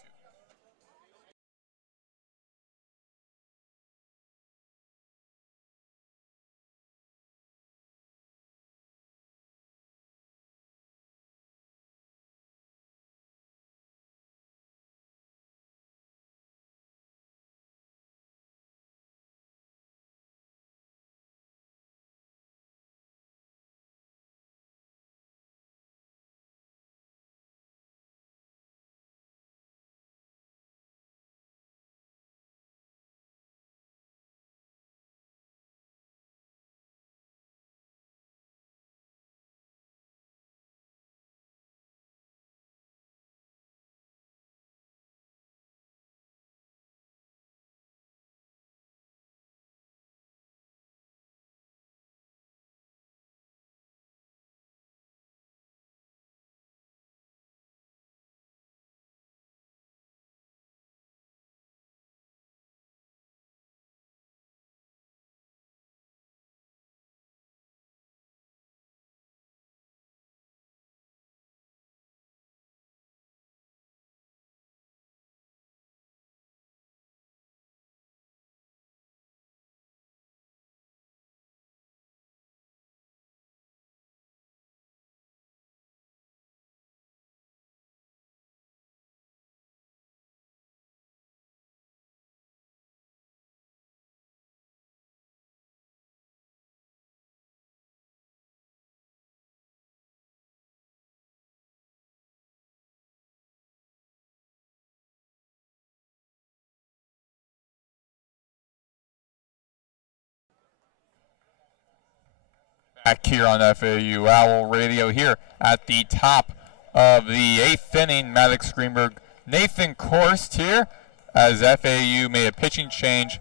Back here on FAU Owl Radio here at the top of the 8th inning. Maddox, Greenberg, Nathan Korst here as FAU made a pitching change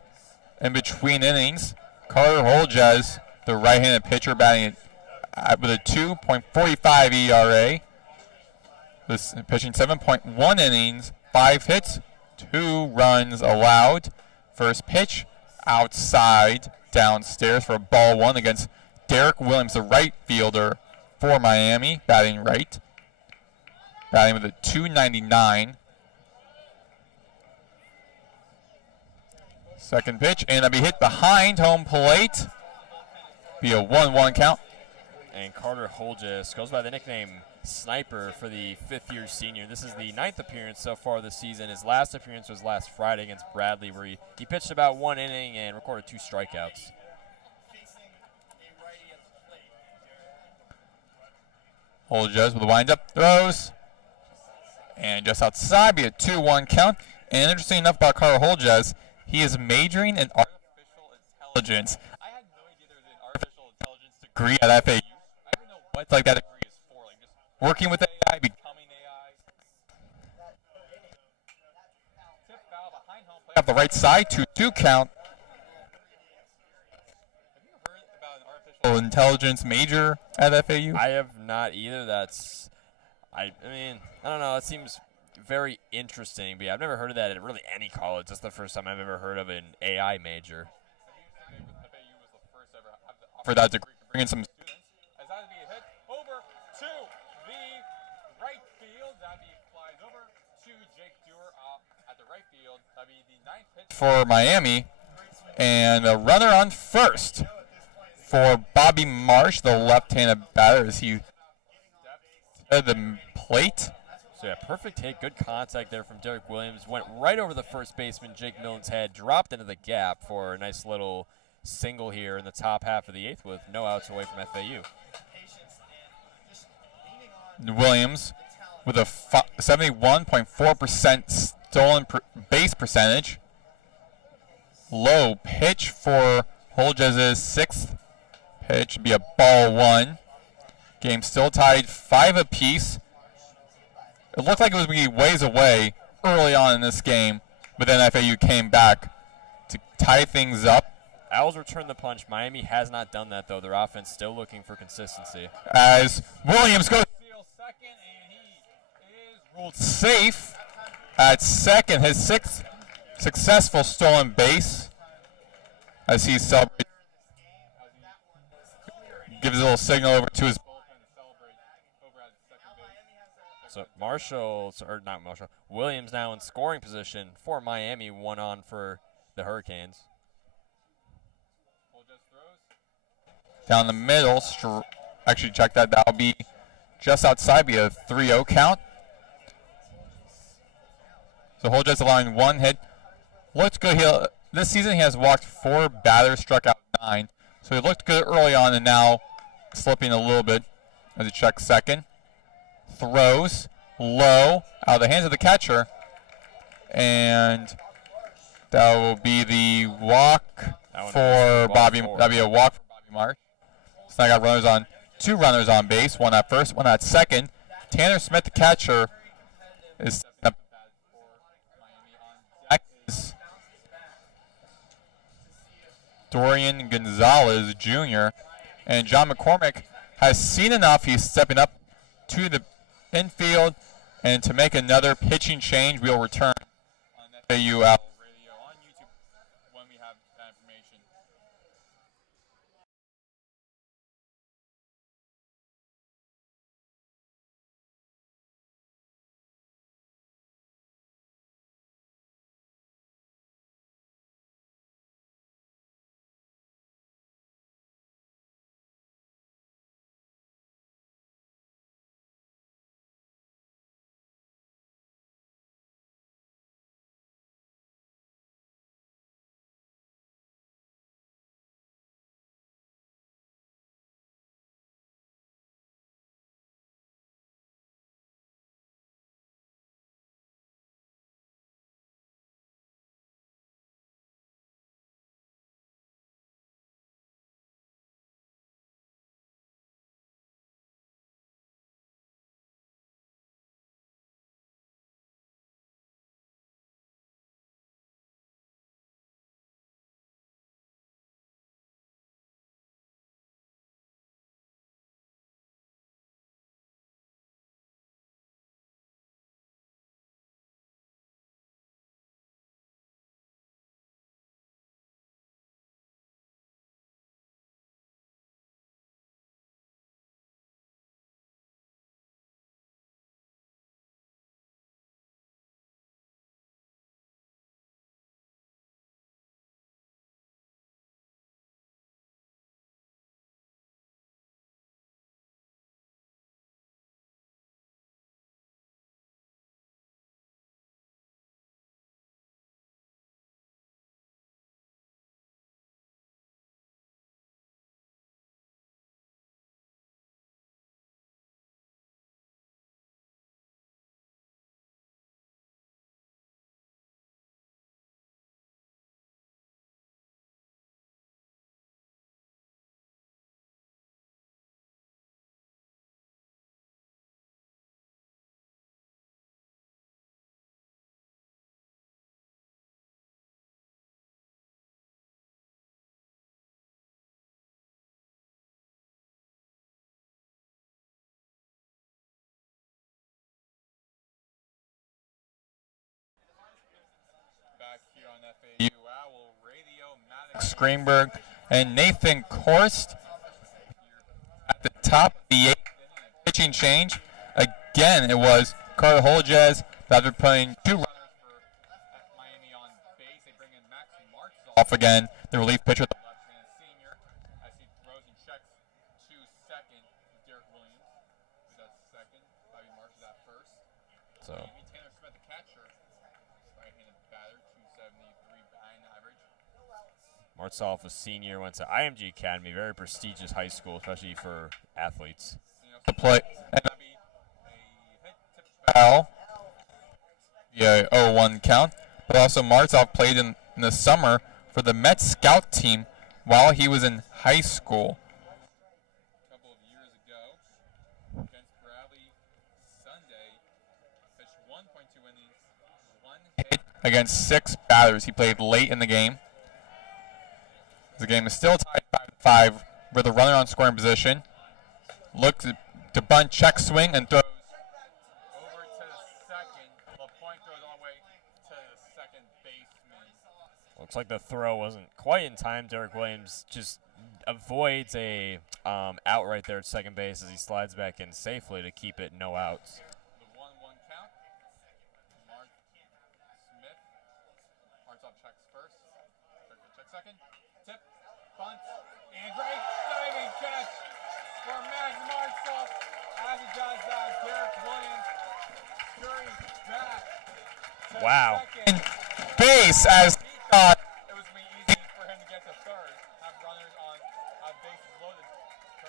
in between innings. Carter Holjes, the right-handed pitcher, batting with a 2.45 ERA. This pitching 7.1 innings, 5 hits, 2 runs allowed. First pitch outside downstairs for a ball 1 against Derek Williams, the right fielder for Miami, batting right. Batting with a 299. Second pitch, and that'll be hit behind home plate. Be a 1-1 count. And Carter Holjes goes by the nickname Sniper for the 5th-year senior. This is the 9th appearance so far this season. His last appearance was last Friday against Bradley, where he pitched about 1 inning and recorded 2 strikeouts. Holjes with a windup, throws, and just outside, be a 2-1 count. And interesting enough about Carter Holjes, he is majoring in artificial intelligence. I had no idea there was an artificial intelligence degree at FAU. I don't know what that degree is for, like just working with AI, becoming AI. Tip foul behind home plate off the right side, 2-2 count. Have you heard about an artificial intelligence major at FAU? I have not either. I mean, I don't know. It seems very interesting, but yeah, I've never heard of that at really any college. That's the first time I've ever heard of an AI major. FAU was the first ever offer that degree to bring in some students. As that would be a hit over to the right field. That flies over to Jake Dewar at the right field. That'd be the 9th pitch for Miami. And a runner on first for Bobby Marsh, the left-handed batter, as he stepped to the plate. So yeah, perfect hit, good contact there from Derek Williams. Went right over the first baseman, Jake Millen's head, dropped into the gap for a nice little single here in the top half of the 8th with no outs away from FAU. Williams with a 71.4% stolen base percentage. Low pitch for Holjes' 6th pitch, be a ball 1. Game still tied 5 apiece. It looked like it was going to be ways away early on in this game, but then FAU came back to tie things up. Owls return the punch. Miami has not done that, though. Their offense still looking for consistency. As Williams goes to steal second, and he is ruled safe at second. His 6th successful stolen base as he celebrates. Gives a little signal over to his So Williams now in scoring position for Miami, 1 on for the Hurricanes. Down the middle, actually check that, that'll be just outside, be a 3-0 count. So Holjes allowing 1 hit. Looks good. This season he has walked 4 batters, struck out 9. So he looked good early on and now slipping a little bit as he checks second. Throws low out of the hands of the catcher, and that will be the walk for Bobby. That'll be a walk for Bobby Marsh. So I got runners on, 2 runners on base, 1 at first, 1 at second. Tanner Smith, the catcher, is stepping up for Miami. On deck is Dorian Gonzalez Jr. and John McCormick has seen enough. He's stepping up to the infield, and to make another pitching change, we'll return on FAU out. back here on FAU Owl Radio. Maddox, Greenberg, and Nathan Korst at the top of the 8th inning. Pitching change. Again, it was Carter Holjes after putting 2 runners for Miami on base. They bring in Max Martzoff again, the relief pitcher, the left-handed senior, as he throws and checks to second with Derek Williams. Who's at second? Bobby Marsh is at first. So Tanner Smith, the catcher, right-handed batter, 273 batting average. Martzoff, a senior, went to IMG Academy, very prestigious high school, especially for athletes. To play, and that'd be a hit tip foul. Yeah, 0-1 count. But also Martzoff played in the summer for the Mets scout team while he was in high school. A couple of years ago, against Bradley Sunday, pitched 1.2 innings, 1 hit against 6 batters. He played late in the game. The game is still tied 5-5 with a runner on scoring position. Looks to bunt, check swing, and throws over to the second. LaPointe throws all the way to the second baseman. Looks like the throw wasn't quite in time. Derek Williams just avoids a out right there at second base as he slides back in safely to keep it no outs. The 1-1 count. Mark Smith. Martzoff checks first. Check second. Tip. Bunt. And great diving catch for Max Martzoff. As he does that, Derek Williams scurries back to Wow. second base as he thought it was going to be easy for him to get to third. Have runners on bases loaded.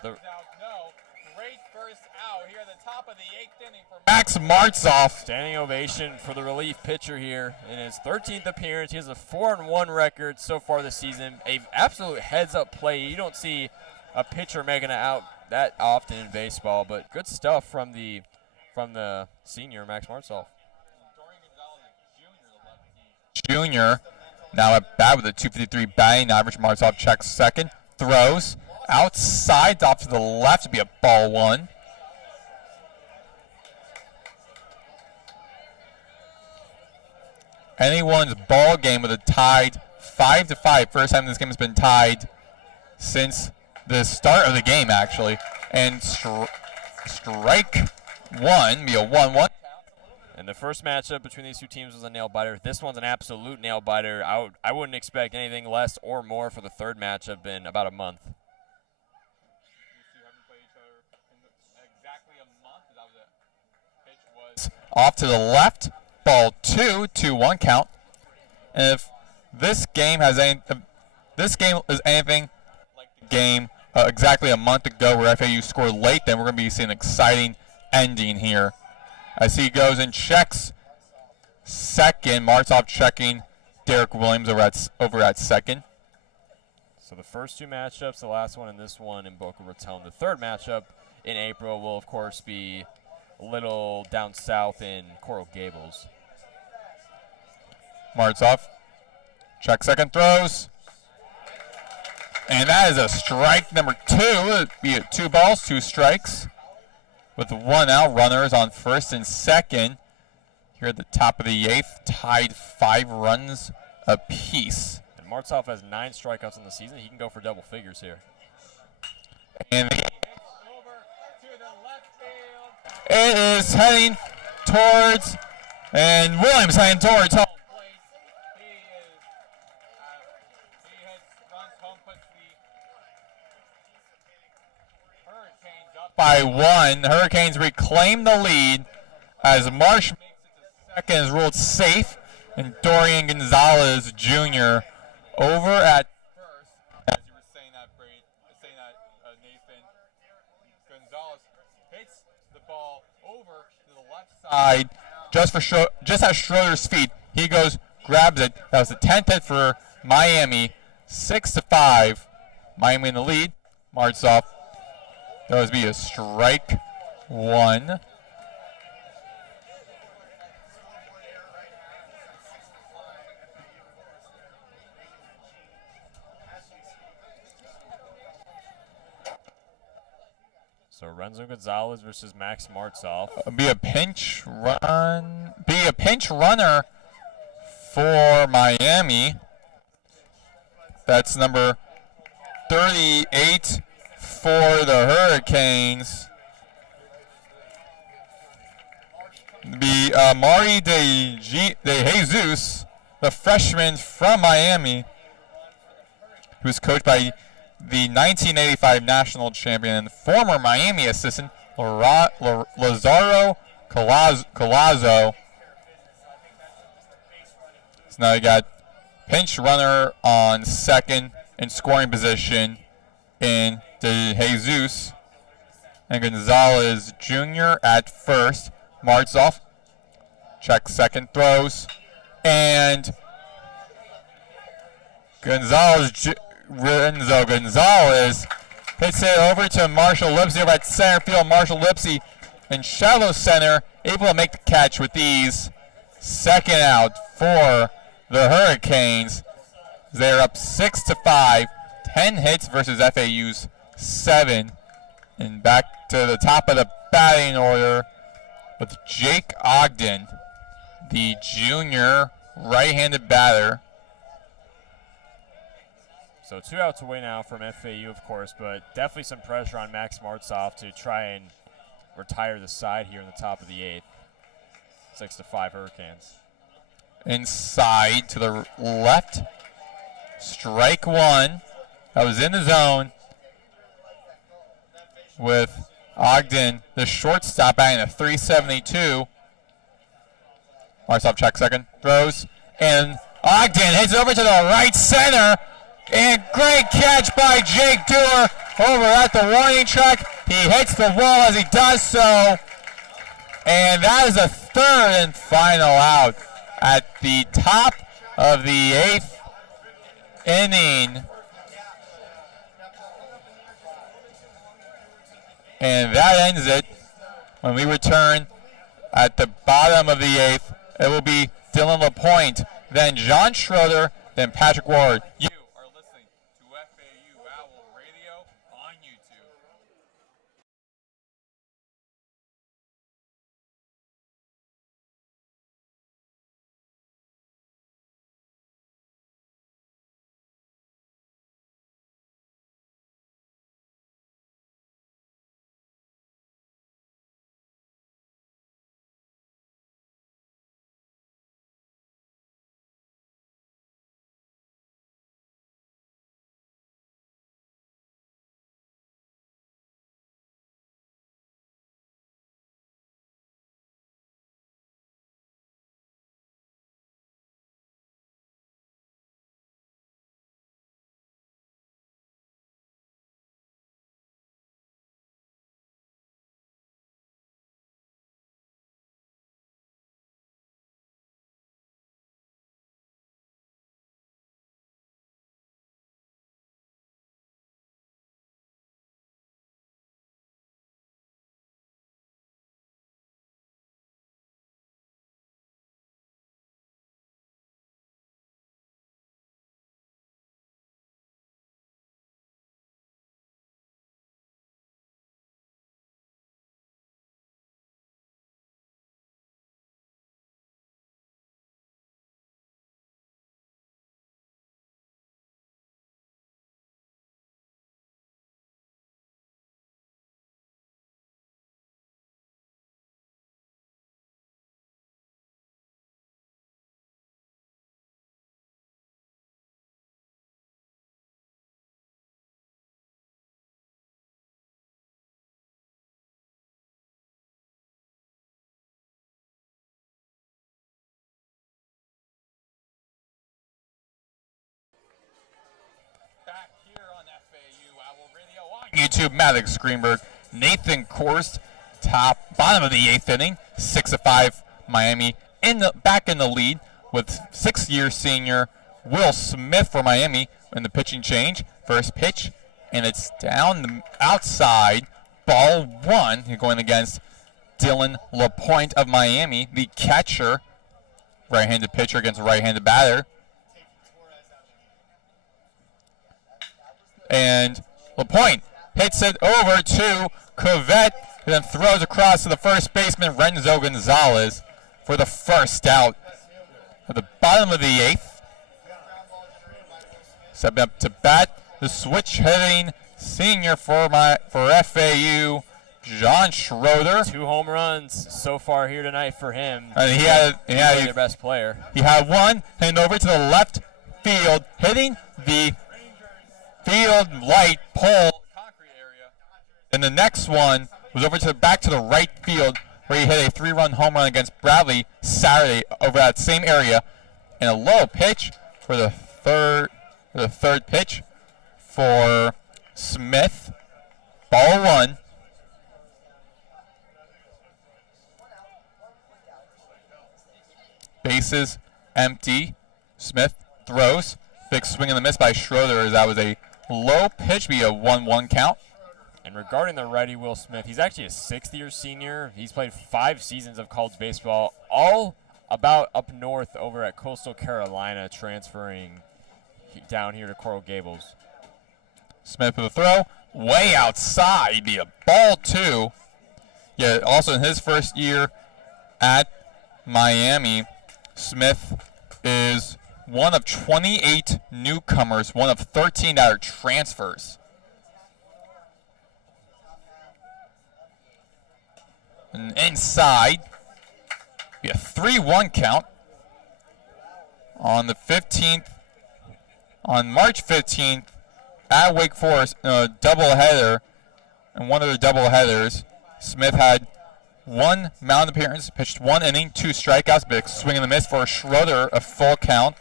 Turns out no. Great first out here at the top of the 8th inning for Max Martzoff. Standing ovation for the relief pitcher here in his 13th appearance. He has a 4-1 record so far this season. A absolute heads-up play. You don't see a pitcher making it out that often in baseball, but good stuff from the senior Max Martzoff. Junior now at bat with a 253 batting average. Martzoff checks second, throws outside off to the left to be a ball 1. Anyone's ball game with a tied 5-5. First time this game has been tied since the start of the game, actually. And strike 1 be a 1-1 count. And the first matchup between these two teams was a nail-biter. This one's an absolute nail-biter. I wouldn't expect anything less or more for the third matchup in about a month. These two haven't played each other in exactly a month. That was a pitch was off to the left. Ball 2, 2-1 count. And if this game is anything like the game exactly a month ago where FAU scored late, then we're going to be seeing an exciting ending here. As he goes and checks second, Martzoff checking Derek Williams over at second. So the first two matchups, the last one and this one in Boca Raton. The third matchup in April will, of course, be a little down south in Coral Gables. Martzoff check second, throws. And that is a strike number 2. It'd be 2 balls, 2 strikes. With 1 out, runners on first and second. Here at the top of the 8th, tied 5 runs apiece. And Martzoff has 9 strikeouts in the season. He can go for double figures here. And it is heading towards, and Williams heading towards home. He runs home, puts the Hurricanes up by 1. Hurricanes reclaim the lead as Marsh makes it to second, is ruled safe, and Dorian Gonzalez Jr. over at first. As you were saying that, Nathan, Gonzalez hits the ball over to the left side, just at Schroeder's feet. He goes, grabs it. That was the 10th hit for Miami. 6-5. Miami in the lead. Martzoff. That was be a strike 1. So Renzo Gonzalez versus Max Martzoff. Be a pinch runner for Miami. That's number 38 for the Hurricanes. Be Mari de Jesus, the freshman from Miami, who's coached by the 1985 national champion and former Miami assistant Lazaro Collazo. So now you got pinch runner on second in scoring position in De Jesus, and Gonzalez Jr. at first. Martzoff checks second, throws, and Renzo Gonzalez hits it over to Marshall Lipsy over at center field. Marshall Lipsy in shallow center, able to make the catch with ease. Second out for the Hurricanes. They're up 6-5, 10 hits versus FAU's 7. And back to the top of the batting order with Jake Ogden, the junior right-handed batter. So 2 outs away now from FAU, of course, but definitely some pressure on Max Martzoff to try and retire the side here in the top of the 8th. 6-5 Hurricanes. Inside to the left. Strike one. That was in the zone with Ogden, the shortstop, batting a .372. Martzoff checks second, throws, and Ogden hits it over to the right center. And great catch by Jake Dewar over at the warning track. He hits the wall as he does so. And that is a third and final out at the top of the 8th inning. And that ends it. When we return at the bottom of the 8th, it will be Dylan LaPointe, then John Schroeder, then Patrick Ward. You are listening to FAU Owl Radio on YouTube. YouTube, Maddox, Greenberg, Nathan Korst, bottom of the 8th inning, 6-5 Miami back in the lead with 6-year senior Will Smith for Miami in the pitching change. First pitch, and it's down the outside, ball 1. You're going against Dylan LaPointe of Miami, the catcher, right-handed pitcher against a right-handed batter. And LaPointe hits it over to Covette, and then throws across to the first baseman, Renzo Gonzalez, for the first out. at the bottom of the 8th. Stepping up to bat, the switch hitting senior for FAU, John Schroeder. 2 home runs so far here tonight for him. And he had their best player. He had one and over to the left field, hitting the field light pole concrete area. And the next one was over to back to the right field, where he hit a 3-run home run against Bradley Saturday over that same area. And a low pitch for the third pitch for Smith. Ball 1. Bases empty. Smith throws. Big swing and a miss by Schroeder, as that was a low pitch, be a 1-1 count. And regarding the righty Will Smith, he's actually a 6th-year senior. He's played 5 seasons of college baseball, all about up north over at Coastal Carolina, transferring down here to Coral Gables. Smith with a throw, way outside, be a ball 2. Yeah, also in his first year at Miami, Smith is one of 28 newcomers, one of 13 that are transfers. And inside, be a 3-1 count on the 15th, on March 15th, at Wake Forest, doubleheader, and one of the doubleheaders, Smith had 1 mound appearance, pitched 1 inning, 2 strikeouts, big swing and a miss for Schroeder, a full count.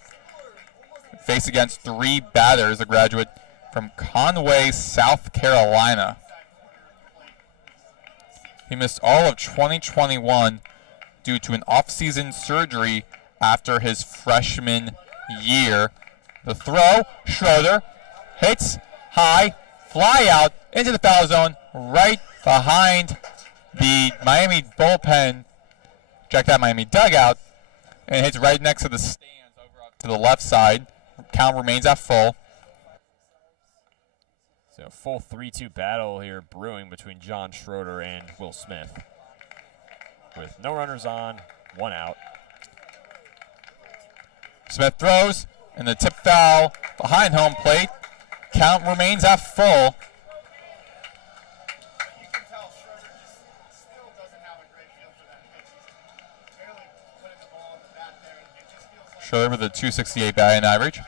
Faced against 3 batters, a graduate from Conway, South Carolina. He missed all of 2021 due to an off-season surgery after his freshman year. The throw, Schroeder hits high, fly out into the foul zone, right behind the Miami bullpen, check that Miami dugout, and hits right next to the stands over up to the left side. Count remains at full. So a full 3-2 battle here brewing between John Schroeder and Will Smith. With no runners on, 1 out. Smith throws, and the tip foul behind home plate. Count remains at full. Schroeder with a 268 batting average.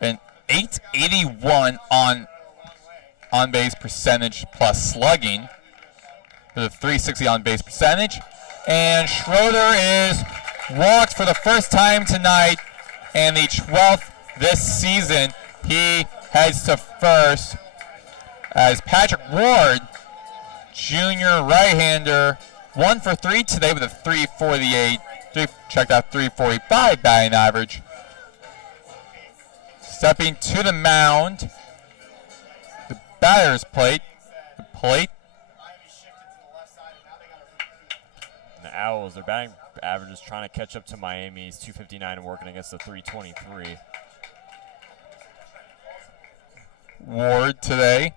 An 881 on base percentage plus slugging. With a 360 on base percentage. And Schroeder is walked for the first time tonight and the 12th this season. He heads to first as Patrick Ward, junior right-hander, 1 for 3 today with a 348. Check that 345 batting average. Stepping to the mound, the batter's plate. The Owls, their batting average is trying to catch up to Miami's 259 and working against the 323. Ward today,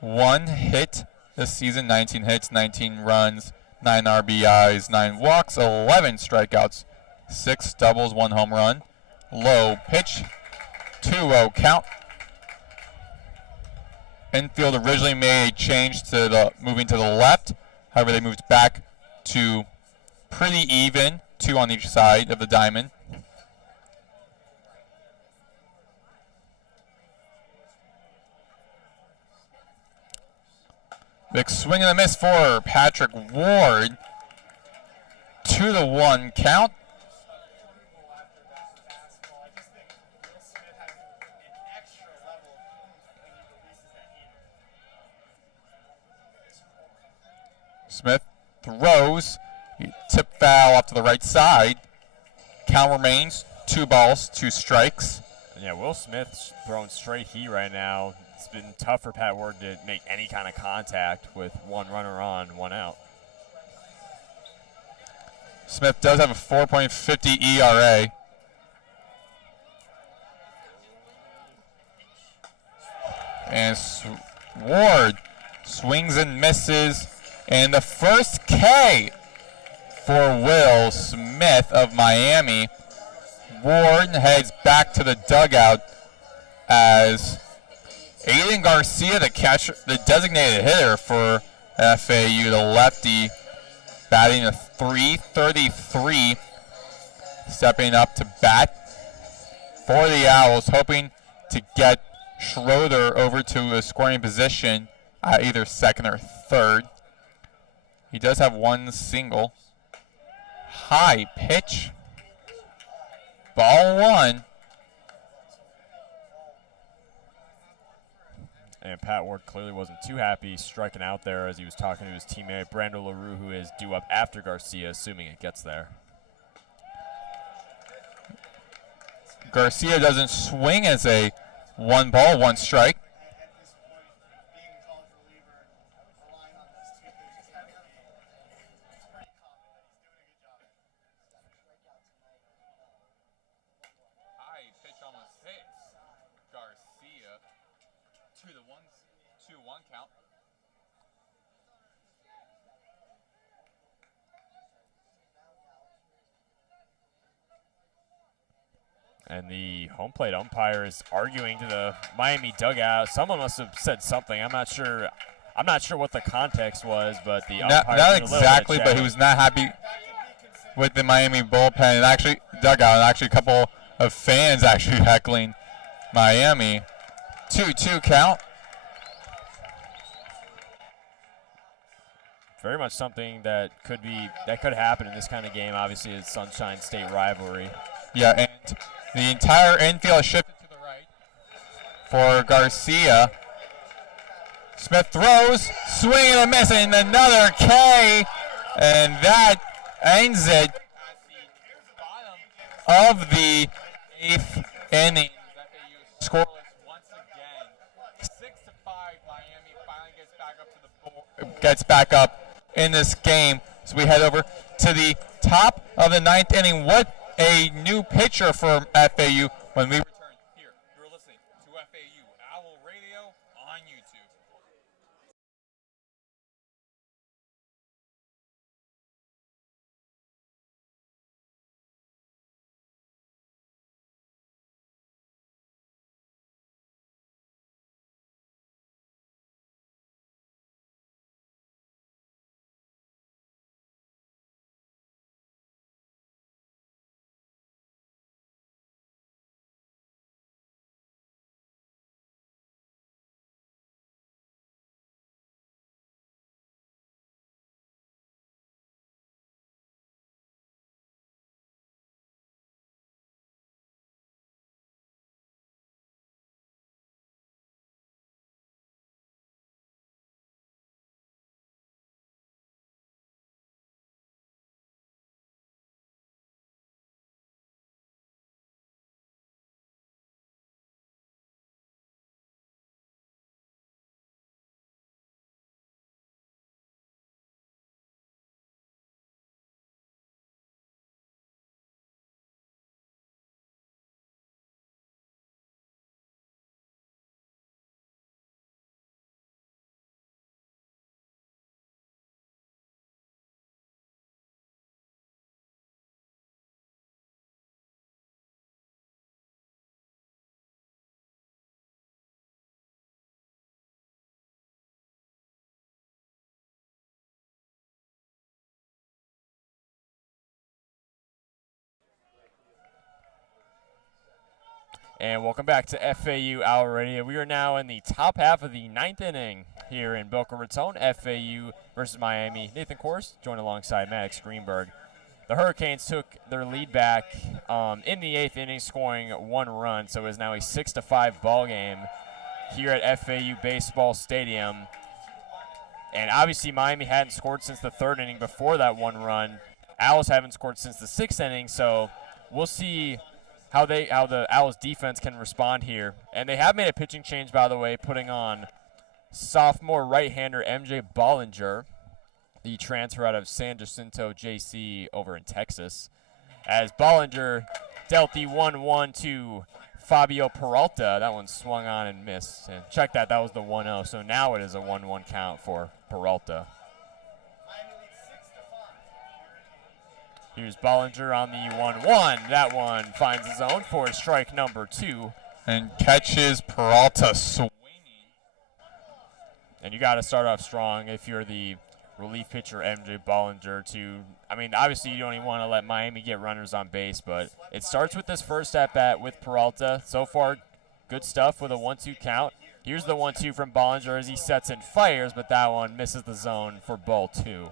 1 hit this season, 19 hits, 19 runs, 9 RBIs, 9 walks, 11 strikeouts, 6 doubles, 1 home run. Low pitch, 2-0 count. Infield originally made a change to moving to the left. However, they moved back to pretty even, 2 on each side of the diamond. Big swing and a miss for Patrick Ward. 2-1 count. Smith throws. He tip foul off to the right side. Count remains 2 balls, 2 strikes. Yeah, Will Smith's throwing straight heat right now. It's been tough for Pat Ward to make any kind of contact with 1 runner on, 1 out. Smith does have a 4.50 ERA. And Ward swings and misses. And the first K for Will Smith of Miami. Ward heads back to the dugout as Aiden Garcia, the catcher, the designated hitter for FAU, the lefty, batting a .333, stepping up to bat for the Owls, hoping to get Schroeder over to a scoring position at either second or third. He does have one single. High pitch. Ball one. And Pat Ward clearly wasn't too happy striking out there as he was talking to his teammate Brando LaRue, who is due up after Garcia, assuming it gets there. Garcia doesn't swing as a 1-1 strike. High pitch almost hits Garcia to the 2-1 count. And the home plate umpire is arguing to the Miami dugout. Someone must have said something. I'm not sure what the context was, but the umpire not exactly, but he was not happy with the Miami bullpen and actually dugout. And actually, a couple of fans actually heckling Miami. 2-2 count. Very much something that could happen in this kind of game. Obviously, it's Sunshine State rivalry. Yeah, and the entire infield is shifted to the right for Garcia. Smith throws, swinging and missing, another K, and that ends it at the bottom of the 8th inning. FAU scoreless once again. 6-5, Miami finally gets back up in this game. So we head over to the top of the 9th inning. What a new pitcher for FAU when we return here. You're listening to FAU Owl Radio on YouTube. And welcome back to FAU Owl Radio. We are now in the top half of the 9th inning here in Boca Raton. FAU versus Miami. Nathan Korst joined alongside Maddox Greenberg. The Hurricanes took their lead back in the 8th inning, scoring 1 run. So it is now a 6-5 ball game here at FAU Baseball Stadium. And obviously Miami hadn't scored since the 3rd inning before that 1 run. Owls haven't scored since the 6th inning, so we'll see how the Owls defense can respond here. And they have made a pitching change, by the way, putting on sophomore right-hander MJ Bollinger, the transfer out of San Jacinto JC over in Texas, as Bollinger dealt the 1-1 to Fabio Peralta. That one swung on and missed. And check that was the 1-0. So now it is a 1-1 count for Peralta. Here's Bollinger on the 1-1. That one finds the zone for strike number 2. And catches Peralta swinging. And you got to start off strong if you're the relief pitcher, MJ Bollinger, I mean, obviously you don't even want to let Miami get runners on base, but it starts with this first at-bat with Peralta. So far, good stuff with a 1-2 count. Here's the 1-2 from Bollinger as he sets and fires, but that one misses the zone for ball 2.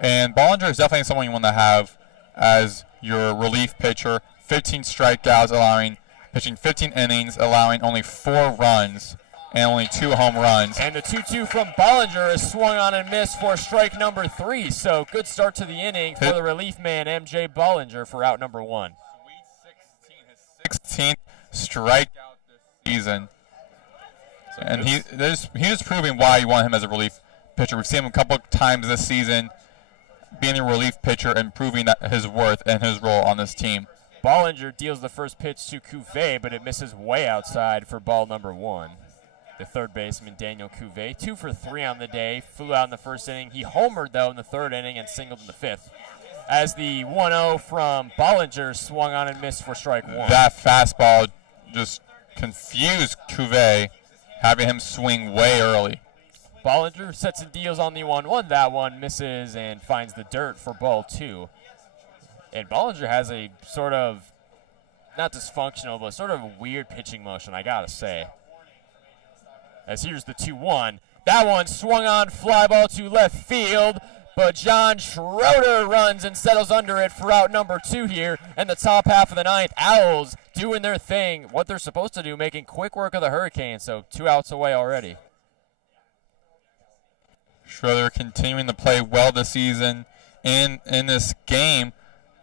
And Bollinger is definitely someone you want to have as your relief pitcher. 15 strikeouts, pitching 15 innings, allowing only 4 runs and only 2 home runs. And the 2-2 from Bollinger is swung on and missed for strike number 3. So good start to the inning for the relief man, MJ Bollinger, for out number 1. His 16th strikeout this season. And he's proving why you want him as a relief pitcher. We've seen him a couple of times this season being a relief pitcher and proving his worth and his role on this team. Bollinger deals the first pitch to Cuvée, but it misses way outside for ball number 1. The third baseman, Daniel Cuvée, 2 for 3 on the day, flew out in the first inning. He homered, though, in the third inning and singled in the 5th. As the 1-0 from Bollinger swung on and missed for strike 1. That fastball just confused Cuvée, having him swing way early. Bollinger sets and deals on the 1-1. That one misses and finds the dirt for ball 2. And Bollinger has a sort of, not dysfunctional, but sort of weird pitching motion, I gotta say. As here's the 2-1. That one swung on, fly ball to left field, but John Schroeder runs and settles under it for out number 2 here in the top half of the 9th. Owls doing their thing, what they're supposed to do, making quick work of the Hurricanes, so 2 outs away already. Schroeder continuing to play well this season. In this game,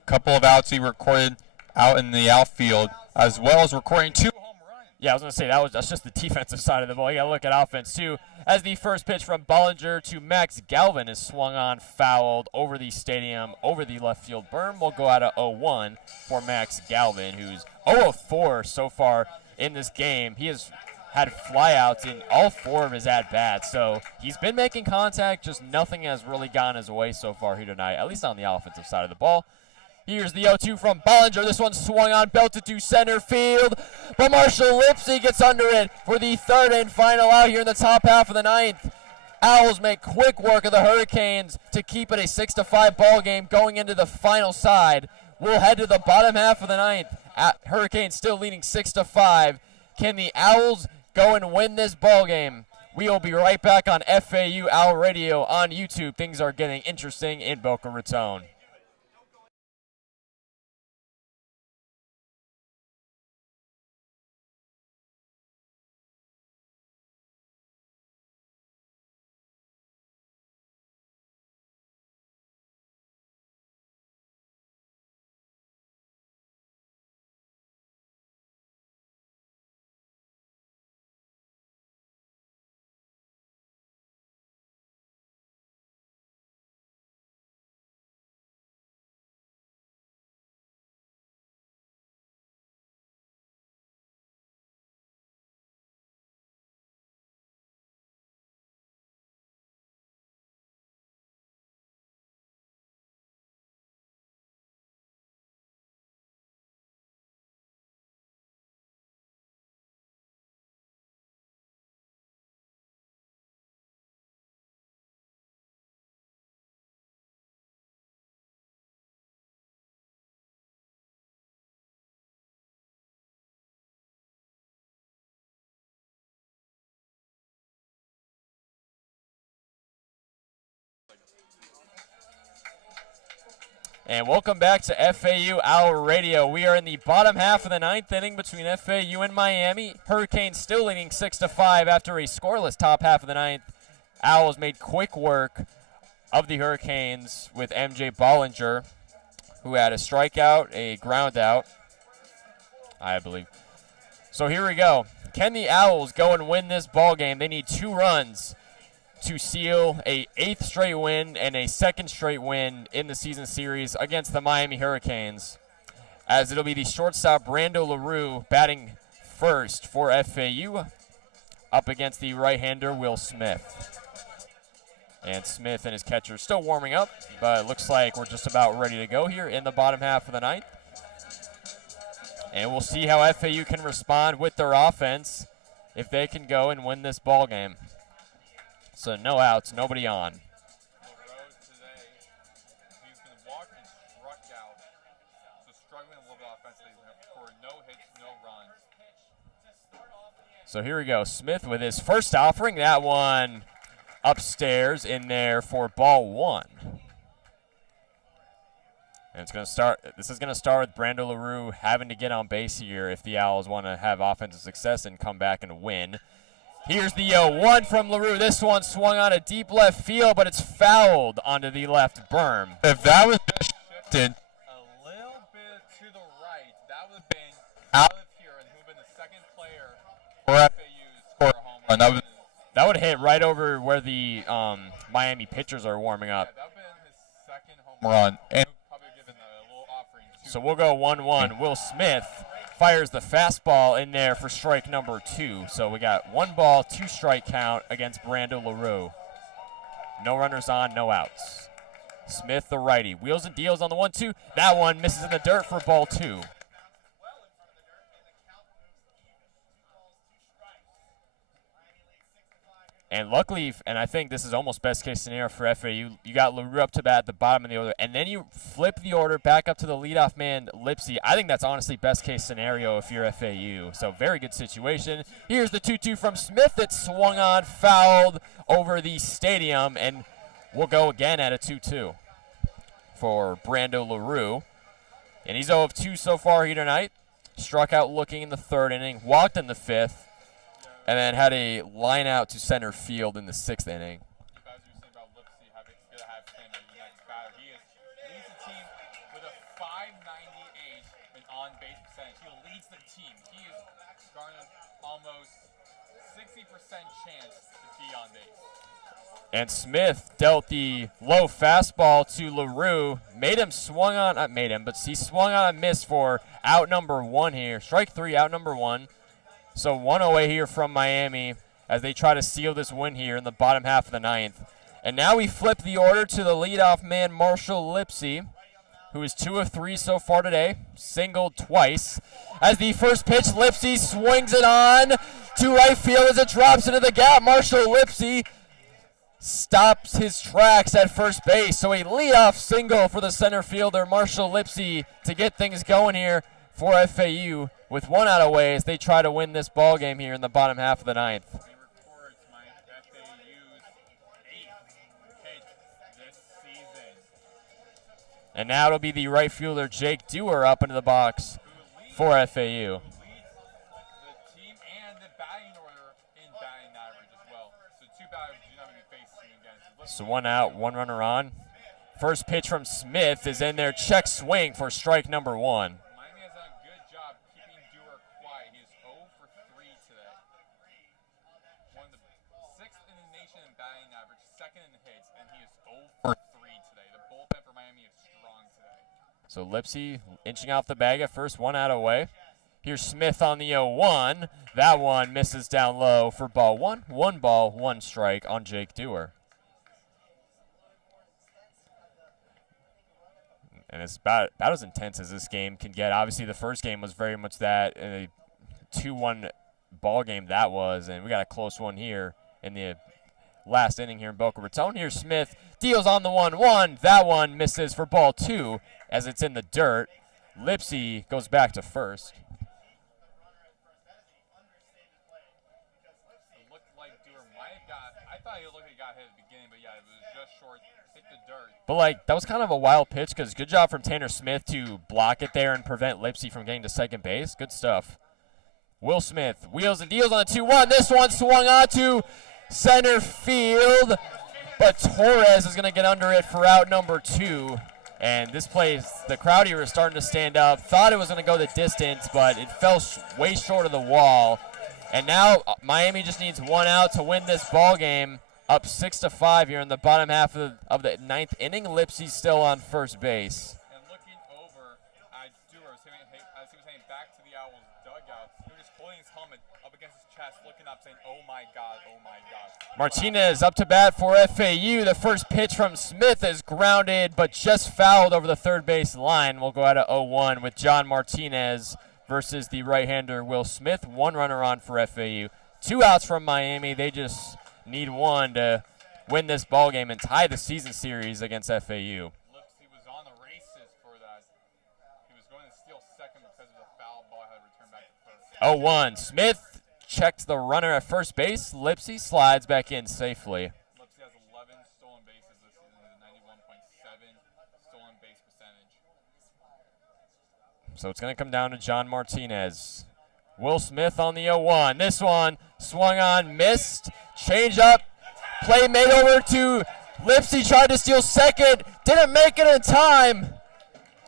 a couple of outs he recorded out in the outfield, as well as recording 2 home runs. Yeah, I was going to say, that's just the defensive side of the ball. You got to look at offense, too. As the first pitch from Bollinger to Max Galvin is swung on, fouled over the stadium, over the left field berm. We'll go out of 0-1 for Max Galvin, who's 0-4 so far in this game. He has had flyouts in all 4 of his at-bats, so he's been making contact, just nothing has really gone his way so far here tonight, at least on the offensive side of the ball. Here's the 0-2 from Bollinger. This one swung on, belted to center field, but Marshall Lipsy gets under it for the 3rd and final out here in the top half of the 9th. Owls make quick work of the Hurricanes to keep it a 6-5 ball game going into the final side. We'll head to the bottom half of the 9th. Hurricanes still leading 6-5. Can the Owls go and win this ball game? We will be right back on FAU Owl Radio on YouTube. Things are getting interesting in Boca Raton. And welcome back to FAU Owl Radio. We are in the bottom half of the 9th inning between FAU and Miami. Hurricanes still leading 6-5 after a scoreless top half of the 9th. Owls made quick work of the Hurricanes with MJ Bollinger, who had a strikeout, a ground out, I believe. So here we go. Can the Owls go and win this ball game? They need 2 runs to seal a 8th straight win and a 2nd straight win in the season series against the Miami Hurricanes, as it'll be the shortstop Brando LaRue batting first for FAU up against the right-hander Will Smith. And Smith and his catcher still warming up, but it looks like we're just about ready to go here in the bottom half of the ninth. And we'll see how FAU can respond with their offense if they can go and win this ball game. So no outs, nobody on. So here we go. Smith with his first offering. That one upstairs in there for ball one. And it's going to start. This is going to start with Brando LaRue having to get on base here if the Owls want to have offensive success and come back and win. Here's the 0-1 from LaRue. This one swung on a deep left field, but it's fouled onto the left berm. If that was just shifted a little bit to the right, that would have been out of here and who would have been the second player for FAU to score a home run. That would hit right over where the Miami pitchers are warming up. Yeah, that would have been his second home run. And probably given a little offering too. So we'll go 1-1. Will Smith fires the fastball in there for strike number 2. So we got 1 ball, 2 strike count against Brando LaRue. No runners on, no outs. Smith, the righty, wheels and deals on the 1-2. That one misses in the dirt for ball 2. And luckily, and I think this is almost best case scenario for FAU, you got LaRue up to bat at the bottom of the order, and then you flip the order back up to the leadoff man, Lipsy. I think that's honestly best case scenario if you're FAU. So very good situation. Here's the 2-2 from Smith that swung on, fouled over the stadium, and we'll go again at a 2-2 for Brando LaRue. And he's 0 of 2 so far here tonight. Struck out looking in the 3rd inning, walked in the 5th. And then had a line out to center field in the 6th inning. He leads the team with a .598 in on-base percentage. He leads the team. He has garnered almost 60% chance to be on base. And Smith dealt the low fastball to LaRue. Made him swung on, not made him, but he swung on a miss for out number 1 here. Strike 3, out number 1. So 1 away here from Miami as they try to seal this win here in the bottom half of the 9th. And now we flip the order to the leadoff man, Marshall Lipsy, who is 2 of 3 so far today, singled twice. As the first pitch, Lipsy swings it on to right field as it drops into the gap. Marshall Lipsy stops his tracks at first base. So a leadoff single for the center fielder, Marshall Lipsy, to get things going here for FAU. With 1 out of way as they try to win this ball game here in the bottom half of the 9th. And now it'll be the right fielder Jake Dewar up into the box for FAU. So 1 out, 1 runner on. First pitch from Smith is in there, check swing for strike number 1. So Lipsy inching off the bag at first, 1 out away. Here's Smith on the 0-1. That one misses down low for ball 1. 1 ball, 1 strike on Jake Dewar. And it's about as intense as this game can get. Obviously, the first game was very much that, a 2-1 ball game that was, and we got a close one here in the last inning here in Boca Raton. Here's Smith, deals on the 1-1. That one misses for ball 2 as it's in the dirt. Lipsy goes back to first. It looked like Dewar might have got, I thought he looked like he got hit at the beginning, but yeah, it was just short, hit the dirt. But, like, that was kind of a wild pitch because good job from Tanner Smith to block it there and prevent Lipsy from getting to second base. Good stuff. Will Smith wheels and deals on the 2-1. This one swung on to center field, but Torres is going to get under it for out number 2. And this place, the crowd here is starting to stand up. Thought it was going to go the distance, but it fell way short of the wall. And now Miami just needs 1 out to win this ball game. Up 6-5 here in the bottom half of the 9th inning. Lipsy's still on first base. And looking over at Dewar, as he was heading back to the Owls dugout, he was just holding his helmet up against his chest, looking stop saying, oh my God, oh my God. Martinez up to bat for FAU. The first pitch from Smith is grounded, but just fouled over the third base line. We'll go out of 0-1 with John Martinez versus the right-hander Will Smith. One runner on for FAU. 2 outs from Miami. They just need one to win this ball game and tie the season series against FAU. Lipsy was on the races for that. He was going to steal second because of the foul ball. Had to return back to first. 0-1. Smith checked the runner at first base. Lipsy slides back in safely. Lipsy has 11 stolen bases this season with a 91.7 stolen base percentage. So it's going to come down to John Martinez. Will Smith on the 0-1. This one swung on, missed. Change up. Play made over to Lipsy. Tried to steal second. Didn't make it in time.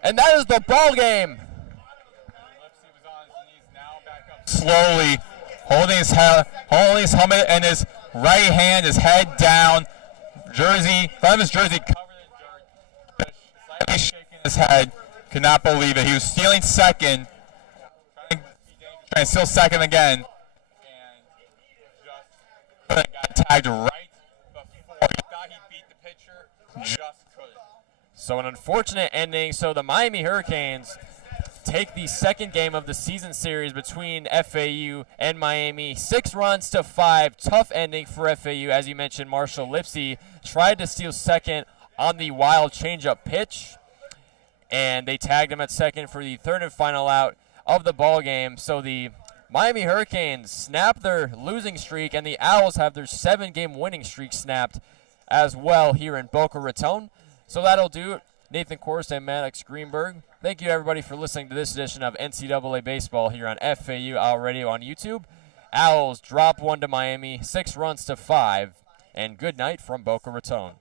And that is the ball game. Lipsy was on his knees, now back up slowly, holding his helmet and his right hand, his head down. Front of his jersey covered in dirt. Slightly shaking his head. Could not believe it. He was stealing second. Trying to steal second again. And just got tagged right before he thought he beat the pitcher. Just couldn't. So an unfortunate ending. So the Miami Hurricanes take the second game of the season series between FAU and Miami. 6-5. Tough ending for FAU. As you mentioned, Marshall Lipsy tried to steal second on the wild changeup pitch, and they tagged him at second for the third and final out of the ball game. So the Miami Hurricanes snap their losing streak, and the Owls have their 7-game winning streak snapped as well here in Boca Raton. So that'll do it. Nathan Korst and Maddox Greenberg. Thank you, everybody, for listening to this edition of NCAA Baseball here on FAU Owl Radio on YouTube. Owls drop 1 to Miami, 6-5, and good night from Boca Raton.